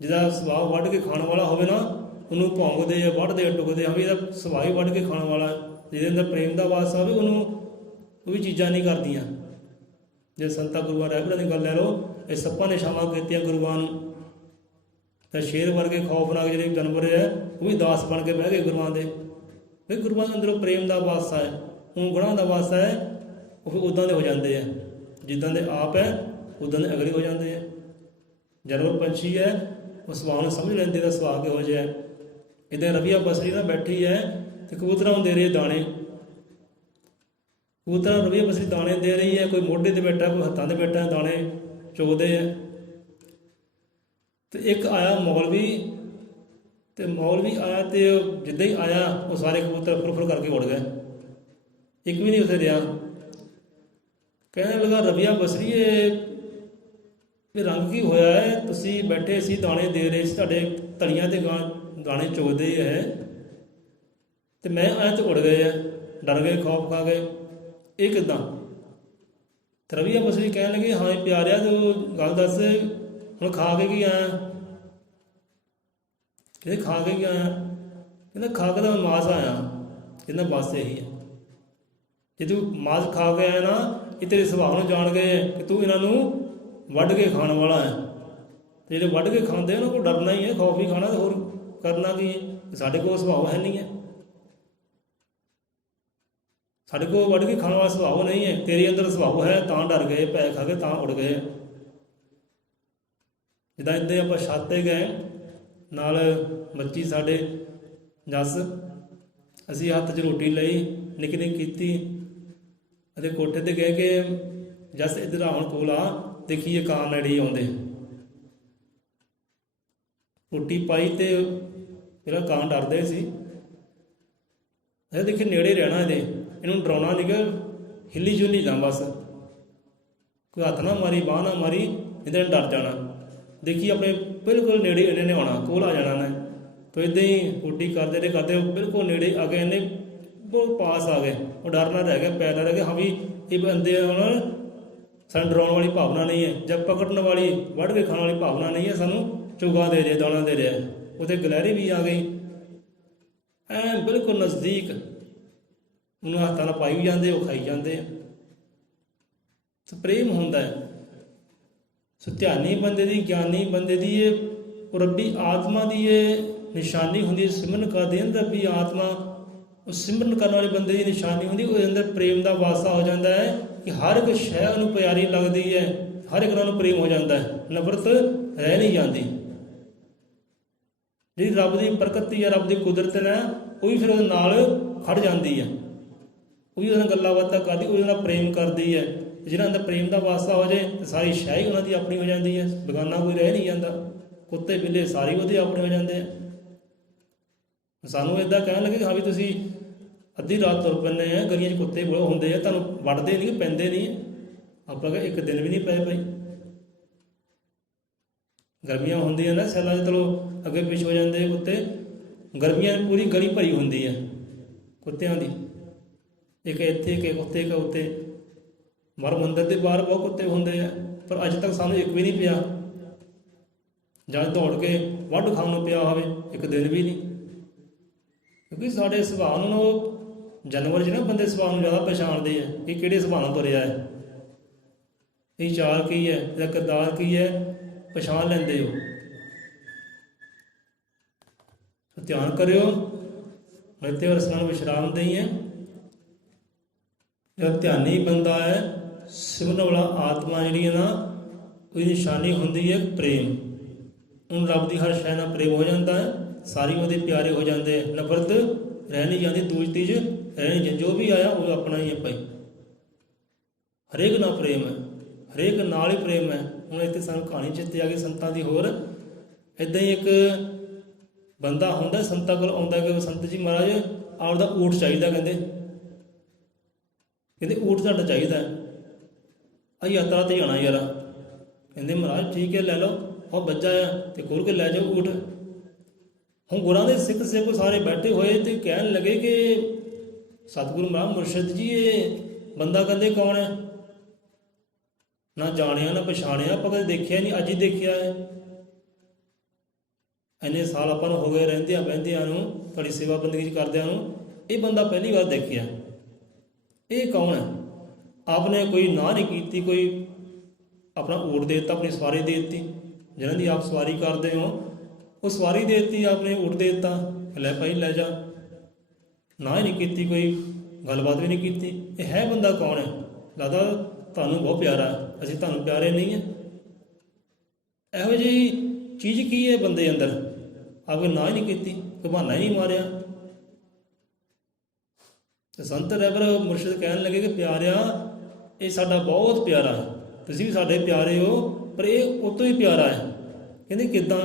ਜਿਹਦਾ ਸੁਭਾਅ ਵੱਢ ਕੇ ਖਾਣ ਵਾਲਾ ਹੋਵੇ ਨਾ, ਉਹਨੂੰ ਭੌਂਕਦੇ ਆ, ਵੱਢਦੇ ਆ, ਟੁਕਦੇ ਆ, ਵੀ ਇਹਦਾ ਸੁਭਾਅ ਹੀ ਵੱਢ ਕੇ ਖਾਣ ਵਾਲਾ। ਜਿਹਦੇ ਅੰਦਰ ਪ੍ਰੇਮ ਦਾ ਵਾਸ ਹੋਵੇ ਉਹਨੂੰ ਉਹ ਵੀ ਚੀਜ਼ਾਂ ਨਹੀਂ ਕਰਦੀਆਂ। ਜੇ ਸੰਤਾਂ ਗੁਰੂਆਂ ਰਹਿਬਰਾਂ ਦੀ ਗੱਲ ਲੈ ਲਓ, ਇਹ ਸੱਪਾਂ ਨੇ ਛਾਵਾਂ ਕੀਤੀਆਂ ਗੁਰੂਆਂ ਨੂੰ, ਤਾਂ ਸ਼ੇਰ ਵਰਗੇ ਖੌਫਨਾਕ ਜਿਹੜੇ ਜਾਨਵਰ ਹੈ ਉਹ ਵੀ ਦਾਸ ਬਣ ਕੇ ਬਹਿ ਗਏ ਗੁਰੂਆਂ ਦੇ। ਵੀ ਗੁਰੂਆਂ ਦੇ ਅੰਦਰੋਂ ਪ੍ਰੇਮ ਦਾ ਵਾਸਾ ਹੈ, ਉਹ ਗੁਣਾਂ ਦਾ ਵਾਸਾ ਹੈ, ਉਹ ਫਿਰ ਉੱਦਾਂ ਦੇ ਹੋ ਜਾਂਦੇ ਆ, ਜਿੱਦਾਂ ਦੇ ਆਪ ਹੈ ਉੱਦਾਂ ਦੇ ਅਗਲੇ ਹੋ ਜਾਂਦੇ ਆ। ਜਾਨਵਰ ਪੰਛੀ ਹੈ ਉਹ ਸੁਭਾਅ ਨੂੰ ਸਮਝ ਲੈਂਦੇ ਦਾ ਸੁਭਾਅ ਕਿਹੋ ਜਿਹਾ ਹੈ। ਇੱਦਾਂ ਰਵੀਆ ਬਸਰੀ ਨਾ ਬੈਠੀ ਹੈ ਅਤੇ ਕਬੂਤਰਾਂ ਨੂੰ ਦੇ ਰਹੀ ਦਾਣੇ, ਕਬੂਤਰਾਂ ਨੂੰ ਰਵੀਆ ਬਸਰੀ ਦਾਣੇ ਦੇ ਰਹੀ ਹੈ, ਕੋਈ ਮੋਢੇ 'ਤੇ ਬੈਠਾ, ਕੋਈ ਹੱਥਾਂ 'ਤੇ ਬੈਠਾ, ਦਾਣੇ ਚੁਗਦੇ ਹੈ। ਅਤੇ ਇੱਕ ਆਇਆ ਮੌਲਵੀ, ਅਤੇ ਮੌਲਵੀ ਆਇਆ ਅਤੇ ਜਿੱਦਾਂ ਹੀ ਆਇਆ ਉਹ ਸਾਰੇ ਕਬੂਤਰ ਫੁਰ ਕਰਕੇ ਉੜ ਗਏ, ਇੱਕ ਵੀ ਨਹੀਂ ਉੱਥੇ ਰਿਹਾ। ਕਹਿਣ ਲੱਗਾ ਰਵੀਆ ਬਸਰੀ ਇਹ ਰੰਗ ਕੀ ਹੋਇਆ ਹੈ, ਤੁਸੀਂ ਬੈਠੇ ਸੀ ਦਾਣੇ ਦੇ ਰਹੇ ਸੀ, ਤੁਹਾਡੇ ਤਲੀਆਂ 'ਤੇ ਦਾਣੇ ਚੁਗਦੇ ਹੈ, ਅਤੇ ਮੈਂ ਆਇਆ ਅਤੇ ਉੜ ਗਏ ਹੈ, ਡਰ ਗਏ, ਖੌਫ ਖਾ ਗਏ, ਇਹ ਕਿੱਦਾਂ। ਤੇ ਰਵੀਆ ਬਸਰੀ ਕਹਿਣ ਲੱਗੇ ਹਾਂ ਪਿਆਰਿਆ ਤੂੰ ਗੱਲ ਦੱਸ, ਹੁਣ ਖਾ ਕੇ ਕੀ ਆਇਆ। ਕਹਿੰਦੇ ਖਾ ਕੇ ਕੀ ਆਇਆ, ਕਹਿੰਦਾ ਖਾ ਕੇ ਤਾਂ ਮਾਸ ਆਇਆ। ਕਹਿੰਦਾ ਬਸ ਇਹੀ ਹੈ, ਜੇ ਤੂੰ ਮਾਸ ਖਾ ਕੇ ਆਇਆ ਨਾ, ਇਹ ਤੇਰੇ ਸੁਭਾਅ ਨੂੰ ਜਾਣ ਗਏ ਕਿ ਤੂੰ ਇਹਨਾਂ ਨੂੰ ਵੱਢ ਕੇ ਖਾਣ ਵਾਲਾ ਹੈ। ਅਤੇ ਜਿਹੜੇ ਵੱਢ ਕੇ ਖਾਂਦੇ ਉਹਨਾਂ ਕੋਲ ਡਰਨਾ ਹੀ ਹੈ, ਖੌਫ ਹੀ ਖਾਣਾ, ਹੋਰ ਕਰਨਾ ਕੀ ਹੈ। ਸਾਡੇ ਕੋਲ ਸੁਭਾਅ ਹੈ ਨਹੀਂ ਹੈ, ਸਾਡੇ ਕੋਲ ਵੱਢ ਕੇ ਖਾਣ ਵਾਲਾ ਸੁਭਾਅ ਨਹੀਂ ਹੈ। ਤੇਰੇ ਅੰਦਰ ਸੁਭਾਅ ਹੈ ਤਾਂ ਡਰ ਗਏ, ਭੈ ਖਾ ਕੇ ਤਾਂ ਉੜ ਗਏ। ਜਿੱਦਾਂ ਇੱਦਾਂ ਆਪਾਂ ਛੱਤ 'ਤੇ ਗਏ, ਨਾਲ ਬੱਚੀ ਸਾਡੇ ਜੱਸ, ਅਸੀਂ ਹੱਥ 'ਚ ਰੋਟੀ ਲਈ, ਨਿੱਕੀ ਨਿੱਕੀ ਕੀਤੀ ਅਤੇ ਕੋਠੇ 'ਤੇ ਗਏ ਕਿ ਜੱਸ ਇੱਧਰ ਆਉਣ ਕੋਲ ਆ, ਦੇਖੀਏ ਕਾਂ ਨੇੜੇ ਆਉਂਦੇ। ਰੋਟੀ ਪਾਈ ਅਤੇ ਜਿਹੜਾ ਕਾਂ ਡਰਦੇ ਸੀ, ਦੇਖੀ ਨੇੜੇ ਰਹਿਣਾ, ਇਹਨੂੰ ਡਰਾਉਣਾ ਨਹੀਂ ਗਾ, ਹਿੱਲੀ ਜੁਲੀ ਜਾਂ ਬਸ, ਕੋਈ ਹੱਥ ਨਾ ਮਾਰੀ, ਬਾਂਹ ਨਾ ਮਾਰੀ, ਇਹਦੇ ਡਰ ਜਾਣਾ। ਦੇਖੀ ਆਪਣੇ ਬਿਲਕੁਲ ਨੇੜੇ ਇਹਨੇ ਨੇ ਆਉਣਾ, ਕੋਲ ਆ ਜਾਣਾ ਨੇ। ਤਾਂ ਇੱਦਾਂ ਹੀ ਰੋਟੀ ਕਰਦੇ ਰਹੇ ਕਰਦੇ ਬਿਲਕੁਲ ਨੇੜੇ ਆ ਗਏ, ਇਹਨੇ ਬਹੁਤ ਪਾਸ ਆ ਗਏ, ਉਹ ਡਰ ਨਾ ਰਹਿ ਗਿਆ, ਪੈ ਨਾ ਰਹਿ ਗਿਆ, ਹਾਂ ਵੀ ਇਹ ਬੰਦੇ ਹੁਣ ਸਾਨੂੰ ਡਰਾਉਣ ਵਾਲੀ ਭਾਵਨਾ ਨਹੀਂ ਹੈ, ਜਾਂ ਪਕੜਨ ਵਾਲੀ, ਵੱਢ ਕੇ ਖਾਣ ਵਾਲੀ ਭਾਵਨਾ ਨਹੀਂ ਹੈ, ਸਾਨੂੰ ਚੁਗਾ ਦੇ ਰਿਹਾ, ਦਾਣਾ ਦੇ ਰਿਹਾ। ਉੱਥੇ ਗਲਹਿਰੀ ਵੀ ਆ ਗਈ, ਐਂ ਬਿਲਕੁਲ ਨਜ਼ਦੀਕ, ਉਹਨੂੰ ਹੱਥਾਂ ਨਾਲ ਪਾਈ ਵੀ ਜਾਂਦੇ, ਉਹ ਖਾਈ ਜਾਂਦੇ ਆ। ਸੋ ਪ੍ਰੇਮ ਹੁੰਦਾ ਹੈ। ਸੋ ਧਿਆਨੀ ਬੰਦੇ ਦੀ, ਗਿਆਨੀ ਬੰਦੇ ਦੀ ਇਹ ਰੱਬੀ ਆਤਮਾ ਦੀ ਇਹ ਨਿਸ਼ਾਨੀ ਹੁੰਦੀ ਹੈ। ਸਿਮਰਨ ਕਰਦੇ ਹਨ ਰੱਬੀ ਆਤਮਾ, ਉਹ ਸਿਮਰਨ ਕਰਨ ਵਾਲੇ ਬੰਦੇ ਦੀ ਨਿਸ਼ਾਨੀ ਹੁੰਦੀ, ਉਹਦੇ ਅੰਦਰ ਪ੍ਰੇਮ ਦਾ ਵਾਸਾ ਹੋ ਜਾਂਦਾ ਹੈ ਕਿ ਹਰ ਇੱਕ ਸ਼ੈ ਉਹਨੂੰ ਪਿਆਰੀ ਲੱਗਦੀ ਹੈ, ਹਰ ਇੱਕ ਨਾਲ ਉਹਨੂੰ ਪ੍ਰੇਮ ਹੋ ਜਾਂਦਾ ਹੈ, ਨਫ਼ਰਤ ਰਹਿ ਨਹੀਂ ਜਾਂਦੀ। ਜਿਹੜੀ ਰੱਬ ਦੀ ਪ੍ਰਕਿਰਤੀ ਹੈ, ਰੱਬ ਦੀ ਕੁਦਰਤ ਹੈ, ਉਹ ਵੀ ਫਿਰ ਉਹਦੇ ਨਾਲ ਖੜ ਜਾਂਦੀ ਹੈ, ਉਹ ਵੀ ਉਹਦੇ ਨਾਲ ਗੱਲਾਂ ਬਾਤਾਂ ਕਰਦੀ, ਉਹਦੇ ਨਾਲ ਪ੍ਰੇਮ ਕਰਦੀ ਹੈ। ਜਿਹਨਾਂ ਅੰਦਰ ਪ੍ਰੇਮ ਦਾ ਵਾਸਤਾ ਹੋ ਜਾਏ ਤਾਂ ਸਾਰੀ ਸ਼ੈ ਹੀ ਉਹਨਾਂ ਦੀ ਆਪਣੀ ਹੋ ਜਾਂਦੀ ਹੈ, ਬੇਗਾਨਾ ਕੋਈ ਰਹਿ ਨਹੀਂ ਜਾਂਦਾ। ਕੁੱਤੇ ਬਿੱਲੇ ਸਾਰੇ ਉਹਦੇ ਆਪਣੇ ਹੋ ਜਾਂਦੇ ਆ। ਸਾਨੂੰ ਇੱਦਾਂ ਕਹਿਣ ਲੱਗੇ ਹਾਂ ਵੀ ਤੁਸੀਂ ਅੱਧੀ ਰਾਤ ਤੁਰ ਪੈਂਦੇ ਆ, ਗਲੀਆਂ 'ਚ ਕੁੱਤੇ ਬਹੁਤ ਹੁੰਦੇ ਆ, ਤੁਹਾਨੂੰ ਵੱਢਦੇ ਨਹੀਂ, ਪੈਂਦੇ ਨਹੀਂ। ਆਪਾਂ ਕਿਹਾ ਇੱਕ ਦਿਨ ਵੀ ਨਹੀਂ ਪਏ ਭਾਈ। ਗਰਮੀਆਂ ਹੁੰਦੀਆਂ ਨਾ ਸੈਲਾਂ 'ਚ, ਚਲੋ ਅੱਗੇ ਪਿੱਛੇ ਹੋ ਜਾਂਦੇ ਕੁੱਤੇ, ਗਰਮੀਆਂ ਪੂਰੀ ਗਲੀ ਭਰੀ ਹੁੰਦੀ ਹੈ ਕੁੱਤਿਆਂ ਦੀ, ਇੱਕ ਇੱਥੇ ਇੱਕ ਕੁੱਤੇ ਇੱਕ ਉੱਤੇ। ਮਰ ਮੰਦਰ ਦੇ ਬਾਹਰ ਬਹੁਤ ਕੁੱਤੇ ਹੁੰਦੇ ਆ, ਪਰ ਅੱਜ ਤੱਕ ਸਾਨੂੰ ਇੱਕ ਵੀ ਨਹੀਂ ਪਿਆ, ਜਾਂ ਦੌੜ ਕੇ ਵੱਢ ਖਾਣ ਨੂੰ ਪਿਆ ਹੋਵੇ, ਇੱਕ ਦਿਨ ਵੀ ਨਹੀਂ। ਕਿਉਂਕਿ ਸਾਡੇ ਸੁਭਾਅ ਨੂੰ ਉਹ ਜਾਨਵਰ ਜਿਹਨਾਂ ਬੰਦੇ ਸੁਭਾਅ ਨੂੰ ਜ਼ਿਆਦਾ ਪਛਾਣਦੇ ਆ ਕਿ ਕਿਹੜੇ ਸੁਭਾਅ ਨਾਲ ਤੁਰਿਆ ਹੈ, ਇਹ ਚਾਲ ਕੀ ਹੈ, ਇਹਦਾ ਕਿਰਦਾਰ ਕੀ ਹੈ, ਪਛਾਣ ਲੈਂਦੇ ਹੋ। ਧਿਆਨ ਕਰਿਓ, ਨਿਤਿ ਰਸਨਾ ਨੂੰ ਵਿਸ਼ਰਾਮ ਦੇਈ ਹੈ। ਜਿਹੜਾ ਧਿਆਨੀ ਬੰਦਾ ਹੈ, ਸਿਮਰਨ ਵਾਲਾ ਆਤਮਾ ਜਿਹੜੀ ਹੈ ਨਾ, ਉਹਦੀ ਨਿਸ਼ਾਨੀ ਹੁੰਦੀ ਹੈ ਪ੍ਰੇਮ। ਉਹਨੂੰ ਰੱਬ ਦੀ ਹਰ ਸ਼ੈ ਨਾਲ ਪ੍ਰੇਮ ਹੋ ਜਾਂਦਾ ਹੈ, ਸਾਰੇ ਉਹਦੇ ਪਿਆਰੇ ਹੋ ਜਾਂਦੇ ਹੈ, ਨਫ਼ਰਤ ਰਹਿ ਨਹੀਂ ਜਾਂਦੀ, ਦੂਜ ਤੀਜ ਰਹਿ ਨਹੀਂ ਜਾਂਦੀ। ਜੋ ਵੀ ਆਇਆ ਉਹ ਆਪਣਾ ਹੀ ਹੈ ਭਾਈ, ਹਰੇਕ ਨਾਲ ਪ੍ਰੇਮ ਹੈ, ਹਰੇਕ ਨਾਲ ਹੀ ਪ੍ਰੇਮ ਹੈ। ਹੁਣ ਇੱਥੇ ਸਾਨੂੰ ਕਹਾਣੀ ਚਿੱਤੇ ਆ ਗਈ ਸੰਤਾਂ ਦੀ। ਹੋਰ ਇੱਦਾਂ ਹੀ ਇੱਕ ਬੰਦਾ ਹੁੰਦਾ, ਸੰਤਾਂ ਕੋਲ ਆਉਂਦਾ ਕਿ ਸੰਤ ਜੀ ਮਹਾਰਾਜ ਆਪਦਾ ਊਠ ਚਾਹੀਦਾ, ਕਹਿੰਦੇ ਊਠ ਤੁਹਾਡਾ ਚਾਹੀਦਾ, ਆ ਯਾਤਰਾ 'ਤੇ ਜਾਣਾ ਯਾਰ। ਕਹਿੰਦੇ ਮਹਾਰਾਜ ਠੀਕ ਹੈ ਲੈ ਲਓ, ਉਹ ਬੱਜਾ ਆ ਤੇ ਖੋਲ ਕੇ ਲੈ ਜਾਓ ਊਠ। ਹੁਣ ਗੁਰਾਂ ਦੇ ਸਿੱਖ ਸੇਵਕ ਸਾਰੇ ਬੈਠੇ ਹੋਏ ਤੇ ਕਹਿਣ ਲੱਗੇ ਕਿ ਸਤਿਗੁਰੂ ਮਹਾਰਾਜ ਮੁਰਸ਼ਿਦ ਜੀ ਇਹ ਬੰਦਾ ਕਹਿੰਦੇ ਕੌਣ ਹੈ? ਨਾ ਜਾਣਿਆ ਨਾ ਪਛਾਣਿਆ, ਆਪਾਂ ਕਦੇ ਦੇਖਿਆ ਨਹੀਂ, ਅੱਜ ਹੀ ਦੇਖਿਆ ਹੈ। ਇੰਨੇ ਸਾਲ ਆਪਾਂ ਨੂੰ ਹੋ ਗਏ ਰਹਿੰਦਿਆਂ ਬਹਿੰਦਿਆਂ ਨੂੰ, ਤੁਹਾਡੀ ਸੇਵਾ ਬੰਦਗੀ ਕਰਦਿਆਂ ਨੂੰ, ਇਹ ਬੰਦਾ ਪਹਿਲੀ ਵਾਰ ਦੇਖਿਆ। ਇਹ ਕੌਣ ਹੈ? ਆਪਨੇ ਕੋਈ ਨਾ ਨਹੀਂ ਕੀਤੀ, ਕੋਈ ਆਪਣਾ ਊਠ ਦੇ ਦਿੱਤਾ, ਆਪਣੀ ਸਵਾਰੀ ਦੇ ਦਿੱਤੀ, ਜਿਹਨਾਂ ਦੀ ਆਪ ਸਵਾਰੀ ਕਰਦੇ ਹੋ ਉਹ ਸਵਾਰੀ ਦੇ ਦਿੱਤੀ, ਆਪਣੇ ਊਠ ਦੇ ਦਿੱਤਾ, ਲੈ ਭਾਈ ਲੈ ਜਾ। ਨਾ ਹੀ ਨਹੀਂ ਕੀਤੀ, ਕੋਈ ਗੱਲਬਾਤ ਵੀ ਨਹੀਂ ਕੀਤੀ। ਇਹ ਹੈ ਬੰਦਾ ਕੌਣ ਹੈ? ਲੱਗਦਾ ਤੁਹਾਨੂੰ ਬਹੁਤ ਪਿਆਰਾ ਹੈ, ਅਸੀਂ ਤੁਹਾਨੂੰ ਪਿਆਰੇ ਨਹੀਂ ਹੈ। ਇਹੋ ਜਿਹੀ ਚੀਜ਼ ਕੀ ਹੈ ਬੰਦੇ ਅੰਦਰ? ਆਪੇ ਨਾ ਹੀ ਨਹੀਂ ਕੀਤੀ, ਕੋਈ ਬਹਾਨਾ ਹੀ ਨਹੀਂ ਮਾਰਿਆ। ਤੇ ਸੰਤ ਰਹਿਬਰ ਮੁਰਸ਼ਿਦ ਕਹਿਣ ਲੱਗੇ ਕਿ ਪਿਆਰਿਆ ਇਹ ਸਾਡਾ ਬਹੁਤ ਪਿਆਰਾ ਹੈ, ਤੁਸੀਂ ਵੀ ਸਾਡੇ ਪਿਆਰੇ ਹੋ, ਪਰ ਇਹ ਉਹ ਤੋਂ ਹੀ ਪਿਆਰਾ ਹੈ। ਕਹਿੰਦੇ ਕਿੱਦਾਂ?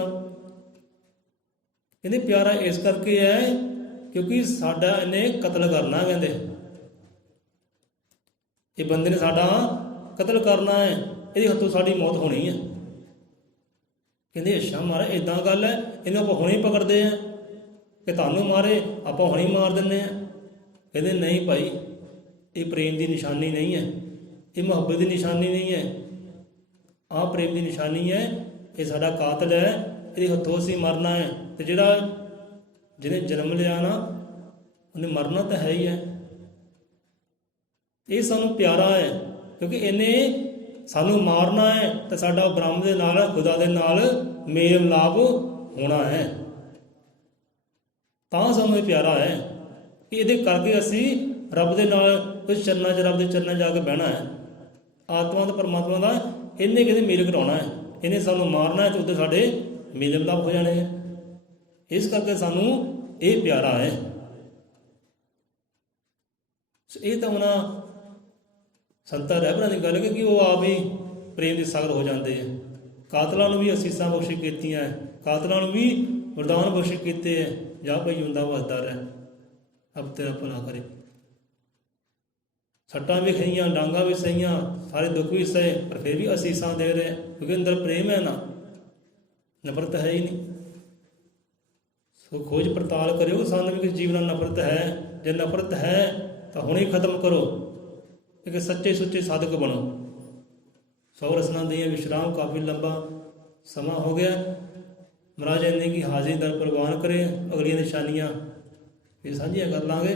ਕਹਿੰਦੇ ਪਿਆਰਾ ਇਸ ਕਰਕੇ ਹੈ ਕਿਉਂਕਿ ਸਾਡਾ ਇਹਨੇ ਕਤਲ ਕਰਨਾ। ਕਹਿੰਦੇ ਇਹ ਬੰਦੇ ਨੇ ਸਾਡਾ ਕਤਲ ਕਰਨਾ ਹੈ, ਇਹਦੇ ਹੱਥੋਂ ਸਾਡੀ ਮੌਤ ਹੋਣੀ ਹੈ। ਕਹਿੰਦੇ ਅੱਛਾ ਮਹਾਰਾਜ ਇੱਦਾਂ ਗੱਲ ਹੈ, ਇਹਨੂੰ ਆਪਾਂ ਹੁਣੇ ਪਕੜਦੇ ਹਾਂ ਕਿ ਤੁਹਾਨੂੰ ਮਾਰੇ ਆਪਾਂ ਹੁਣੇ ਮਾਰ ਦਿੰਦੇ ਹਾਂ? ਕਹਿੰਦੇ ਨਹੀਂ ਭਾਈ, ਇਹ ਪ੍ਰੇਮ ਦੀ ਨਿਸ਼ਾਨੀ ਨਹੀਂ ਹੈ, ਇਹ ਮੁਹੱਬਤ ਦੀ ਨਿਸ਼ਾਨੀ ਨਹੀਂ ਹੈ। ਆਹ ਪ੍ਰੇਮ ਦੀ ਨਿਸ਼ਾਨੀ ਹੈ, ਇਹ ਸਾਡਾ ਕਾਤਲ ਹੈ, ਇਹਦੇ ਹੱਥੋਂ ਅਸੀਂ ਮਰਨਾ ਹੈ। ਤੇ ਜਿਹਨੇ ਜਨਮ ਲਿਆ ਨਾ ਉਹਨੇ ਮਰਨਾ ਤਾਂ ਹੈ ਹੀ ਹੈ। ਇਹ ਸਾਨੂੰ ਪਿਆਰਾ ਹੈ ਕਿਉਂਕਿ ਇਹਨੇ ਸਾਨੂੰ ਮਾਰਨਾ ਹੈ ਤੇ ਸਾਡਾ ਬ੍ਰਹਮ ਦੇ ਨਾਲ, ਖੁਦਾ ਦੇ ਨਾਲ ਮੇਲ ਮਿਲਾਪ ਹੋਣਾ ਹੈ। ਤਾਂ ਸਾਨੂੰ ਇਹ ਪਿਆਰਾ ਹੈ ਕਿ ਇਹਦੇ ਕਰਕੇ ਅਸੀਂ ਰੱਬ ਦੇ ਨਾਲ ਕੁਝ ਚਰਨਾਂ 'ਚ, ਰੱਬ ਦੇ ਚਰਨਾਂ 'ਚ ਜਾ ਕੇ ਬਹਿਣਾ ਹੈ। ਆਤਮਾ ਤੇ ਪਰਮਾਤਮਾ ਦਾ ਇਹਨੇ ਕਿਤੇ ਮੇਲ ਕਰਾਉਣਾ ਹੈ, ਇਹਨੇ ਸਾਨੂੰ ਮਾਰਨਾ ਹੈ ਤੇ ਉੱਤੇ ਸਾਡੇ ਮੇਲ ਮਿਲਾਪ ਹੋ ਜਾਣੇ ਹੈ। ਇਸ ਕਰਕੇ ਸਾਨੂੰ ਇਹ ਪਿਆਰਾ ਹੈ। ਇਹ ਤਾਂ ਉਹਨਾਂ ਸੰਤਾਂ ਰਹਿਬਰਾਂ ਦੀ ਗੱਲ ਕਿ ਉਹ ਆਪ ਹੀ ਪ੍ਰੇਮ ਦੇ ਸਾਗਰ ਹੋ ਜਾਂਦੇ ਹੈ। ਕਾਤਲਾਂ ਨੂੰ ਵੀ ਅਸੀਸਾਂ ਬਖਸ਼ਿਸ਼ ਕੀਤੀਆਂ, ਕਾਤਲਾਂ ਨੂੰ ਵੀ ਵਰਦਾਨ ਬਖਸ਼ਿਸ਼ ਕੀਤੇ ਹੈ, ਜਾ ਭਾਈ ਜਿਉਂਦਾ ਵਸਦਾ ਰਹਿ, ਅਬ ਤੇਰਾ ਭਲਾ ਕਰੇ। ਸੱਟਾਂ ਵੀ ਖਾਈਆਂ, ਡਾਂਗਾਂ ਵੀ ਸਹੀਆਂ, ਸਾਰੇ ਦੁੱਖ ਵੀ ਸਹੇ, ਪਰ ਫਿਰ ਵੀ ਅਸੀਸਾਂ ਦੇ ਰਹੇ ਕਿਉਂਕਿ ਅੰਦਰ ਪ੍ਰੇਮ ਹੈ ਨਾ, ਨਫ਼ਰਤ ਹੈ ਹੀ ਨਹੀਂ। ਸੋ ਖੋਜ ਪੜਤਾਲ ਕਰਿਓ ਸਾਨੂੰ ਵੀ ਕਿਸ ਜੀਵ ਨਾਲ ਨਫ਼ਰਤ ਹੈ। ਜੇ ਨਫ਼ਰਤ ਹੈ ਤਾਂ ਹੁਣੇ ਖਤਮ ਕਰੋ, ਇੱਕ ਸੱਚੇ ਸੁੱਚੇ ਸਾਧਕ ਬਣੋ। 100 ਰਸਨਾਂ ਦੀਆਂ ਵਿਸ਼ਰਾਮ, ਕਾਫੀ ਲੰਬਾ ਸਮਾਂ ਹੋ ਗਿਆ। ਮਹਾਰਾਜ ਨੇ ਕਿ ਹਾਜ਼ਰੀ ਦਰ ਪ੍ਰਵਾਨ ਕਰੇ। ਅਗਲੀਆਂ ਨਿਸ਼ਾਨੀਆਂ ਫਿਰ ਸਾਂਝੀਆਂ ਕਰ ਲਾਂਗੇ।